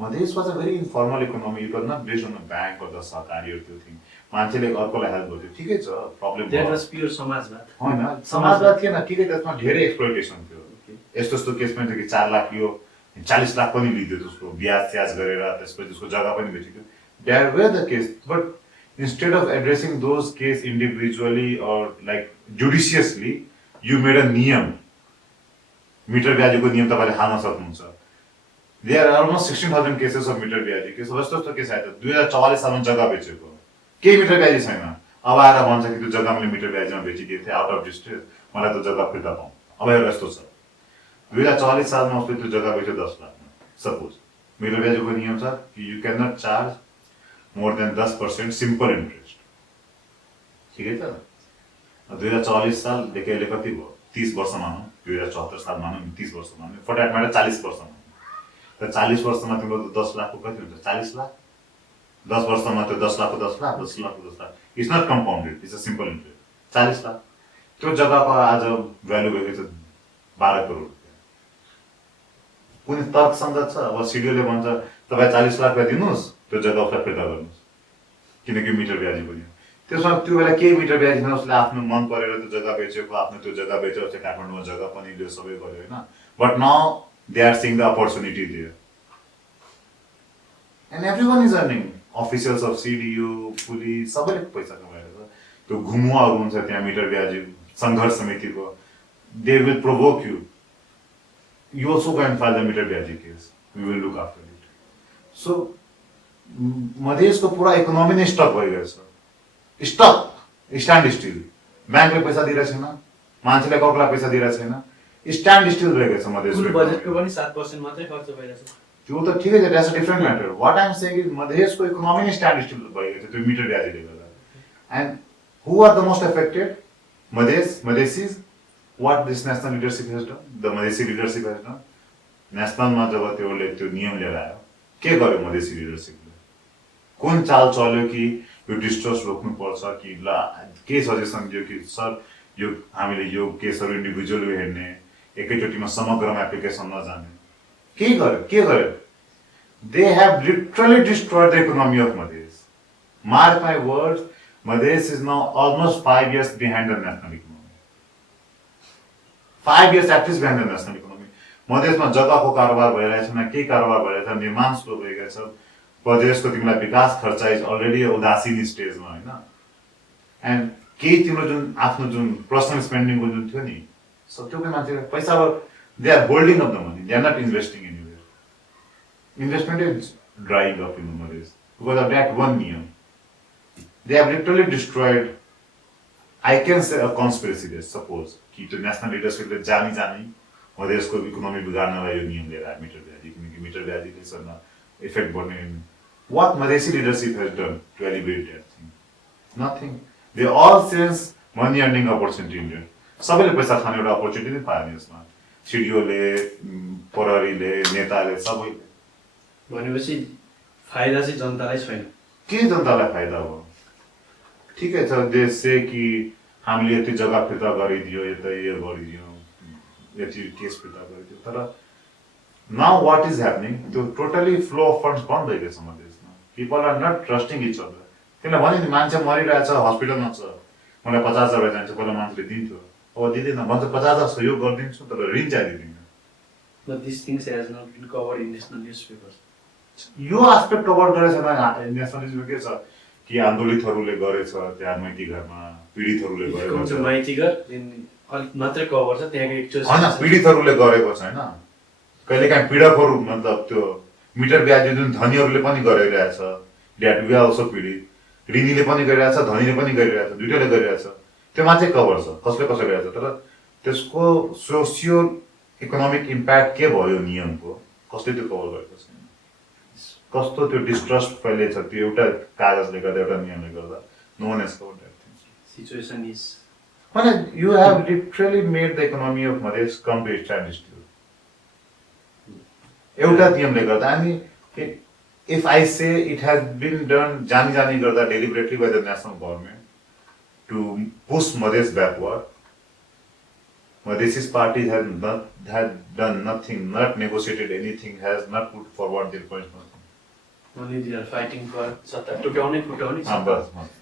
Madhes was a very informal economy, it was not based on the bank or the सहकारी, त्यो थिङ मान्छेले अर्कोलाई हेल्प गर्थ्यो, ठिकै छ, प्रब्लम होइन, समाजवाद थिएन, ठिकै, त्यसमा धेरै एक्सप्लोइटेसन थियो। यस्तो यस्तो केस पनि थियो कि 4 लाख लियो, 40 लाख पनि लिइदियो, त्यसको ब्याज स्याज गरेर, त्यसपछि त्यसको जग्गा पनि बेचिदियो, that were the case. But instead of addressing those case individually or like judiciously, you made a नियम, मिटर ब्याजीको नियम तपाईँले हाल्न सक्नुहुन्छ। There are almost 16,000 cases of meter ब्याजी केस। यस्तो यस्तो केस आयो 2044 सालमा जग्गा बेचेको, केही मिटर ब्याजी छैन, अब आएर भन्छ कि त्यो जग्गा मैले मिटर ब्याजीमा बेचिदिएको थिएँ आउट अफ डिस्ट्रेस, मलाई त्यो जग्गा फिर्ता पाऊँ। अब एउटा यस्तो छ, 2044 सालमा उसले त्यो जग्गा बेच्यो 10 लाखमा, सपोज मिटर ब्याजीको नियम छ कि you can not charge more than 10% simple interest, ठिकै छ। 2044 सालदेखि कति भयो, 30 वर्ष मानौँ, 2074 साल मानौँ, 30 वर्ष मानौँ, फर द्याट म्याटर 40 वर्ष मानौँ, र 40 वर्षमा तिम्रो 10 लाखको कति हुन्छ, 40 लाख, 10 वर्षमा त्यो 10 लाखको 10 लाख, 10 लाखको 10 lakh, it's not compounded, it's a simple interest, 40 lakh. त्यो जग्गाको आज भ्यालु भएको छ 12 करोड रुपियाँ। कुनै तर्कसङ्गत छ? अब सिडिओले भन्छ तपाईँ 40 लाख रुपियाँ दिनुहोस्, त्यो जग्गा उसलाई फिर्ता गर्नुहोस्, किनकि मिटर ब्याजी पनि त्यसमा त्यो बेला केही मिटर ब्याजी छैन, उसले आफ्नो मन परेर त्यो जग्गा बेचेको, आफ्नो त्यो जग्गा बेचेर चाहिँ काठमाडौँमा जग्गा पनि लियो, सबै गर्यो, होइन। But now they are seeing the opportunity there and everyone is earning, officials of CDO, police, सबैले पैसा कमाएर, त्यो घुमुवाहरू हुन्छ त्यहाँ मिटर ब्याजी सङ्घर्ष समितिको, they will provoke you, you also go and file the meter ब्याजी case, we will look after it. So मधेसको पुरा इकोनोमी नै स्टक भइरहेको छ, स्टक, स्ट्यान्ड स्टिल, ब्याङ्कले पैसा दिइरहेको छैन, मान्छेले ककलाई पैसा दिइरहेको छैन, स्ट्यान्ड स्टिल रहेको छ मधेसको। बजेटको पनि 7% मात्रै खर्च भइरहेको छ, त्यो त ठिकै छ, that's a different matter. What I'm saying is मधेसको इकोनोमी नै स्ट्यान्ड स्टिल भइरहेको छ त्यो मिटर ब्याजीले गर्दा। And who are the most affected? Madhesis, what this national leadership has done, the Madhesi leadership has done. नेसनलमा जब त्यो नियम लिएर आयो, के गर्यो मधेसी लिडरसिपले? कुन चाल चल्यो कि यो डिस्ट्रस्ट रोक्नुपर्छ कि ल के सजेसन दियो कि सर यो हामीले यो केसहरू इन्डिभिजुअली हेर्ने, एकैचोटिमा समग्रमा एप्लिकेसन नजाने, के गर्यो? They have literally destroyed the economy of Madhes. Mark my words, Madhes is now almost 5 years behind the national economy. 5 years at least behind the national economy. मधेसमा जग्गाको कारोबार भइरहेछ न केही कारोबार भइरहेछ निर्माण स्लो भइरहेको छ प्रदेशको तिमीलाई विकास खर्च इज अलरेडी उदासीन स्टेजमा होइन एन्ड केही तिम्रो जुन आफ्नो जुन पर्सनल स्पेन्डिङको जुन थियो नि त्यो पनि मान्छे पैसा they are holding of the money they are not investing anywhere investment is drying up in the Madhes because of that one नियम they have literally destroyed I can say a conspiracy there, suppose कि त्यो national लिडरसिपले जानी मधेसको economy बिगार्नलाई यो नियम लिएर metre ब्याजी किनकि metre ब्याजीले सँग effect गर्ने what Madhesi leadership has done to alleviate that thing? Nothing. They all sense money earning opportunity in there. सबैले पैसा खाने एउटा अपर्च्युनिटी नै पाएन यसमा सिडिओले प्रहरीले नेताले सबैले भनेपछि फाइदा चाहिँ जनतालाई छैन के जनतालाई फाइदा हो ठिकै छ देश चाहिँ कि हामीले यति जग्गा फिर्ता गरिदियो यता यो गरिदियो यति केस फिर्ता गरिदियो तर नाउ वाट इज ह्यापनिङ त्यो टोटली फ्लो अफ फन्ड्स बन्द भइरहेछ मधेसमा people are not trusting each other त्यसलाई भने नि मान्छे मरिरहेछ हस्पिटलमा छ मलाई 50,000 चाहिन्छ पहिला मान्छेले दिन्थ्यो अब दिँदैन भन्छ 50,000 सहयोग गरिदिन्छु तर ऋण चाहिँ दिँदैन But these things has not been covered in national newspapers. यो एस्पेक्ट कभर गरेछ नेसनल न्युजमा के छ कि आन्दोलितहरूले गरेछ त्यहाँ माइती घरमा पीडितहरूले गरेको छ माइती घर अलिक मात्रै कभर छ त्यहाँको एक्चुअल हैन पीडितहरूले गरेको छ हैन कहिलेकाहीँ पीडकहरू मतलब त्यो मिटर ब्याज जुन धनीहरूले पनि गरिरहेछ ड्याट वी अल्सो पीडित ऋणीले पनि गरिरहेछ धनीले पनि गरिरहेछ दुईटैले गरिरहेछ त्यो मात्रै कभर छ कसले गरिरहेछ तर त्यसको सोसियो इकोनोमिक इम्प्याक्ट के भयो नियमको कसले त्यो कभर गरेको छैन कस्तो त्यो डिस्ट्रस्ट फैलेछ त्यो एउटा कागजले गर्दा एउटा नियमले गर्दा no one has covered that thing situation is भने you have literally made the economy of Madhes come to stand still एउटा नियमले गर्दा अनि if I say it has been done जानी गर्दा deliberately by the national government to push Madhes backward Madhesi's party had done nothing, not negotiated anything, has not put forward their points. Only they are fighting for सत्ता टुटाउने